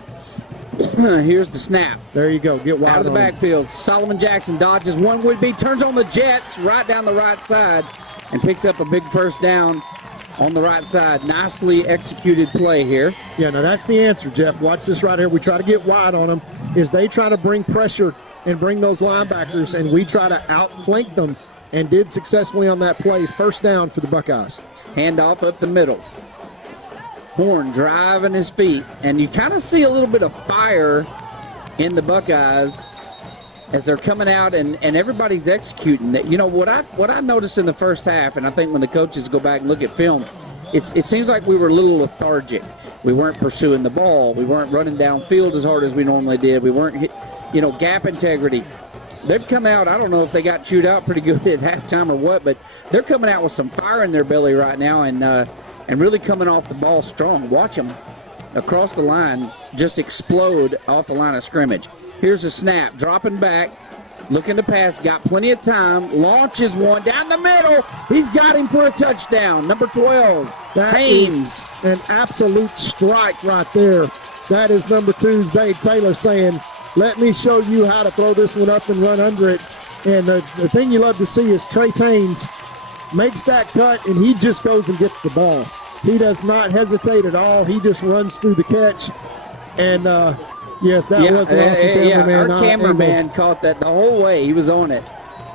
Here's the snap. There you go. Get wide out of the backfield. Solomon Jackson dodges one would-be, turns on the jets right down the right side and picks up a big first down on the right side. Nicely executed play here. Yeah, now that's the answer, Jeff. Watch this right here. We try to get wide on them. Is they try to bring pressure and bring those linebackers, and we try to outflank them, and did successfully on that play. First down for the Buckeyes. Handoff up the middle. Horn driving his feet, and you kind of see a little bit of fire in the Buckeyes as they're coming out, and everybody's executing. You know, what I noticed in the first half, and I think when the coaches go back and look at film, it seems like we were a little lethargic. We weren't pursuing the ball. We weren't running downfield as hard as we normally did. We weren't, gap integrity. They've come out, I don't know if they got chewed out pretty good at halftime or what, but they're coming out with some fire in their belly right now, and really coming off the ball strong. Watch them across the line just explode off the line of scrimmage. Here's a snap, dropping back, looking to pass, got plenty of time, launches one down the middle. He's got him for a touchdown. Number 12, Haynes. An absolute strike right there. That is number 2, Zay Taylor, saying, let me show you how to throw this one up and run under it. And the thing you love to see is Trace Haynes makes that cut, and he just goes and gets the ball. He does not hesitate at all. He just runs through the catch. And, yes, that was an awesome cameraman. Our cameraman caught that the whole way. He was on it.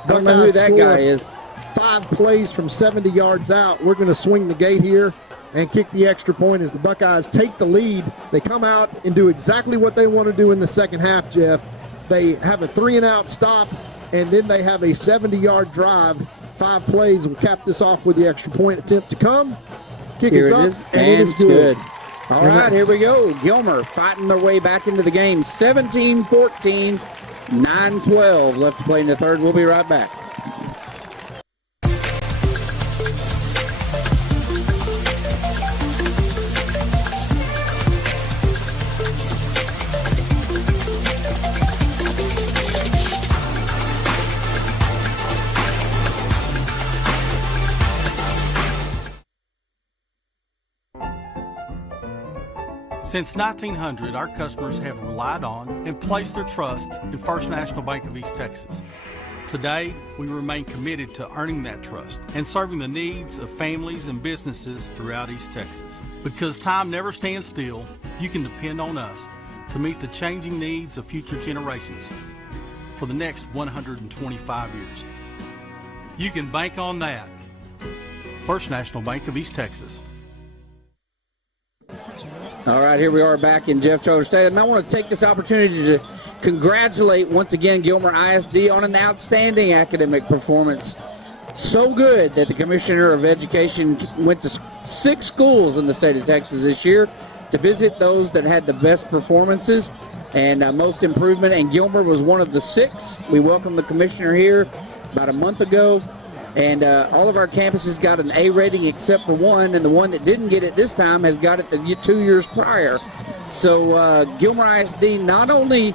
Don't know who that guy is. 5 plays from 70 yards out. We're going to swing the gate here and kick the extra point as the Buckeyes take the lead. They come out and do exactly what they want to do in the second half, Jeff. They have a 3-and-out stop, and then they have a 70-yard drive. 5 plays will cap this off with the extra point attempt to come. Kick is up, and it is good. All right, here we go. Gilmer fighting their way back into the game. 17-14, 9-12 left to play in the third. We'll be right back. Since 1900, our customers have relied on and placed their trust in First National Bank of East Texas. Today, we remain committed to earning that trust and serving the needs of families and businesses throughout East Texas. Because time never stands still, you can depend on us to meet the changing needs of future generations for the next 125 years. You can bank on that. First National Bank of East Texas. All right, here we are back in Jeff Traylor Stadium. I want to take this opportunity to congratulate once again Gilmer ISD on an outstanding academic performance. So good that the Commissioner of Education went to 6 schools in the state of Texas this year to visit those that had the best performances and most improvement, and Gilmer was one of the 6. We welcomed the Commissioner here about a month ago. And all of our campuses got an A rating except for one, and the one that didn't get it this time has got it the 2 years prior. So Gilmer ISD not only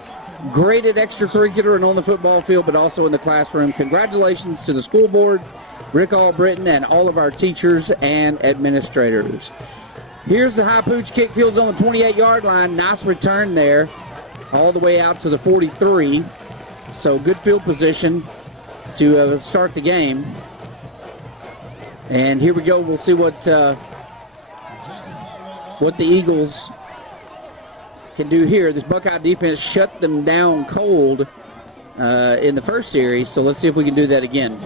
great at extracurricular and on the football field, but also in the classroom. Congratulations to the school board, Rick Albritton, and all of our teachers and administrators. Here's the high pooch kick, field on the 28-yard line. Nice return there, all the way out to the 43. So good field position to start the game. And here we go. We'll see what the Eagles can do here. This Buckeye defense shut them down cold in the first series, so let's see if we can do that again.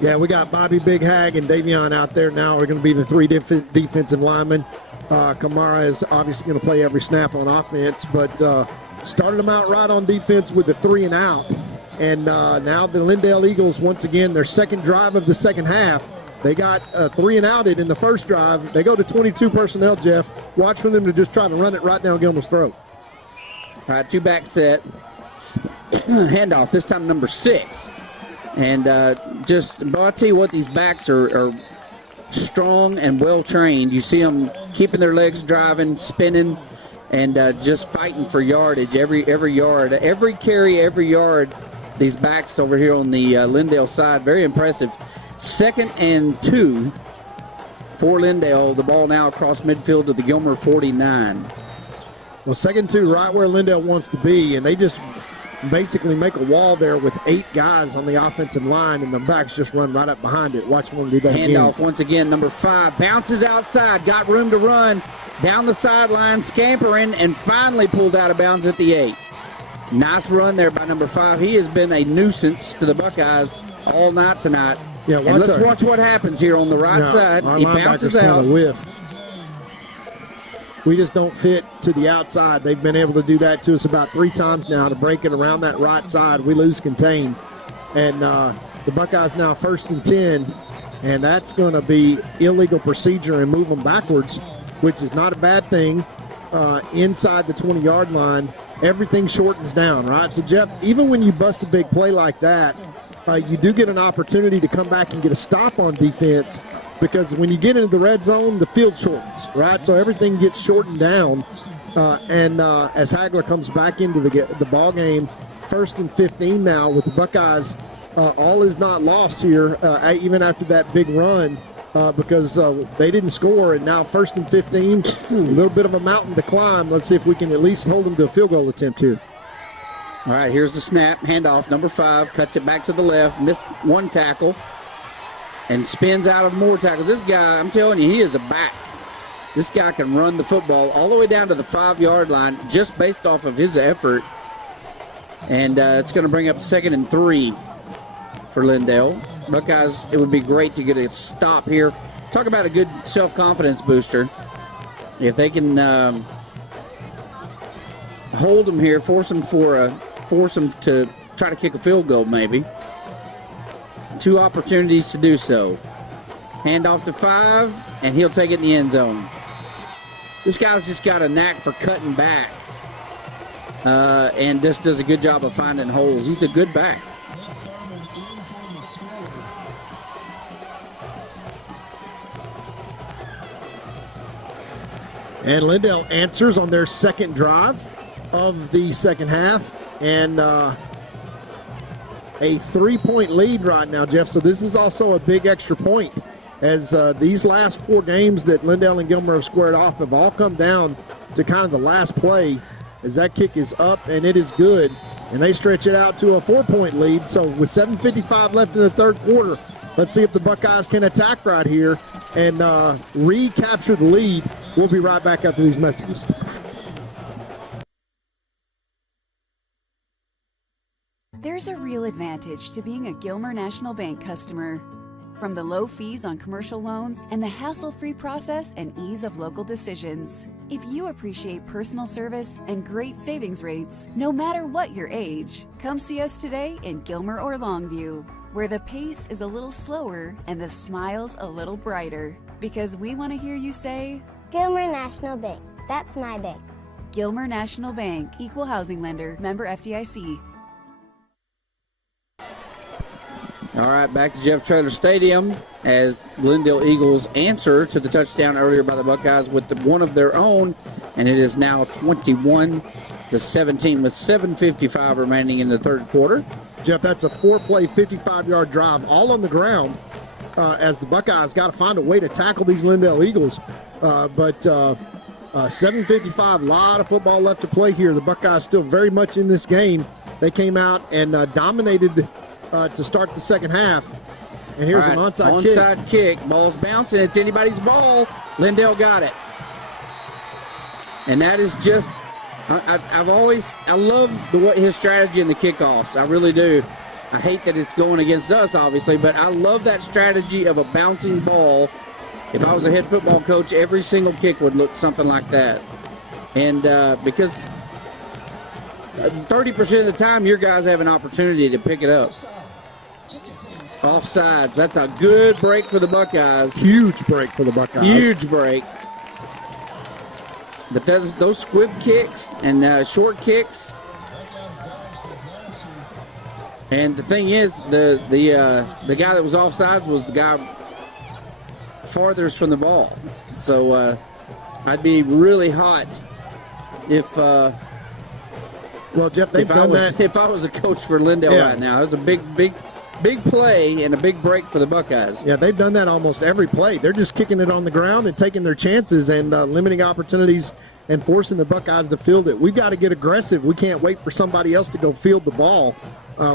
Yeah, we got Bobby Big Hag and Davion out there now. We're going to be the three defensive linemen. Kamara is obviously going to play every snap on offense, but started them out right on defense with the 3 and out. And now the Lindale Eagles, once again, their second drive of the second half, they got 3 and outed in the first drive. They go to 22 personnel, Jeff. Watch for them to just try to run it right down Gilmer's throat. All right, 2-back set. Handoff, this time number 6. And I'll tell you what, these backs are strong and well-trained. You see them keeping their legs driving, spinning, and just fighting for yardage every yard. Every carry, every yard, these backs over here on the Lindale side, very impressive. 2nd and 2 for Lindale. The ball now across midfield to the Gilmer 49. Well, 2nd and 2 right where Lindale wants to be, and they just basically make a wall there with 8 guys on the offensive line, and the backs just run right up behind it. Watch them do that Handoff once again, number 5. Bounces outside, got room to run. Down the sideline, scampering, and finally pulled out of bounds at the 8. Nice run there by number 5. He has been a nuisance to the Buckeyes all night tonight. Yeah, and let's watch what happens here on the right side. He bounces out. We just don't fit to the outside. They've been able to do that to us about 3 times now to break it around that right side. We lose contain. And the Buckeyes now 1st and 10, and that's going to be illegal procedure and move them backwards, which is not a bad thing. Inside the 20-yard line, everything shortens down, right? So, Jeff, even when you bust a big play like that, you do get an opportunity to come back and get a stop on defense, because when you get into the red zone, the field shortens, right? So everything gets shortened down. And as Hagler comes back into the ball game, 1st and 15 now with the Buckeyes, all is not lost here, even after that big run, because they didn't score. And now 1st and 15, a little bit of a mountain to climb. Let's see if we can at least hold them to a field goal attempt here. All right, here's the snap. Handoff, number 5, cuts it back to the left, missed 1 tackle, and spins out of more tackles. This guy, I'm telling you, he is a back. This guy can run the football all the way down to the 5-yard line just based off of his effort. And it's going to bring up 2nd and 3 for Lindale. Buckeyes, it would be great to get a stop here. Talk about a good self-confidence booster. If they can hold them here, force them to try to kick a field goal maybe. 2 opportunities to do so. Handoff to 5, and he'll take it in the end zone. This guy's just got a knack for cutting back, and just does a good job of finding holes. He's a good back. And Lindale answers on their 2nd drive of the second half, and a 3-point lead right now, Jeff. So this is also a big extra point, as these last 4 games that Lindale and Gilmer have squared off have all come down to kind of the last play, as that kick is up and it is good, and they stretch it out to a 4-point lead. So with 7:55 left in the 3rd quarter, let's see if the Buckeyes can attack right here and recapture the lead. We'll be right back after these messages. There's a real advantage to being a Gilmer National Bank customer. From the low fees on commercial loans and the hassle-free process and ease of local decisions. If you appreciate personal service and great savings rates, no matter what your age, come see us today in Gilmer or Longview, where the pace is a little slower and the smiles a little brighter. Because we want to hear you say, Gilmer National Bank, that's my bank. Gilmer National Bank, Equal Housing Lender, member FDIC. All right, back to Jeff Traylor Stadium as Lindale Eagles answer to the touchdown earlier by the Buckeyes with one of their own, and it is now 21-17 with 7:55 remaining in the 3rd quarter. Jeff, that's a 4-play, 55-yard drive, all on the ground, as the Buckeyes got to find a way to tackle these Lindale Eagles. But 7:55, a lot of football left to play here. The Buckeyes still very much in this game. They came out and dominated to start the second half. And here's an onside kick. Ball's bouncing. It's anybody's ball. Lindale got it. And that is just, I love his strategy in the kickoffs. I really do. I hate that it's going against us, obviously, but I love that strategy of a bouncing ball. If I was a head football coach, every single kick would look something like that. And because 30% of the time, your guys have an opportunity to pick it up. Offsides. That's a good break for the Buckeyes. Huge break for the Buckeyes. Huge break. But those squib kicks and short kicks. And the thing is, the guy that was offsides was the guy farthest from the ball. So I'd be really hot if Jeff, if I was a coach for Lindale right now. It was a big play and a big break for the Buckeyes. Yeah, they've done that almost every play. They're just kicking it on the ground and taking their chances and limiting opportunities and forcing the Buckeyes to field it. We've got to get aggressive. We can't wait for somebody else to go field the ball.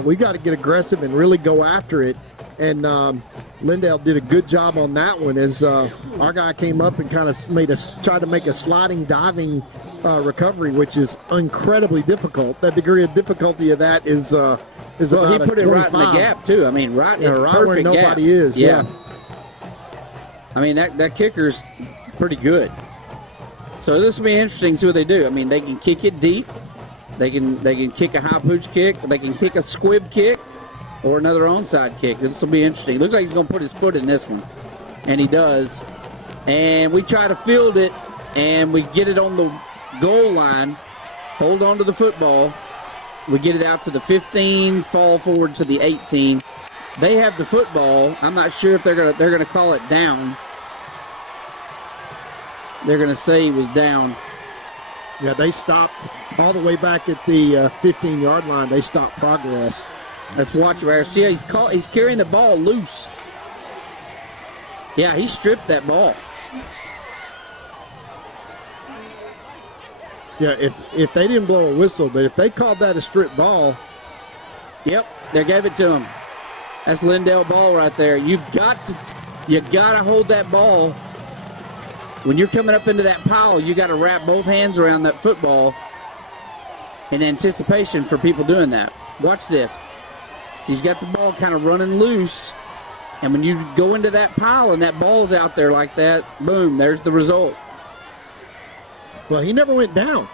We've got to get aggressive and really go after it. And Lindale did a good job on that one as our guy came up and kind of tried to make a sliding, diving recovery, which is incredibly difficult. That degree of difficulty of that is well, he put it right in the gap, too. I mean, right where nobody gap. is. Yeah. I mean, that kicker's pretty good. So this will be interesting to see what they do. I mean, they can kick it deep. They can kick a high pooch kick. They can kick a squib kick or another onside kick. This will be interesting. It looks like he's going to put his foot in this one, and he does. And we try to field it, and we get it on the goal line, hold on to the football. We get it out to the 15, fall forward to the 18. They have the football. I'm not sure if they're gonna call it down. They're gonna say he was down. Yeah, they stopped all the way back at the 15-yard line. They stopped progress. Let's watch it right here. See, he's carrying the ball loose. Yeah, he stripped that ball. Yeah, if they didn't blow a whistle, but if they called that a strip ball. Yep, they gave it to him. That's Lindale ball right there. You got to hold that ball. When you're coming up into that pile, you got to wrap both hands around that football in anticipation for people doing that. Watch this. So he's got the ball kind of running loose, and when you go into that pile and that ball's out there like that, boom, there's the result. Well, he never went down.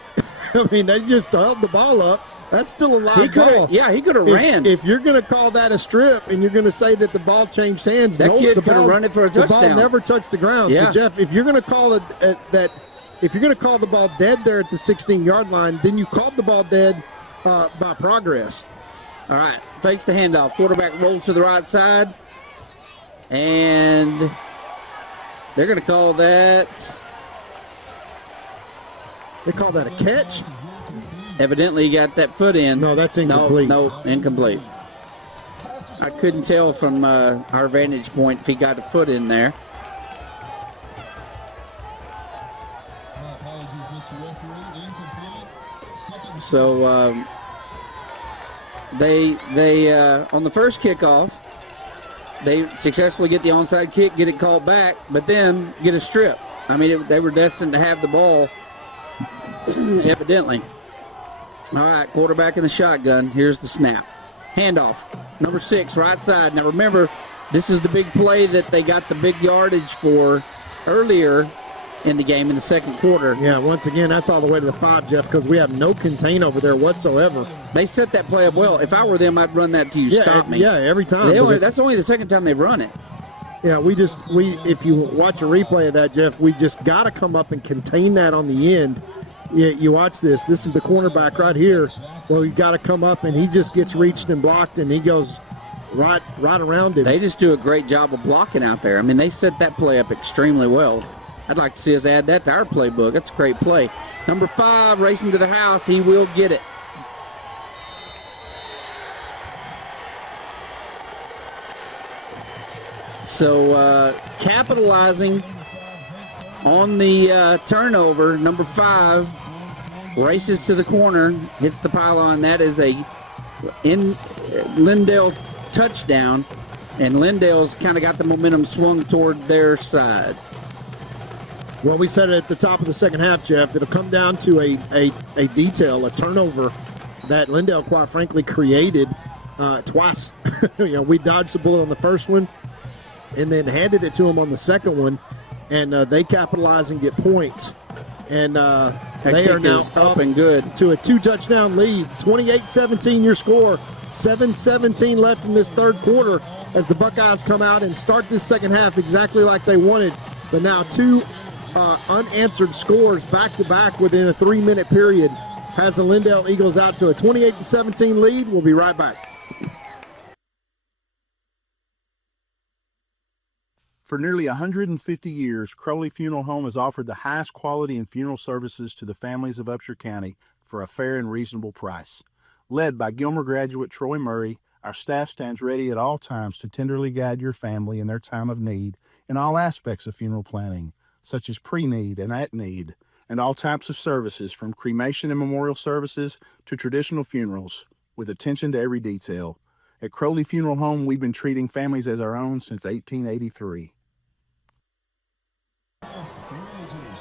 I mean, they just held the ball up. That's still a live ball. Yeah, he could have ran. If you're going to call that a strip and you're going to say that the ball changed hands, that kid could have run it for a touchdown. The ball never touched the ground. Yeah. So, Jeff, if you're going to call it if you're going to call the ball dead there at the 16-yard line, then you called the ball dead by progress. All right, fakes the handoff. Quarterback rolls to the right side, and they're going to call that. They call that a catch? Evidently, he got that foot in. No, that's incomplete. No, incomplete. I couldn't tell from our vantage point if he got a foot in there. So they on the first kickoff, they successfully get the onside kick, get it called back, but then get a strip. I mean, they were destined to have the ball, evidently. All right, quarterback in the shotgun. Here's the snap. Handoff. Number 6, right side. Now, remember, this is the big play that they got the big yardage for earlier in the game in the second quarter. Yeah, once again, that's all the way to the 5, Jeff, because we have no contain over there whatsoever. They set that play up well. If I were them, I'd run that to you. Yeah, stop me. Yeah, every time. That's only the second time they've run it. Yeah, if you watch a replay of that, Jeff, we just got to come up and contain that on the end. You watch this. This is the cornerback right here. Well, you got to come up, and he just gets reached and blocked, and he goes right around him. They just do a great job of blocking out there. I mean, they set that play up extremely well. I'd like to see us add that to our playbook. That's a great play. Number 5, racing to the house. He will get it. So capitalizing on the turnover, number 5 races to the corner, hits the pylon. That is a Lindale touchdown, and Lindale's kind of got the momentum swung toward their side. Well, we said it at the top of the second half, Jeff. It'll come down to a detail, a turnover that Lindale, quite frankly, created twice. We dodged the bullet on the first one and then handed it to them on the second one, and they capitalize and get points. And they are now up and good to a 2-touchdown lead. 28-17 your score. 7:17 left in this third quarter as the Buckeyes come out and start this second half exactly like they wanted. But now 2 unanswered scores back-to-back within a 3-minute period has the Lindale Eagles out to a 28-17 lead. We'll be right back. For nearly 150 years, Crowley Funeral Home has offered the highest quality in funeral services to the families of Upshur County for a fair and reasonable price. Led by Gilmer graduate Troy Murray, our staff stands ready at all times to tenderly guide your family in their time of need in all aspects of funeral planning, such as pre-need and at-need, and all types of services from cremation and memorial services to traditional funerals, with attention to every detail. At Crowley Funeral Home, we've been treating families as our own since 1883.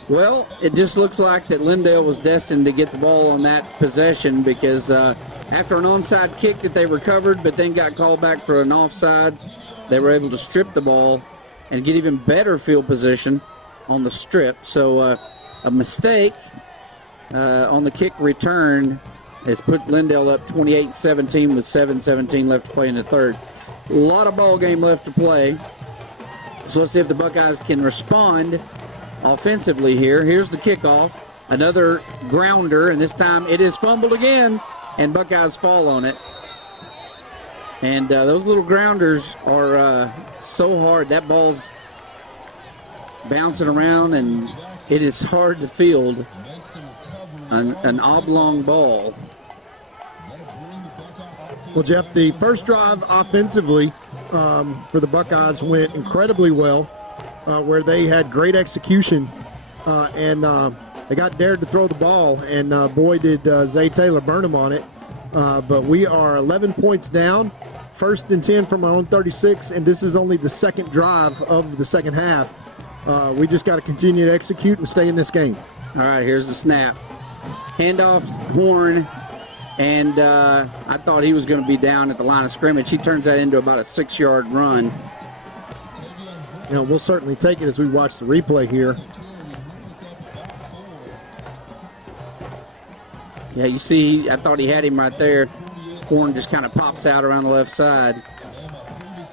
Well, it just looks like that Lindale was destined to get the ball on that possession because after an onside kick that they recovered but then got called back for an offsides, they were able to strip the ball and get even better field position on the strip. So a mistake on the kick return has put Lindale up 28-17 with 7:17 left to play in the third. A lot of ball game left to play. So let's see if the Buckeyes can respond offensively here. Here's the kickoff. Another grounder, and this time it is fumbled again, and Buckeyes fall on it. And those little grounders are so hard. That ball's bouncing around, and it is hard to field an oblong ball. Well, Jeff, the first drive offensively for the Buckeyes went incredibly well, where they had great execution, and they got dared to throw the ball, and boy, did Zay Taylor burn them on it. But we are 11 points down, 1st and 10 from our own 36, and this is only the second drive of the second half. We just got to continue to execute and stay in this game. All right, here's the snap. Handoff, Horn, and I thought he was going to be down at the line of scrimmage. He turns that into about a 6-yard run. We'll certainly take it as we watch the replay here. Yeah, you see, I thought he had him right there. Horn just kind of pops out around the left side.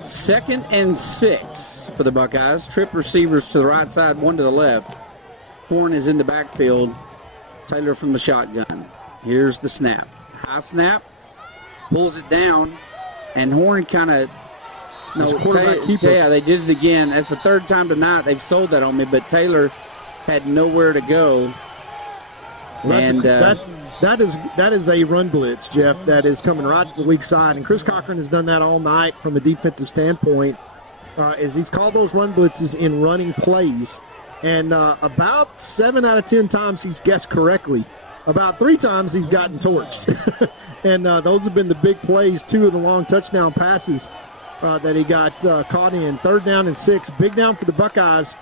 2nd and 6 for the Buckeyes. Trip receivers to the right side, 1 to the left. Horn is in the backfield. Taylor from the shotgun. Here's the snap. High snap. Pulls it down. And Horn kind of... they did it again. That's the 3rd time tonight they've sold that on me, but Taylor had nowhere to go. Well, and that is a run blitz, Jeff, that is coming right to the weak side. And Chris Cochran has done that all night from a defensive standpoint, as he's called those run blitzes in running plays. And about 7 out of 10 times he's guessed correctly. About 3 times he's gotten torched. And those have been the big plays, 2 of the long touchdown passes that he got caught in. 3rd down and 6. Big down for the Buckeyes.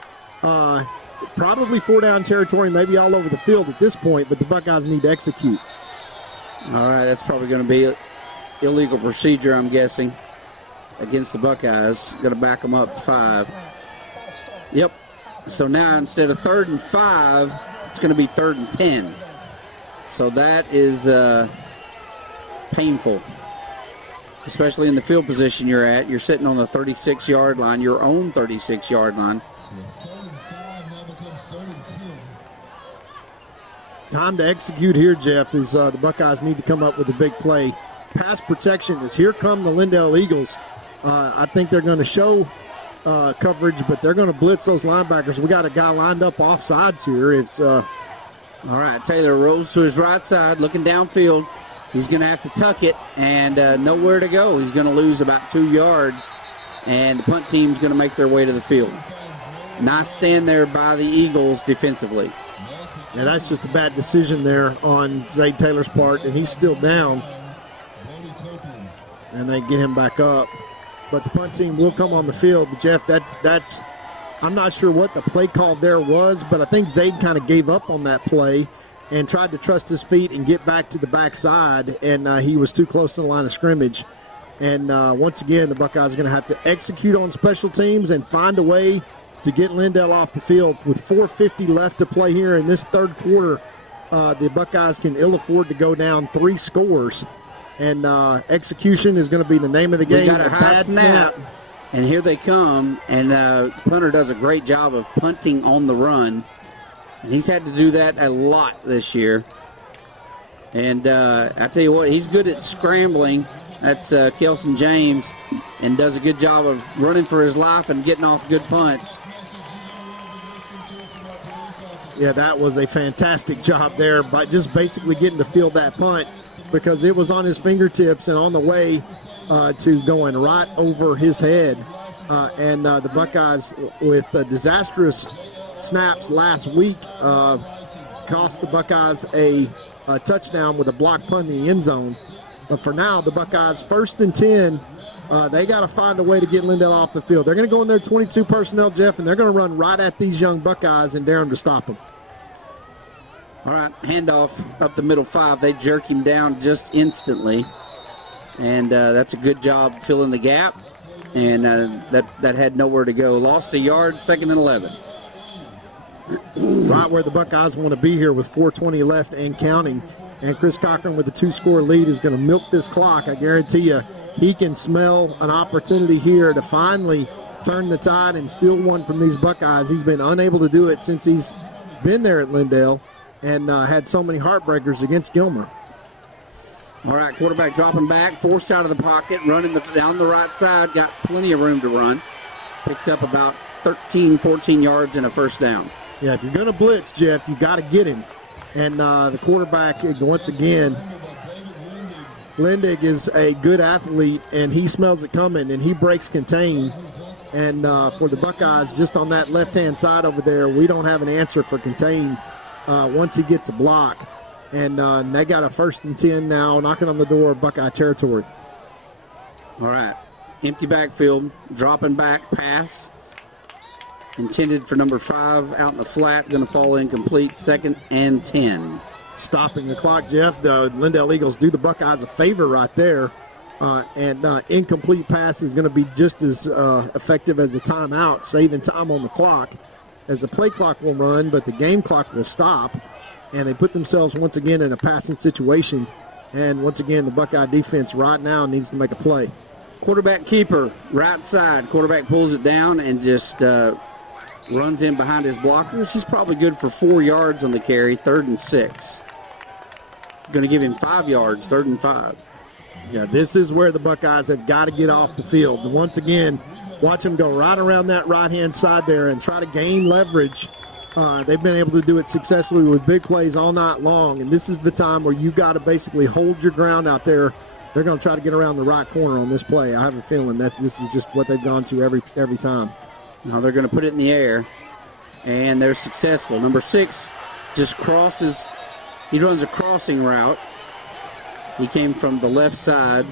Probably 4-down territory, maybe all over the field at this point, but the Buckeyes need to execute. All right, that's probably going to be illegal procedure, I'm guessing, against the Buckeyes. Going to back them up 5. Yep. So now instead of 3rd and 5, it's going to be 3rd and 10. So that is painful, especially in the field position you're at. You're sitting on the 36-yard line, your own 36-yard line. Time to execute here, Jeff, is the Buckeyes need to come up with a big play. Pass protection is here come the Lindale Eagles. I think they're going to show coverage, but they're going to blitz those linebackers. We got a guy lined up off sides here. It's all right, Taylor rolls to his right side, looking downfield. He's going to have to tuck it, and nowhere to go. He's going to lose about 2 yards, and the punt team's going to make their way to the field. Nice stand there by the Eagles defensively. Yeah, that's just a bad decision there on Zay Taylor's part, and he's still down. And they get him back up. But the punt team will come on the field. But, Jeff, that's I'm not sure what the play call there was, but I think Zaid kind of gave up on that play and tried to trust his feet and get back to the backside, and he was too close to the line of scrimmage. And once again, the Buckeyes are going to have to execute on special teams and find a way to get Lindale off the field. With 4:50 left to play here in this third quarter, the Buckeyes can ill afford to go down 3 scores. And execution is going to be the name of the game. We got a high snap. And here they come, and punter does a great job of punting on the run. And he's had to do that a lot this year. And I tell you what, he's good at scrambling. That's Kelson James, and does a good job of running for his life and getting off good punts. Yeah, that was a fantastic job there by just basically getting to field that punt, because it was on his fingertips and on the way to going right over his head. And the Buckeyes, with disastrous snaps last week, cost the Buckeyes a touchdown with a block punt in the end zone. But for now, the Buckeyes, 1st and 10, they got to find a way to get Lindale off the field. They're going to go in there 22 personnel, Jeff, and they're going to run right at these young Buckeyes and dare them to stop them. All right, handoff up the middle 5. They jerk him down just instantly. And that's a good job filling the gap. And that had nowhere to go. Lost a yard, 2nd and 11. Right where the Buckeyes want to be here with 4:20 left and counting. And Chris Cochran with a 2-score lead is going to milk this clock. I guarantee you he can smell an opportunity here to finally turn the tide and steal one from these Buckeyes. He's been unable to do it since he's been there at Lindale and had so many heartbreakers against Gilmer. All right, quarterback dropping back, forced out of the pocket, running down the right side, got plenty of room to run. Picks up about 13, 14 yards and a first down. Yeah, if you're going to blitz, Jeff, you got to get him. And the quarterback, once again, Lindig is a good athlete, and he smells it coming, and he breaks contain. And for the Buckeyes, just on that left-hand side over there, we don't have an answer for contain once he gets a block. And they got a 1st and 10 now, knocking on the door of Buckeye territory. All right, empty backfield, dropping back, pass. Intended for number 5 out in the flat, going to fall incomplete, 2nd and 10. Stopping the clock, Jeff. The Lindale Eagles do the Buckeyes a favor right there. And incomplete pass is going to be just as effective as a timeout, saving time on the clock, as the play clock will run, but the game clock will stop. And they put themselves once again in a passing situation. And once again, the Buckeye defense right now needs to make a play. Quarterback keeper, right side. Quarterback pulls it down and just runs in behind his blockers. He's probably good for 4 yards on the carry, 3rd and 6. It's going to give him 5 yards, 3rd and 5. Yeah, this is where the Buckeyes have got to get off the field. And once again, watch them go right around that right-hand side there and try to gain leverage. They've been able to do it successfully with big plays all night long, and this is the time where you got to basically hold your ground out there. They're going to try to get around the right corner on this play. I have a feeling that this is just what they've gone to every time. Now they're going to put it in the air, and they're successful. Number 6 just crosses. He runs a crossing route. He came from the left side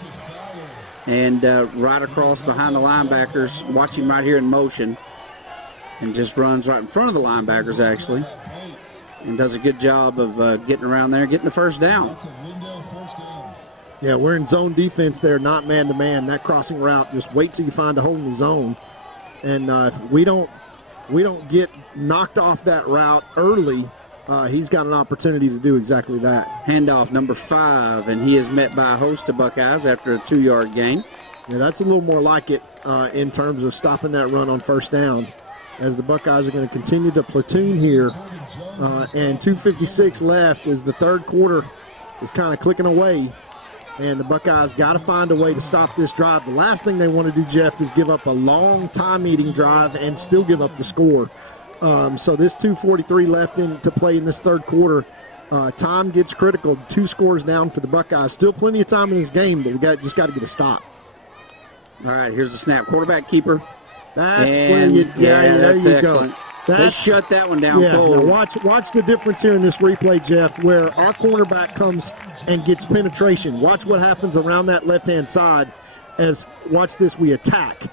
and right across behind the linebackers. Watch him right here in motion, and just runs right in front of the linebackers, actually, and does a good job of getting around there, getting the first down. Yeah, we're in zone defense there, not man-to-man. That crossing route, just wait till you find a hole in the zone. And if we don't get knocked off that route early, he's got an opportunity to do exactly that. Handoff number 5, and he is met by a host of Buckeyes after a 2-yard gain. Yeah, that's a little more like it in terms of stopping that run on first down, as the Buckeyes are going to continue to platoon here. And 2:56 left as the third quarter is kind of clicking away. And the Buckeyes got to find a way to stop this drive. The last thing they want to do, Jeff, is give up a long time-eating drive and still give up the score. So this 2:43 left to play in this third quarter. Time gets critical. 2 scores down for the Buckeyes. Still plenty of time in this game, but we just got to get a stop. All right, here's the snap. Quarterback keeper. That's where you there you excellent. Go. They shut that one down cold. Now watch the difference here in this replay, Jeff, where our cornerback comes and gets penetration. Watch what happens around that left-hand side watch this, we attack.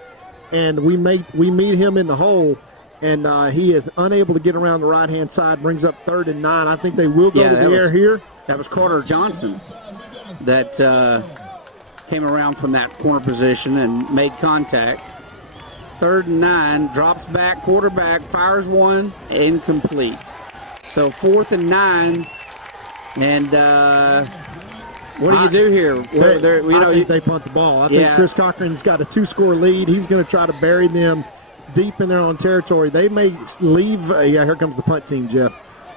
And we meet him in the hole, and he is unable to get around the right-hand side, brings up 3rd and 9. I think they will go to the air here. That was Carter Johnson that came around from that corner position and made contact. 3rd and 9, drops back, quarterback, fires one, incomplete. So 4th and 9, and what do you do here? I think they punt the ball. I think Chris Cochran's got a 2-score lead. He's going to try to bury them deep in their own territory. They may leave. Here comes the punt team, Jeff.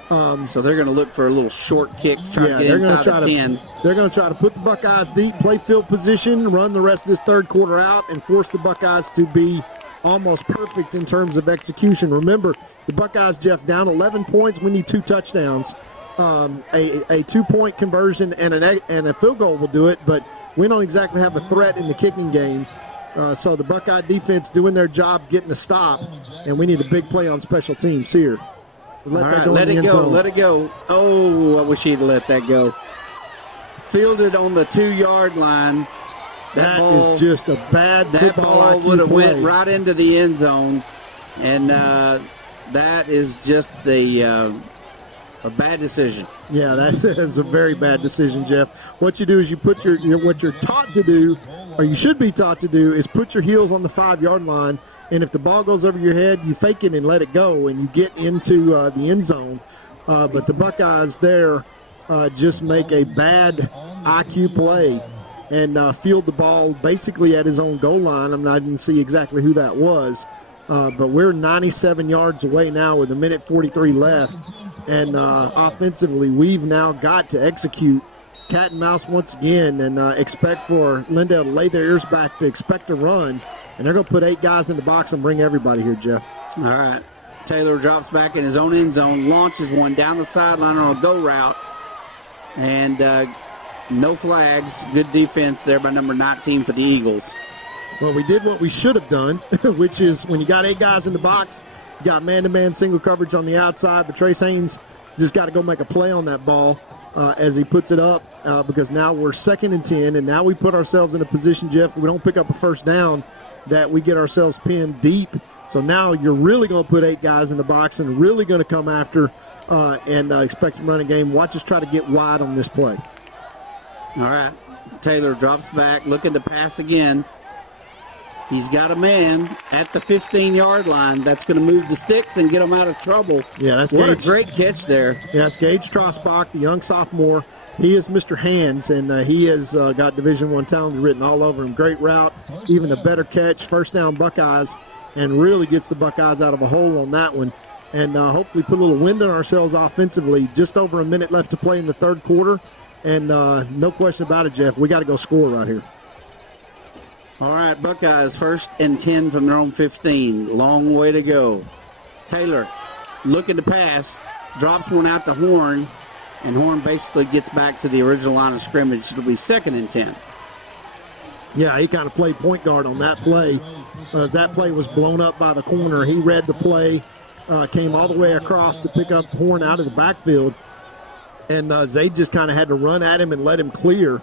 So they're going to look for a little short kick, try to get inside the 10. They're going to try to put the Buckeyes deep, play field position, run the rest of this third quarter out, and force the Buckeyes to be almost perfect in terms of execution. Remember, the Buckeyes, Jeff, down 11 points. We need 2 touchdowns. A 2-point conversion and a field goal will do it, but we don't exactly have a threat in the kicking game. So the Buckeye defense doing their job, getting a stop, and we need a big play on special teams here. Let it go. Oh, I wish he'd let that go. Fielded on the 2-yard line. That is just a bad football ball would have went right into the end zone, and that is just a bad decision. Yeah, that is a very bad decision, Jeff. What you do is you put what you're taught to do, or you should be taught to do, is put your heels on the 5-yard line, and if the ball goes over your head, you fake it and let it go, and you get into the end zone. But the Buckeyes there just make a bad IQ play and field the ball basically at his own goal line. I didn't see exactly who that was. But we're 97 yards away now with 1:43 left. And offensively, we've now got to execute cat and mouse once again and expect for Lindale to lay their ears back to expect a run. And they're going to put 8 guys in the box and bring everybody here, Jeff. All right. Taylor drops back in his own end zone, launches one down the sideline on a go route. And no flags. Good defense there by number 19 for the Eagles. Well, we did what we should have done, which is when you got 8 guys in the box, you got man-to-man single coverage on the outside, but Trace Haynes just got to go make a play on that ball as he puts it up because now we're 2nd and 10, and now we put ourselves in a position, Jeff, we don't pick up a first down, that we get ourselves pinned deep. So now you're really going to put 8 guys in the box and really going to come after and expect to run a game. Watch us try to get wide on this play. All right. Taylor drops back, looking to pass again. He's got a man at the 15-yard line that's going to move the sticks and get him out of trouble. Yeah, that's what a great catch there. Yeah, that's Gage Trosbach, the young sophomore. He is Mr. Hands, and he has got Division I talent written all over him. Great route, even a better catch, first down Buckeyes, and really gets the Buckeyes out of a hole on that one. And hopefully put a little wind on ourselves offensively. Just over a minute left to play in the third quarter, and no question about it, Jeff, we got to go score right here. All right, Buckeyes 1st and 10 from their own 15. Long way to go. Taylor looking to pass, drops one out to Horn, and Horn basically gets back to the original line of scrimmage. It'll be 2nd and 10. Yeah, he kind of played point guard on that play. That play was blown up by the corner. He read the play, came all the way across to pick up Horn out of the backfield, and Zayd just kind of had to run at him and let him clear.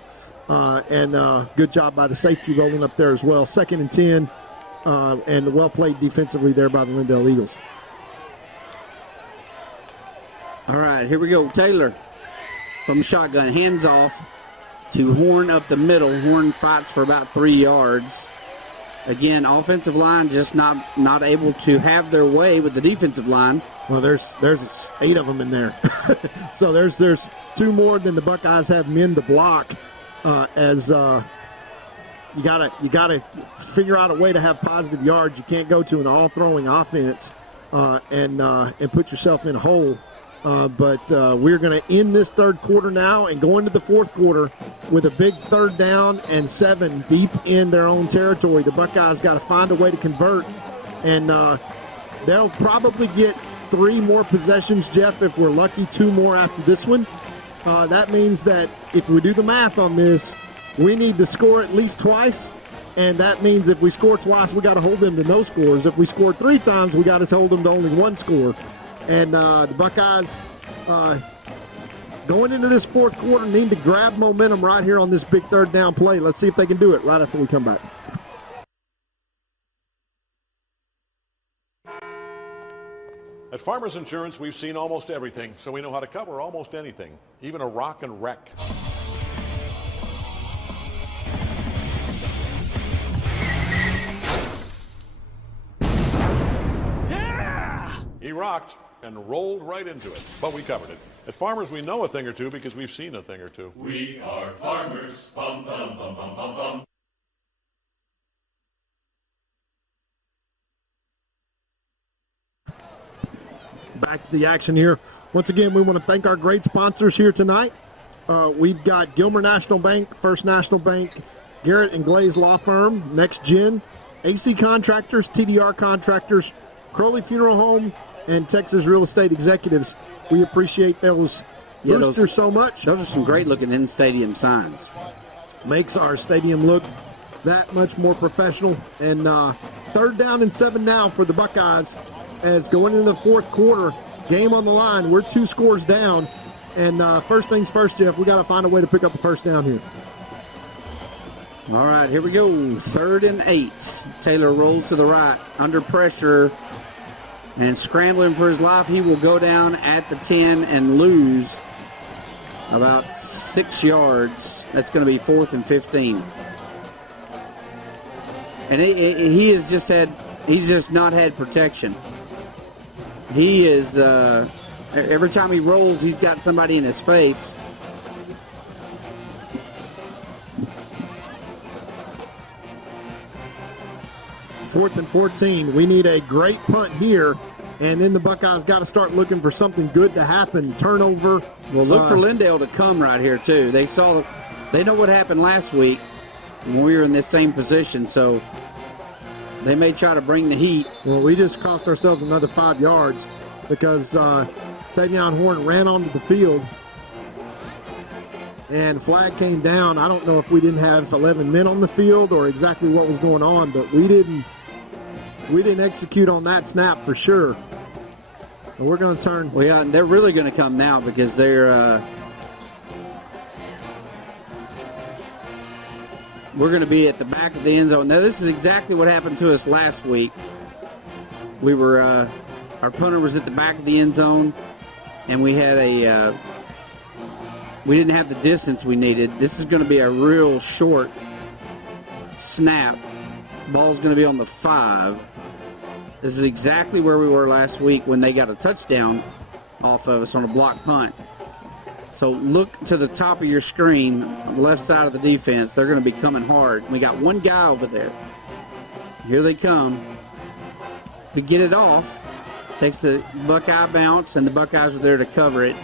And good job by the safety rolling up there as well. 2nd and 10, and well played defensively there by the Lindale Eagles. All right, here we go. Taylor from the shotgun, hands off to Horn up the middle. Horn fights for about 3 yards. Again, offensive line just not able to have their way with the defensive line. Well, there's 8 of them in there. So there's 2 more than the Buckeyes have men to block. As you gotta figure out a way to have positive yards. You can't go to an all-throwing offense and put yourself in a hole. But we're going to end this third quarter now and go into the fourth quarter with a big 3rd down and 7 deep in their own territory. The Buckeyes got to find a way to convert, and they'll probably get 3 more possessions, Jeff, if we're lucky, 2 more after this one. That means that if we do the math on this, we need to score at least twice, and that means if we score twice, we got to hold them to no scores. If we score 3 times, we got to hold them to only 1 score. And the Buckeyes, going into this fourth quarter, need to grab momentum right here on this big 3rd down play. Let's see if they can do it right after we come back. At Farmers Insurance, we've seen almost everything, so we know how to cover almost anything, even a rock and wreck. Yeah! He rocked and rolled right into it, but we covered it. At Farmers, we know a thing or two because we've seen a thing or two. We are farmers. Bum, bum, bum, bum, bum, bum. Back to the action here. Once again, we want to thank our great sponsors here tonight. We've got Gilmer National Bank, First National Bank, Garrett and Glaze Law Firm, Next Gen, AC Contractors, TDR Contractors, Crowley Funeral Home, and Texas Real Estate Executives. We appreciate those boosters so much. Those are some great looking in-stadium signs. Makes our stadium look that much more professional. And 3rd down and 7 now for the Buckeyes. As going into the 4th quarter, game on the line. We're 2 scores down. And first things first, Jeff, we got to find a way to pick up a first down here. All right, here we go. 3rd and 8. Taylor rolls to the right, under pressure, and scrambling for his life. He will go down at the 10 and lose about 6 yards. That's going to be 4th and 15. And he's just not had protection. He is, every time he rolls, he's got somebody in his face. Fourth and 14. We need a great punt here, and then the Buckeyes got to start looking for something good to happen. Turnover. Well, look for Lindale to come right here too. They know what happened last week when we were in this same position, so they may try to bring the heat. Well, we just cost ourselves another 5 yards because Tavion Horn ran onto the field and flag came down. I don't know if we didn't have 11 men on the field or exactly what was going on, but we didn't execute on that snap for sure. And we're going to turn. Well, yeah, they're really going to come now because they're we're going to be at the back of the end zone. Now, this is exactly what happened to us last week. We were, our punter was at the back of the end zone, and we had we didn't have the distance we needed. This is going to be a real short snap. Ball's going to be on the 5. This is exactly where we were last week when they got a touchdown off of us on a block punt. So look to the top of your screen, on the left side of the defense. They're going to be coming hard. We got one guy over there. Here they come. We get it off. Takes the Buckeye bounce, and the Buckeyes are there to cover it.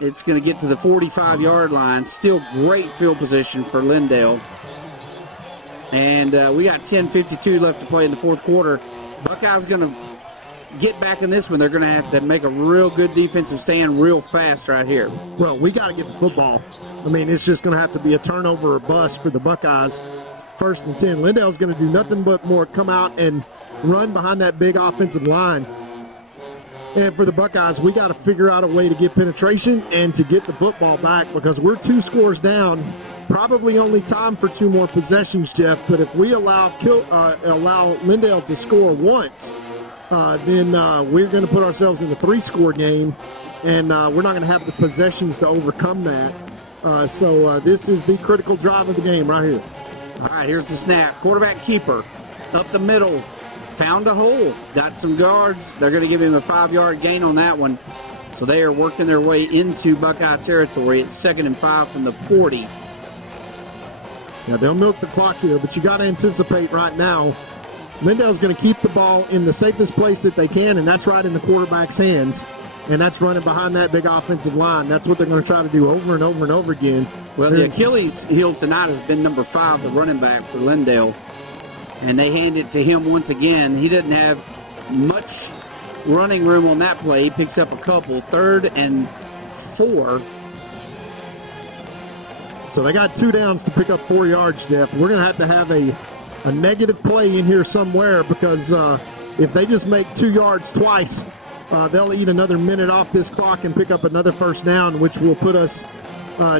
It's going to get to the 45-yard line. Still great field position for Lindale. And we got 10:52 left to play in the 4th quarter. Buckeyes going to get back in this one. They're going to have to make a real good defensive stand real fast right here. Well, we got to get the football. I mean, it's just going to have to be a turnover or bust for the Buckeyes. 1st and 10. Lindale's going to do nothing but more come out and run behind that big offensive line. And for the Buckeyes, we got to figure out a way to get penetration and to get the football back because we're 2 scores down. Probably only time for 2 more possessions, Jeff. But if we allow Lindale to score once, then we're going to put ourselves in a 3-score game, and we're not going to have the possessions to overcome that. So this is the critical drive of the game right here. All right, here's the snap. Quarterback keeper up the middle. Found a hole. Got some guards. They're going to give him a 5-yard gain on that one. So they are working their way into Buckeye territory. It's 2nd and 5 from the 40. Now, they'll milk the clock here, but you got to anticipate right now. Lindale's going to keep the ball in the safest place that they can, and that's right in the quarterback's hands. And that's running behind that big offensive line. That's what they're going to try to do over and over and over again. Well, the Achilles heel tonight has been number 5, the running back for Lindale. And they hand it to him once again. He doesn't have much running room on that play. He picks up a couple. 3rd and 4. So they got 2 downs to pick up 4 yards, Jeff. We're going to have a negative play in here somewhere because if they just make 2 yards twice, they'll eat another minute off this clock and pick up another first down, which will put us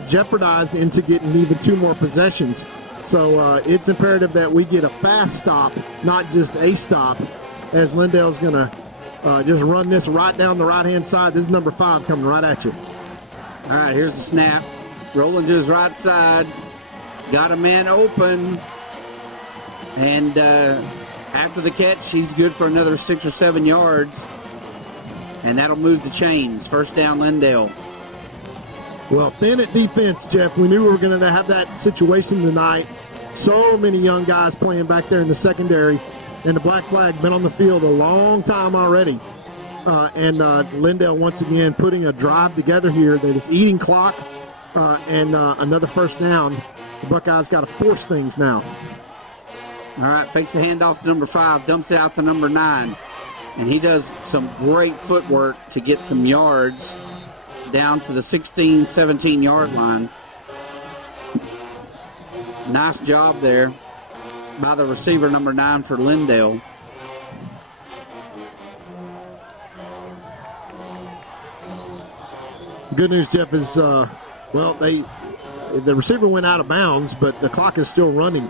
jeopardized into getting even 2 more possessions. So it's imperative that we get a fast stop, not just a stop, as Lindale's going to Just run this right down the right-hand side. This is number 5 coming right at you. All right, here's the snap. Rolling to his right side. Got a man open. And after the catch, he's good for another 6 or 7 yards. And that'll move the chains. First down, Lindale. Well, thin at defense, Jeff. We knew we were going to have that situation tonight. So many young guys playing back there in the secondary. And the black flag been on the field a long time already. And Lindale once again putting a drive together here that is eating clock and another first down. The Buckeyes got to force things now. All right, fakes the handoff to number 5, dumps it out to number 9. And he does some great footwork to get some yards down to the 16, 17-yard line. Nice job there by the receiver, number 9 for Lindale. Good news, Jeff, is, the receiver went out of bounds, but the clock is still running.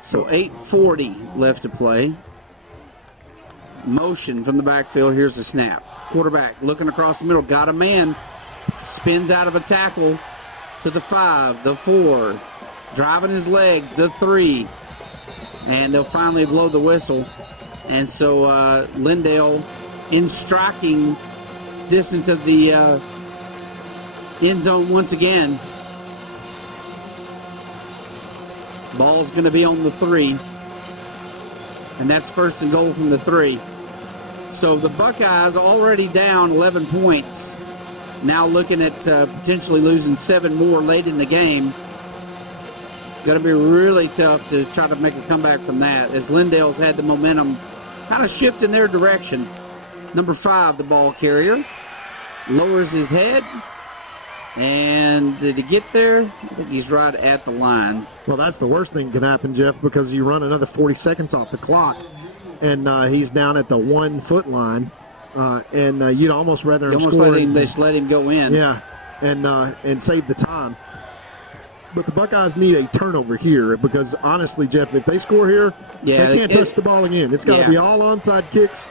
So 8:40 left to play. Motion from the backfield. Here's the snap. Quarterback looking across the middle. Got a man. Spins out of a tackle to the 5, the 4. Driving his legs, the 3. And they'll finally blow the whistle. And so Lindale in striking distance of the end zone once again. Ball's going to be on the 3. And that's first and goal from the 3. So the Buckeyes already down 11 points. Now looking at potentially losing 7 more late in the game. Going to be really tough to try to make a comeback from that, as Lindale's had the momentum kind of shift in their direction. Number 5, the ball carrier, lowers his head. And did he get there? I think he's right at the line. Well, that's the worst thing that can happen, Jeff, because you run another 40 seconds off the clock, and he's down at the 1-foot line, and you'd almost rather him score. They just let him go in. Yeah, and save the time. But the Buckeyes need a turnover here because, honestly, Jeff, if they score here, they can't touch the ball again. It's got to be all onside kicks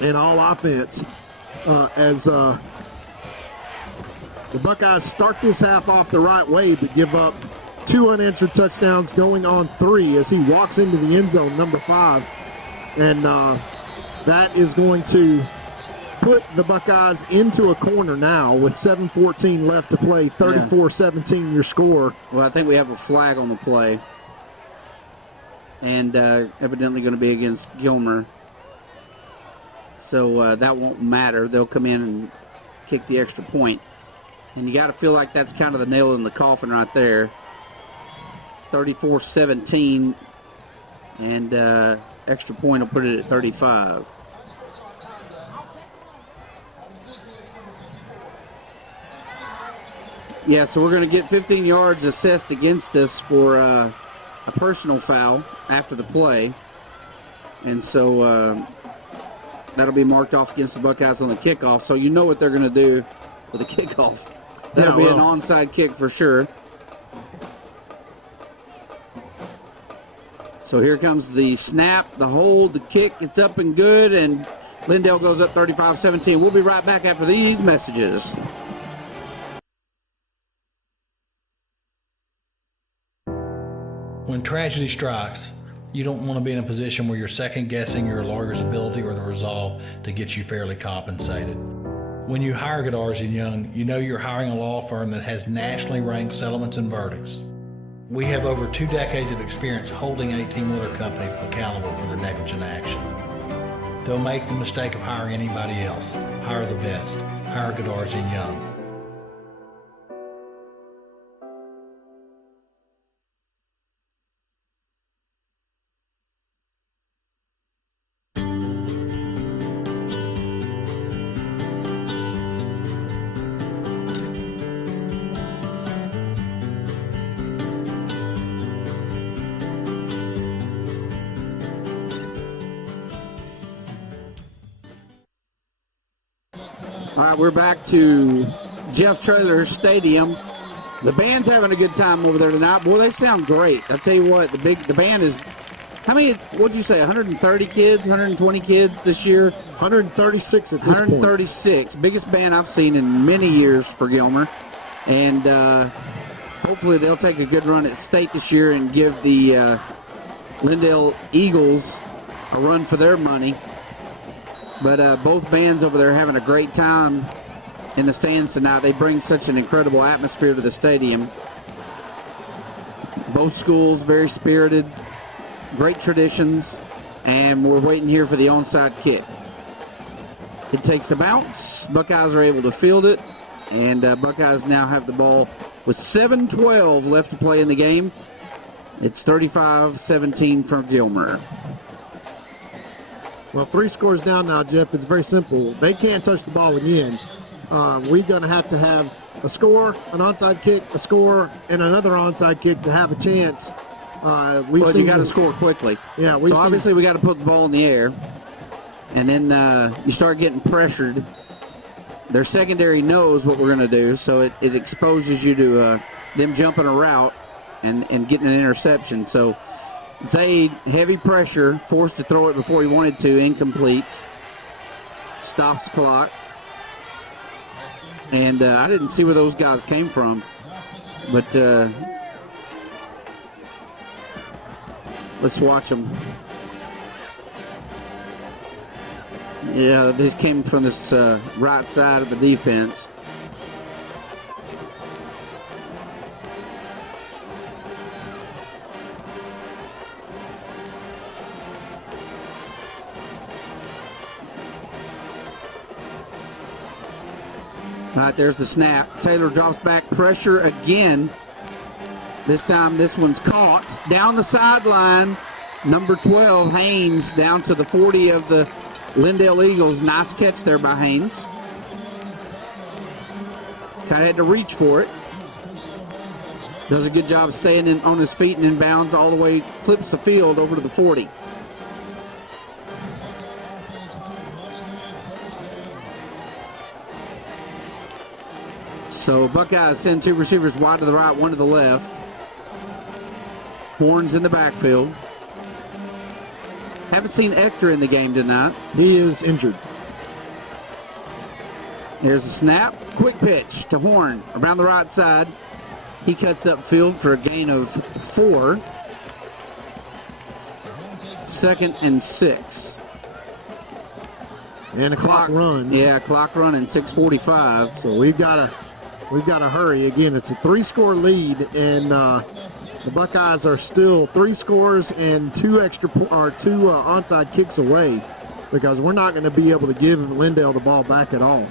and all offense as the Buckeyes start this half off the right way, but give up 2 unanswered touchdowns going on 3 as he walks into the end zone, number 5. And that is going to put the Buckeyes into a corner now with 7:14 left to play, 34-17 your score. Well, I think we have a flag on the play. And evidently going to be against Gilmer. So that won't matter. They'll come in and kick the extra point. And you got to feel like that's kind of the nail in the coffin right there. 34-17. And extra point will put it at 35. Yeah, so we're going to get 15 yards assessed against us for a personal foul after the play. And so that'll be marked off against the Buckeyes on the kickoff. So you know what they're going to do with the kickoff. That'll be an onside kick for sure. So here comes the snap, the hold, the kick. It's up and good, and Lindale goes up 35-17. We'll be right back after these messages. When tragedy strikes, you don't want to be in a position where you're second-guessing your lawyer's ability or the resolve to get you fairly compensated. When you hire Godarzi & Young, you know you're hiring a law firm that has nationally ranked settlements and verdicts. We have over 2 decades of experience holding 18-wheeler companies accountable for their negligent action. Don't make the mistake of hiring anybody else. Hire the best. Hire Godarzi & Young. All right, we're back to Jeff Traylor Stadium. The band's having a good time over there tonight. Boy, they sound great. I tell you what, the band is How many, what'd you say, 130 kids, 120 kids this year? 136 at this 136. Biggest band I've seen in many years for Gilmer. And hopefully they'll take a good run at state this year and give the Lindale Eagles a run for their money. But both bands over there are having a great time in the stands tonight. They bring such an incredible atmosphere to the stadium. Both schools very spirited, great traditions, and we're waiting here for the onside kick. It takes a bounce. Buckeyes are able to field it, and Buckeyes now have the ball with 7:12 left to play in the game. It's 35-17 from Gilmer. Well, 3 scores down now, Jeff. It's very simple. They can't touch the ball again. We're going to have a score, an onside kick, a score, and another onside kick to have a chance. Well, you got to score quickly. Yeah. So obviously we got to put the ball in the air, and then you start getting pressured. Their secondary knows what we're going to do, so it exposes you to them jumping a route and getting an interception. So Zaid, heavy pressure, forced to throw it before he wanted to, incomplete. Stops the clock. And I didn't see where those guys came from, but let's watch them. Yeah, they came from this right side of the defense. All right, there's the snap. Taylor drops back, pressure again. This time this one's caught. Down the sideline, number 12, Haynes, down to the 40 of the Lindale Eagles. Nice catch there by Haynes. Kind of had to reach for it. Does a good job staying on his feet and in bounds all the way, clips the field over to the 40. So Buckeyes send 2 receivers wide to the right, 1 to the left. Horns in the backfield. Haven't seen Hector in the game tonight. He is injured. There's a snap. Quick pitch to Horn around the right side. He cuts upfield for a gain of 4. 2nd and 6. And the clock runs. Yeah, clock running, 6:45. So we've got to hurry. Again, it's a 3-score lead, and the Buckeyes are still 3 scores and 2 onside kicks away, because we're not going to be able to give Lindale the ball back at all.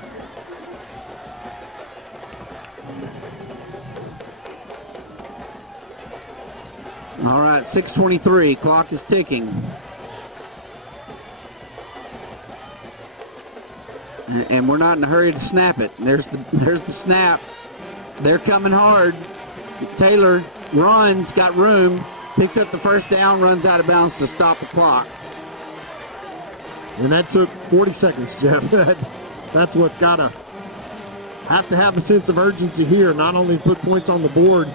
All right, 6:23. Clock is ticking. And we're not in a hurry to snap it. There's the snap. They're coming hard. Taylor runs, got room, picks up the first down, runs out of bounds to stop the clock. And that took 40 seconds, Jeff. That's what's got to have a sense of urgency here, not only put points on the board,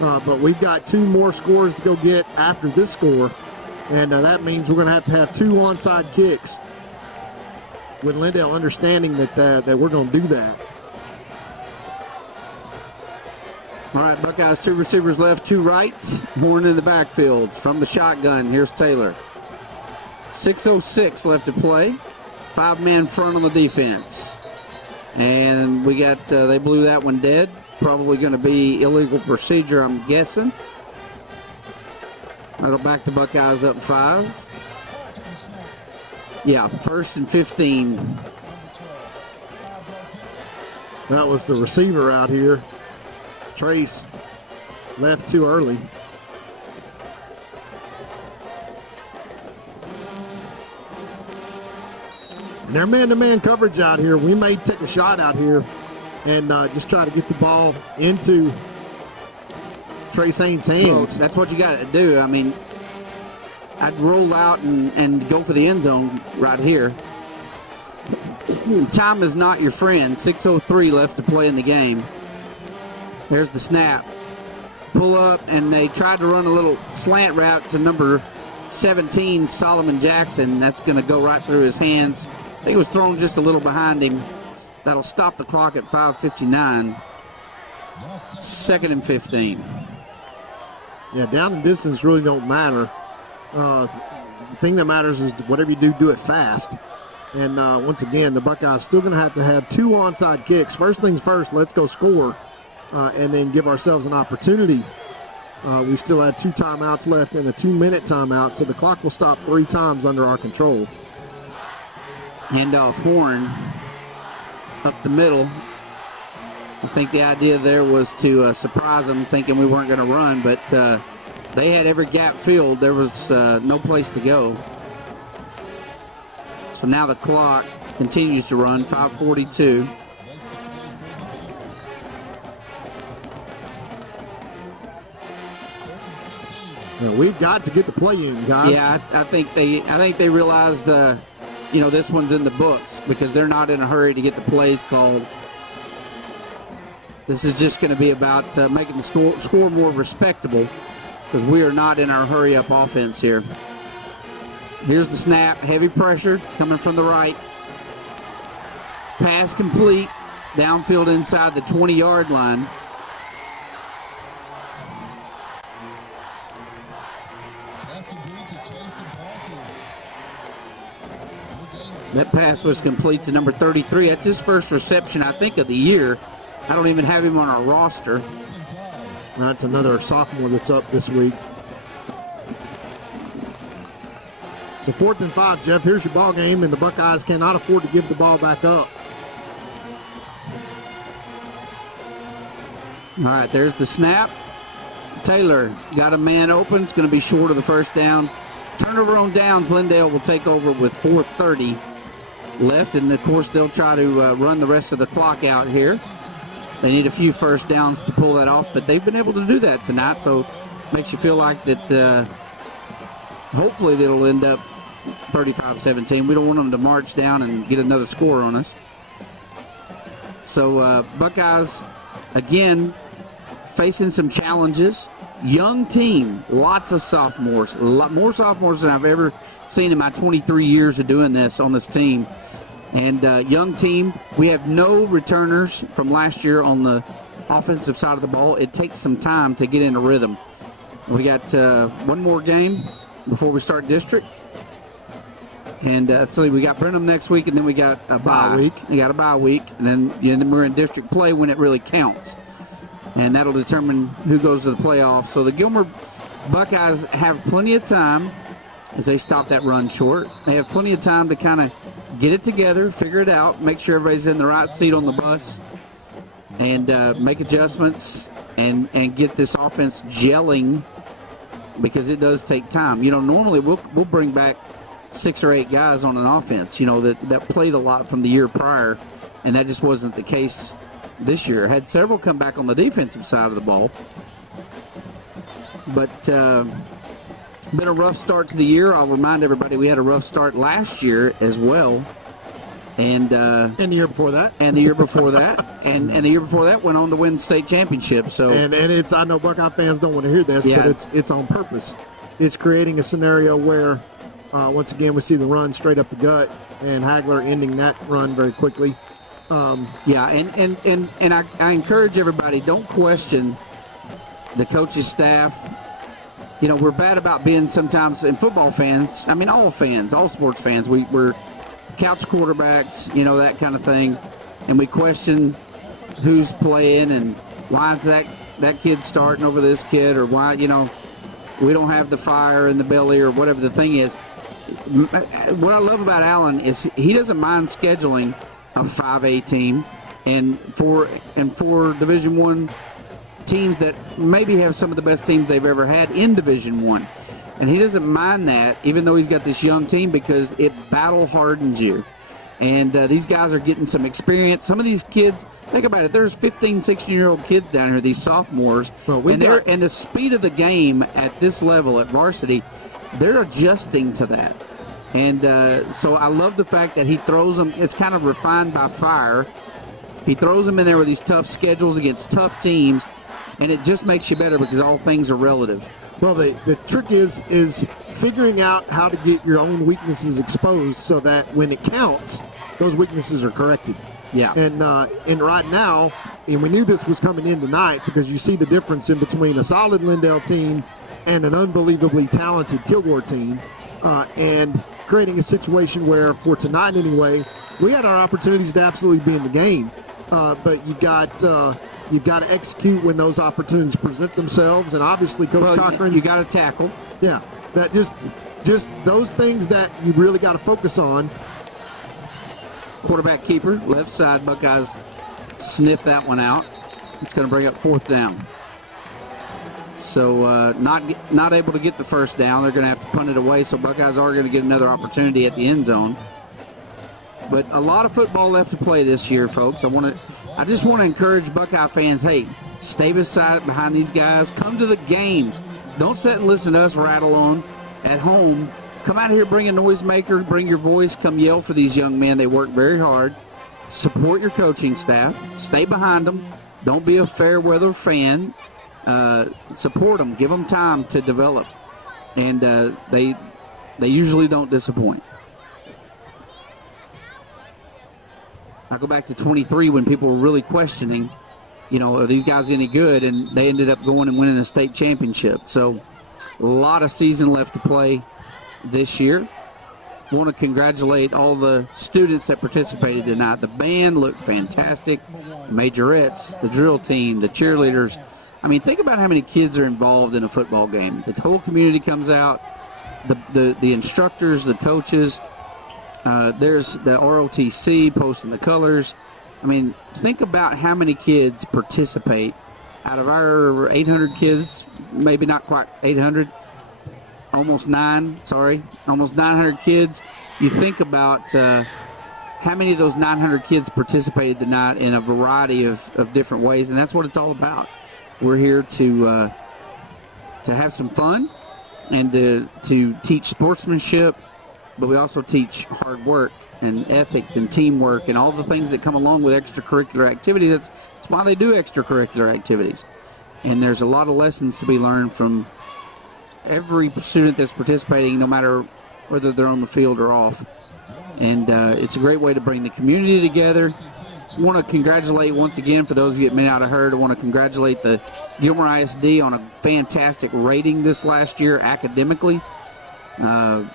but we've got 2 more scores to go get after this score, and that means we're going to have 2 onside kicks, with Lindale understanding that we're going to do that. All right, Buckeyes, 2 receivers left, 2 right. Horn in the backfield from the shotgun. Here's Taylor. 6:06 left to play. 5-man front on the defense. And we got, they blew that one dead. Probably going to be illegal procedure, I'm guessing. That'll back the Buckeyes up 5. Yeah, 1st and 15. That was the receiver out here. Trace left too early. And they're man-to-man coverage out here. We may take a shot out here and just try to get the ball into Trace Haynes' hands. Well, that's what you got to do. I mean, I'd roll out and go for the end zone right here. Time is not your friend. 6:03 left to play in the game. There's the snap. Pull up, and they tried to run a little slant route to number 17, Solomon Jackson. That's going to go right through his hands. I think it was thrown just a little behind him. That'll stop the clock at 5:59. 2nd and 15. Yeah, down and distance really don't matter. The thing that matters is whatever you do it fast. And once again, the Buckeyes still going to have 2 onside kicks. First things first, let's go score, and then give ourselves an opportunity. We still had 2 timeouts left and a 2-minute timeout, so the clock will stop 3 times under our control. Handoff Horn up the middle. I think the idea there was to surprise them, thinking we weren't going to run, but they had every gap filled. There was no place to go. So now the clock continues to run, 5:42. We've got to get the play in, guys. Yeah, I think they realized, this one's in the books because they're not in a hurry to get the plays called. This is just going to be about making the score more respectable because we are not in our hurry-up offense here. Here's the snap, heavy pressure coming from the right. Pass complete, downfield inside the 20-yard line. That pass was complete to number 33. That's his first reception, I think, of the year. I don't even have him on our roster. That's another sophomore that's up this week. So 4th and 5, Jeff. Here's your ball game, and the Buckeyes cannot afford to give the ball back up. All right, there's the snap. Taylor got a man open. It's going to be short of the first down. Turnover on downs. Lindale will take over with 4:30 left, and of course they'll try to run the rest of the clock out here. They need a few first downs to pull that off, but they've been able to do that tonight, so makes you feel like that hopefully it'll end up 35-17. We don't want them to march down and get another score on us. So Buckeyes, again, facing some challenges. Young team, lots of sophomores, a lot more sophomores than I've ever seen in my 23 years of doing this on this team. And young team, we have no returners from last year on the offensive side of the ball. It takes some time to get in a rhythm. We got one more game before we start district. And so we got Brenham next week, and then we got a bye week. We got a bye week, and then we're in district play when it really counts. And that'll determine who goes to the playoffs. So the Gilmer Buckeyes have plenty of time as they stop that run short. They have plenty of time to kind of get it together, figure it out, make sure everybody's in the right seat on the bus, and make adjustments and get this offense gelling, because it does take time. Normally we'll bring back 6 or 8 guys on an offense, that played a lot from the year prior, and that just wasn't the case this year. Had several come back on the defensive side of the ball. But been a rough start to the year. I'll remind everybody we had a rough start last year as well. And the year before that. And the year before that. and the year before that went on to win the state championship. So and it's, I know Buckeye fans don't want to hear this, yeah, but it's on purpose. It's creating a scenario where once again we see the run straight up the gut, and Hagler ending that run very quickly. And I encourage everybody, don't question the coach's staff. We're bad about being sometimes, in football fans, I mean all fans, all sports fans, we're couch quarterbacks, that kind of thing, and we question who's playing and why is that kid starting over this kid, or why, we don't have the fire in the belly, or whatever the thing is. What I love about Allen is he doesn't mind scheduling a 5A team and for Division I teams that maybe have some of the best teams they've ever had in Division I. And he doesn't mind that, even though he's got this young team, because it battle hardens you. And these guys are getting some experience. Some of these kids, think about it, there's 15, 16-year-old kids down here, these sophomores, and the speed of the game at this level, at varsity, they're adjusting to that. And so I love the fact that he throws them, it's kind of refined by fire. He throws them in there with these tough schedules against tough teams, and it just makes you better because all things are relative. Well, the trick is figuring out how to get your own weaknesses exposed so that when it counts, those weaknesses are corrected. Yeah. And right now, and we knew this was coming in tonight because you see the difference in between a solid Lindale team and an unbelievably talented Kilgore team, and creating a situation where, for tonight anyway, we had our opportunities to absolutely be in the game, but you've got to execute when those opportunities present themselves, and obviously, Coach Cochran, you got to tackle. Yeah, that just those things that you really got to focus on. Quarterback keeper, left side, Buckeyes sniff that one out. It's going to bring up 4th down. So not able to get the first down. They're going to have to punt it away, so Buckeyes are going to get another opportunity at the end zone. But a lot of football left to play this year, folks. I just want to encourage Buckeye fans, hey, stay behind these guys. Come to the games. Don't sit and listen to us rattle on at home. Come out here, bring a noisemaker, bring your voice, come yell for these young men. They work very hard. Support your coaching staff. Stay behind them. Don't be a fair weather fan. Support them. Give them time to develop. And they usually don't disappoint. I go back to 23 when people were really questioning, are these guys any good? And they ended up going and winning a state championship. So a lot of season left to play this year. Want to congratulate all the students that participated tonight. The band looked fantastic. The majorettes, the drill team, the cheerleaders. I mean, think about how many kids are involved in a football game. The whole community comes out. The instructors, the coaches. There's the ROTC posting the colors. I mean, think about how many kids participate. Out of our 800 kids, maybe not quite 800, almost 900 kids. You think about how many of those 900 kids participated tonight in a variety of different ways, and that's what it's all about. We're here to have some fun and to teach sportsmanship, but we also teach hard work and ethics and teamwork and all the things that come along with extracurricular activity. That's why they do extracurricular activities. And there's a lot of lessons to be learned from every student that's participating, no matter whether they're on the field or off. And it's a great way to bring the community together. I want to congratulate once again, for those of you that may not have heard, I want to congratulate the Gilmer ISD on a fantastic rating this last year academically.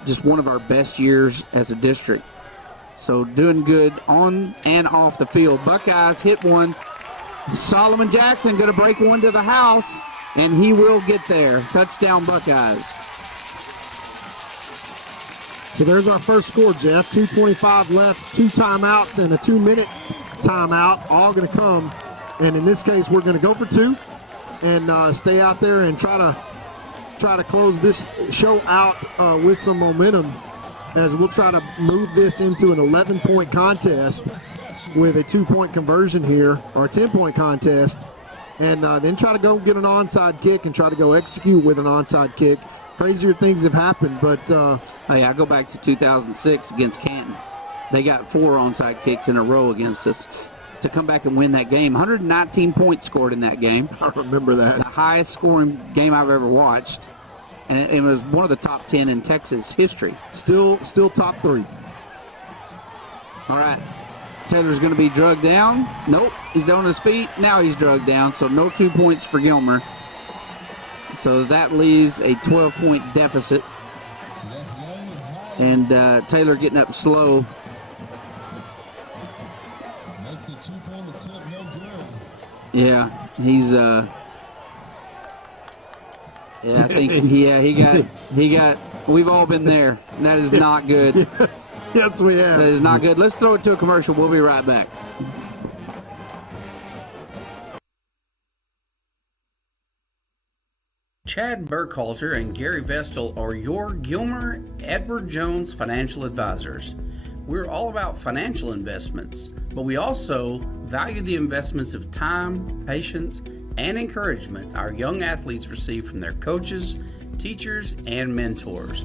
Just one of our best years as a district. So doing good on and off the field. Buckeyes hit one. Solomon Jackson going to break one to the house, and he will get there. Touchdown Buckeyes. So there's our first score, Jeff. 2:25 left, 2 timeouts, and a 2-minute timeout, all going to come. And in this case, we're going to go for 2 and stay out there and try to close this show out with some momentum, as we'll try to move this into an 11-point contest with a 2-point conversion here, or a 10-point contest, and then try to go get an onside kick and try to go execute with an onside kick. Crazier things have happened, but hey, I go back to 2006 against Canton. They got 4 onside kicks in a row against us to come back and win that game. 119 points scored in that game. I remember that. The highest scoring game I've ever watched. And it was one of the top 10 in Texas history. Still top 3. All right. Taylor's going to be drugged down. Nope. He's on his feet. Now he's drugged down. So no 2 points for Gilmer. So that leaves a 12-point deficit. And Taylor getting up slow. Yeah, he's yeah, I think he got we've all been there. That is not good. Yes, we have. That is not good. Let's throw it to a commercial. We'll be right back. Chad Burkhalter and Gary Vestal are your Gilmer Edward Jones financial advisors. We're all about financial investments, but we also value the investments of time, patience, and encouragement our young athletes receive from their coaches, teachers, and mentors.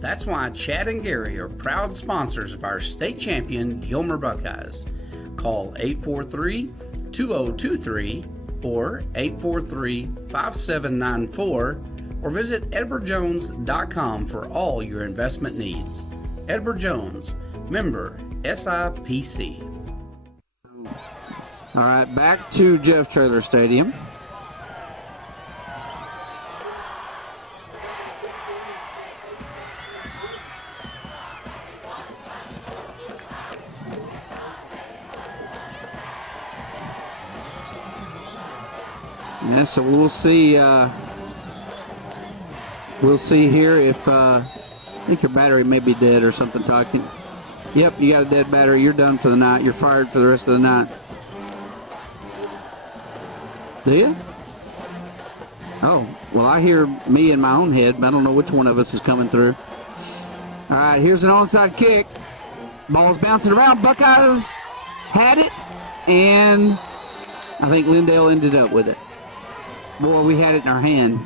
That's why Chad and Gary are proud sponsors of our state champion Gilmer Buckeyes. Call 843-2023 or 843-5794, or visit edwardjones.com for all your investment needs. Edward Jones, member SIPC. All right, back to Jeff Traylor Stadium. Yeah, so we'll see. We'll see here if I think your battery may be dead or something. Talking. Yep, you got a dead battery. You're done for the night. You're fired for the rest of the night. Do you? Oh, well, I hear me in my own head, but I don't know which one of us is coming through. All right, here's an onside kick. Ball's bouncing around. Buckeyes had it, and I think Lindale ended up with it. Boy, we had it in our hand.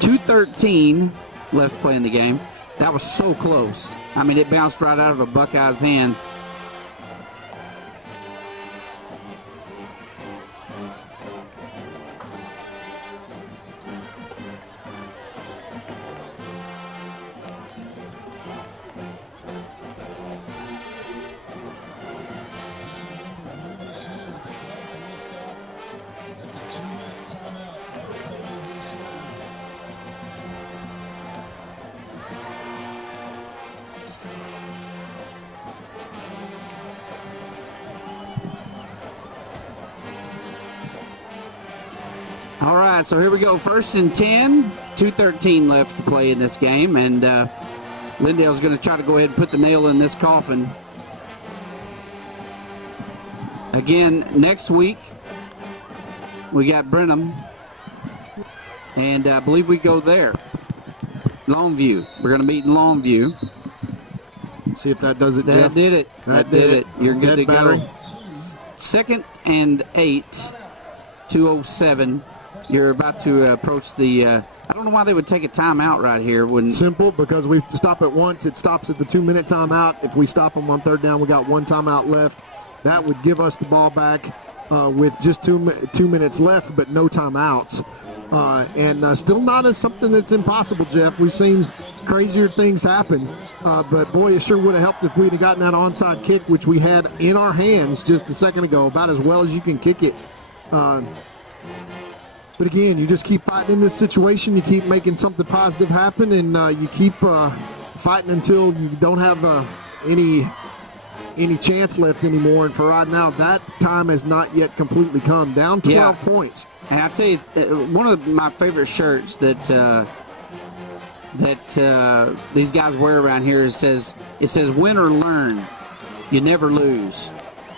.213 left to play in the game. That was so close. I mean, it bounced right out of a Buckeye's hand. All right, so here we go. 1st and 10, 2:13 left to play in this game, and Lindale's going to try to go ahead and put the nail in this coffin. Again, next week, we got Brenham, and I believe we go there. Longview. We're going to meet in Longview. See if that does it. That Jeff. did it. That did it. You're good to battery. go. 2nd and 8, 2:07. You're about to approach the, I don't know why they would take a timeout right here. Simple, because we stop it once, it stops at the 2-minute timeout. If we stop them on 3rd down, we got 1 timeout left. That would give us the ball back with just 2 minutes left, but no timeouts. And still not as something that's impossible, Jeff. We've seen crazier things happen, but boy, it sure would have helped if we'd have gotten that onside kick, which we had in our hands just a second ago, about as well as you can kick it. But again, you just keep fighting in this situation. You keep making something positive happen, and you keep fighting until you don't have any chance left anymore. And for right now, that time has not yet completely come. Down 12 points. And I tell you, one of my favorite shirts that these guys wear around here it says "Win or learn, you never lose."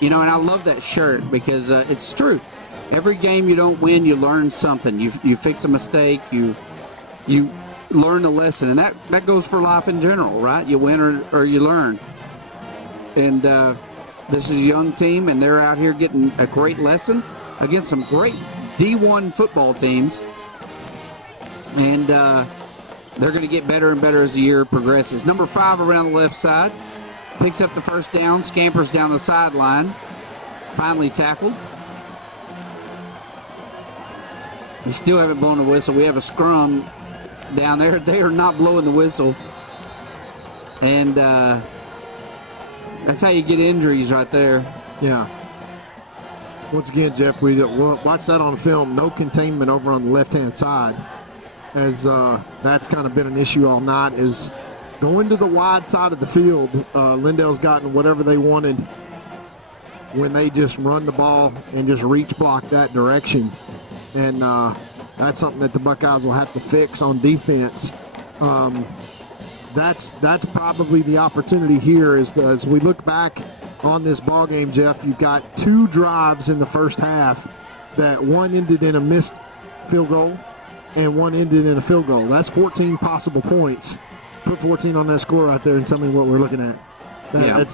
You know, and I love that shirt because it's true. Every game you don't win, you learn something. You fix a mistake. You learn a lesson, and that goes for life in general, right? You win or you learn. And this is a young team, and they're out here getting a great lesson against some great D1 football teams. And they're going to get better and better as the year progresses. Number 5 around the left side picks up the 1st down, scampers down the sideline, finally tackled. We still haven't blown the whistle. We have a scrum down there. They are not blowing the whistle. And that's how you get injuries right there. Yeah. Once again, Jeff, we'll watch that on film. No containment over on the left-hand side, as that's kind of been an issue all night, is going to the wide side of the field. Lindale's gotten whatever they wanted when they just run the ball and just reach block that direction. And that's something that the Buckeyes will have to fix on defense. That's probably the opportunity here as we look back on this ball game, Jeff. You've got 2 drives in the first half that one ended in a missed field goal and one ended in a field goal. That's 14 possible points. Put 14 on that score right there and tell me what we're looking at. That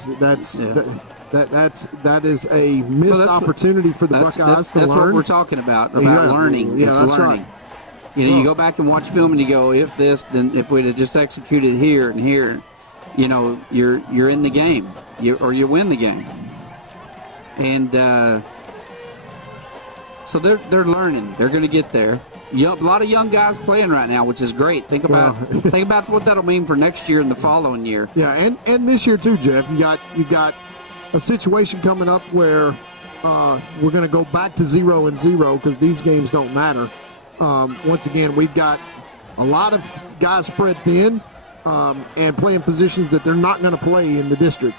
is a missed opportunity for the Buckeyes to learn. That's what we're talking about learning. Yeah, that's learning. Right. You know, you go back and watch film and you go, if this, then if we'd have just executed here and here. you're in the game, or you win the game. And so they're learning. They're going to get there. A lot of young guys playing right now, which is great. Think about what that'll mean for next year and the following year. Yeah, and this year too, Jeff. You got a situation coming up where we're going to go back to 0-0 because these games don't matter. Once again, we've got a lot of guys spread thin and playing positions that they're not going to play in the district.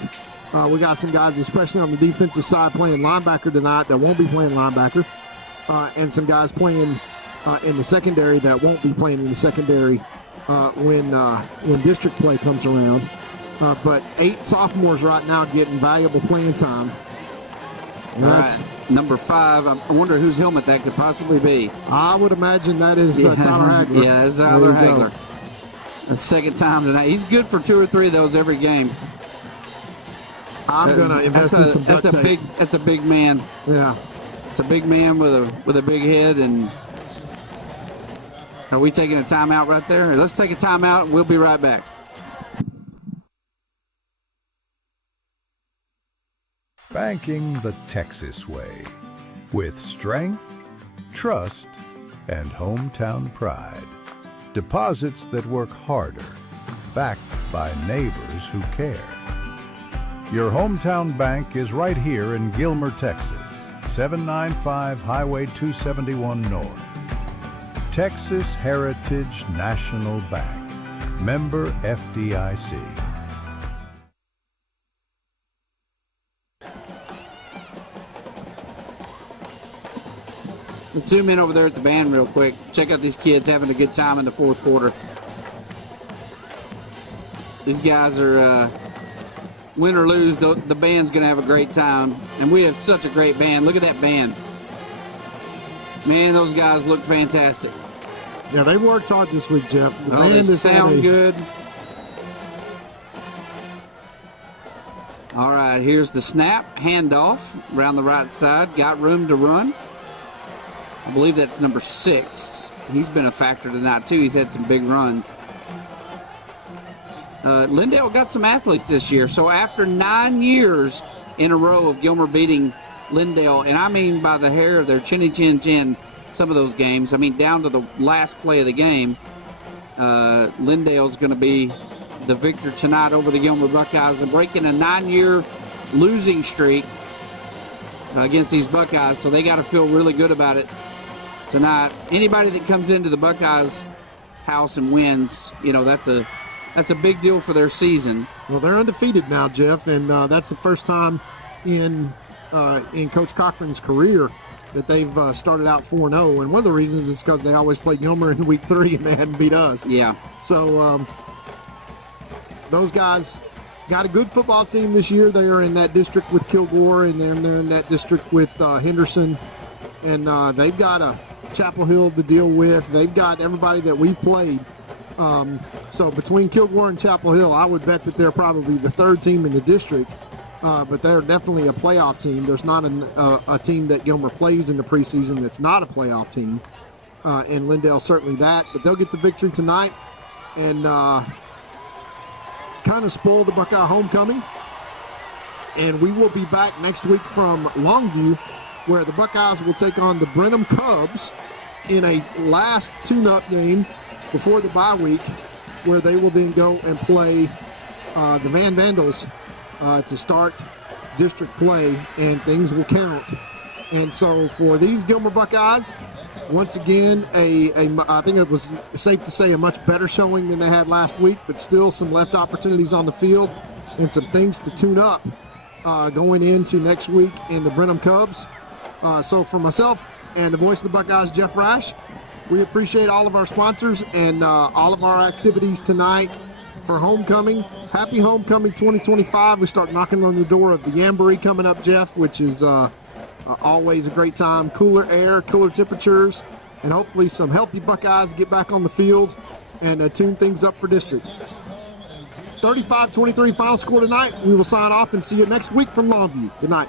We got some guys, especially on the defensive side, playing linebacker tonight that won't be playing linebacker, and some guys playing in the secondary that won't be playing in the secondary when district play comes around. But 8 sophomores right now getting valuable playing time. All right, number 5. I wonder whose helmet that could possibly be. I would imagine that is Tyler Hagler. Yeah, it's Tyler Hagler. The second time tonight. He's good for 2 or 3 of those every game. I'm gonna invest in some duct tape. That's a big man. Yeah, it's a big man with a big head. And are we taking a timeout right there? Let's take a timeout, and we'll be right back. Banking the Texas way, with strength, trust, and hometown pride. Deposits that work harder, backed by neighbors who care. Your hometown bank is right here in Gilmer, Texas, 795 Highway 271 North. Texas Heritage National Bank, member FDIC. Let's zoom in over there at the band real quick. Check out these kids having a good time in the fourth quarter. These guys are, win or lose, the band's going to have a great time. And we have such a great band. Look at that band. Man, those guys look fantastic. Yeah, they worked hard this week, Jeff. They sound good. All right, here's the snap. Handoff around the right side. Got room to run. I believe that's number 6. He's been a factor tonight, too. He's had some big runs. Lindale got some athletes this year. So after 9 years in a row of Gilmer beating Lindale, and I mean by the hair of their chinny chin chin, some of those games, I mean down to the last play of the game, Lindale's going to be the victor tonight over the Gilmer Buckeyes and breaking a 9-year losing streak against these Buckeyes. So they got to feel really good about it tonight. Anybody that comes into the Buckeyes house and wins, that's a big deal for their season. Well, they're undefeated now, Jeff, and that's the first time in Coach Cochran's career that they've started out 4-0. And one of the reasons is because they always play Gilmer in week 3 and they hadn't beat us. Yeah. So those guys got a good football team this year. They are in that district with Kilgore, and then they're in that district with Henderson. And they've got a Chapel Hill to deal with. They've got everybody that we played. So between Kilgore and Chapel Hill, I would bet that they're probably the 3rd team in the district. But they're definitely a playoff team. There's not a team that Gilmer plays in the preseason that's not a playoff team. And Lindale certainly that. But they'll get the victory tonight and kind of spoil the Buckeye homecoming. And we will be back next week from Longview, where the Buckeyes will take on the Brenham Cubs in a last tune-up game before the bye week, where they will then go and play the Van Vandals to start district play, and things will count. And so for these Gilmer Buckeyes, once again, I think it was safe to say a much better showing than they had last week, but still some left opportunities on the field and some things to tune up going into next week in the Brenham Cubs. So for myself and the voice of the Buckeyes, Jeff Rash, we appreciate all of our sponsors and all of our activities tonight for homecoming. Happy homecoming 2025. We start knocking on the door of the Jamboree coming up, Jeff, which is always a great time. Cooler air, cooler temperatures, and hopefully some healthy Buckeyes get back on the field and tune things up for district. 35-23 final score tonight. We will sign off and see you next week from Longview. Good night.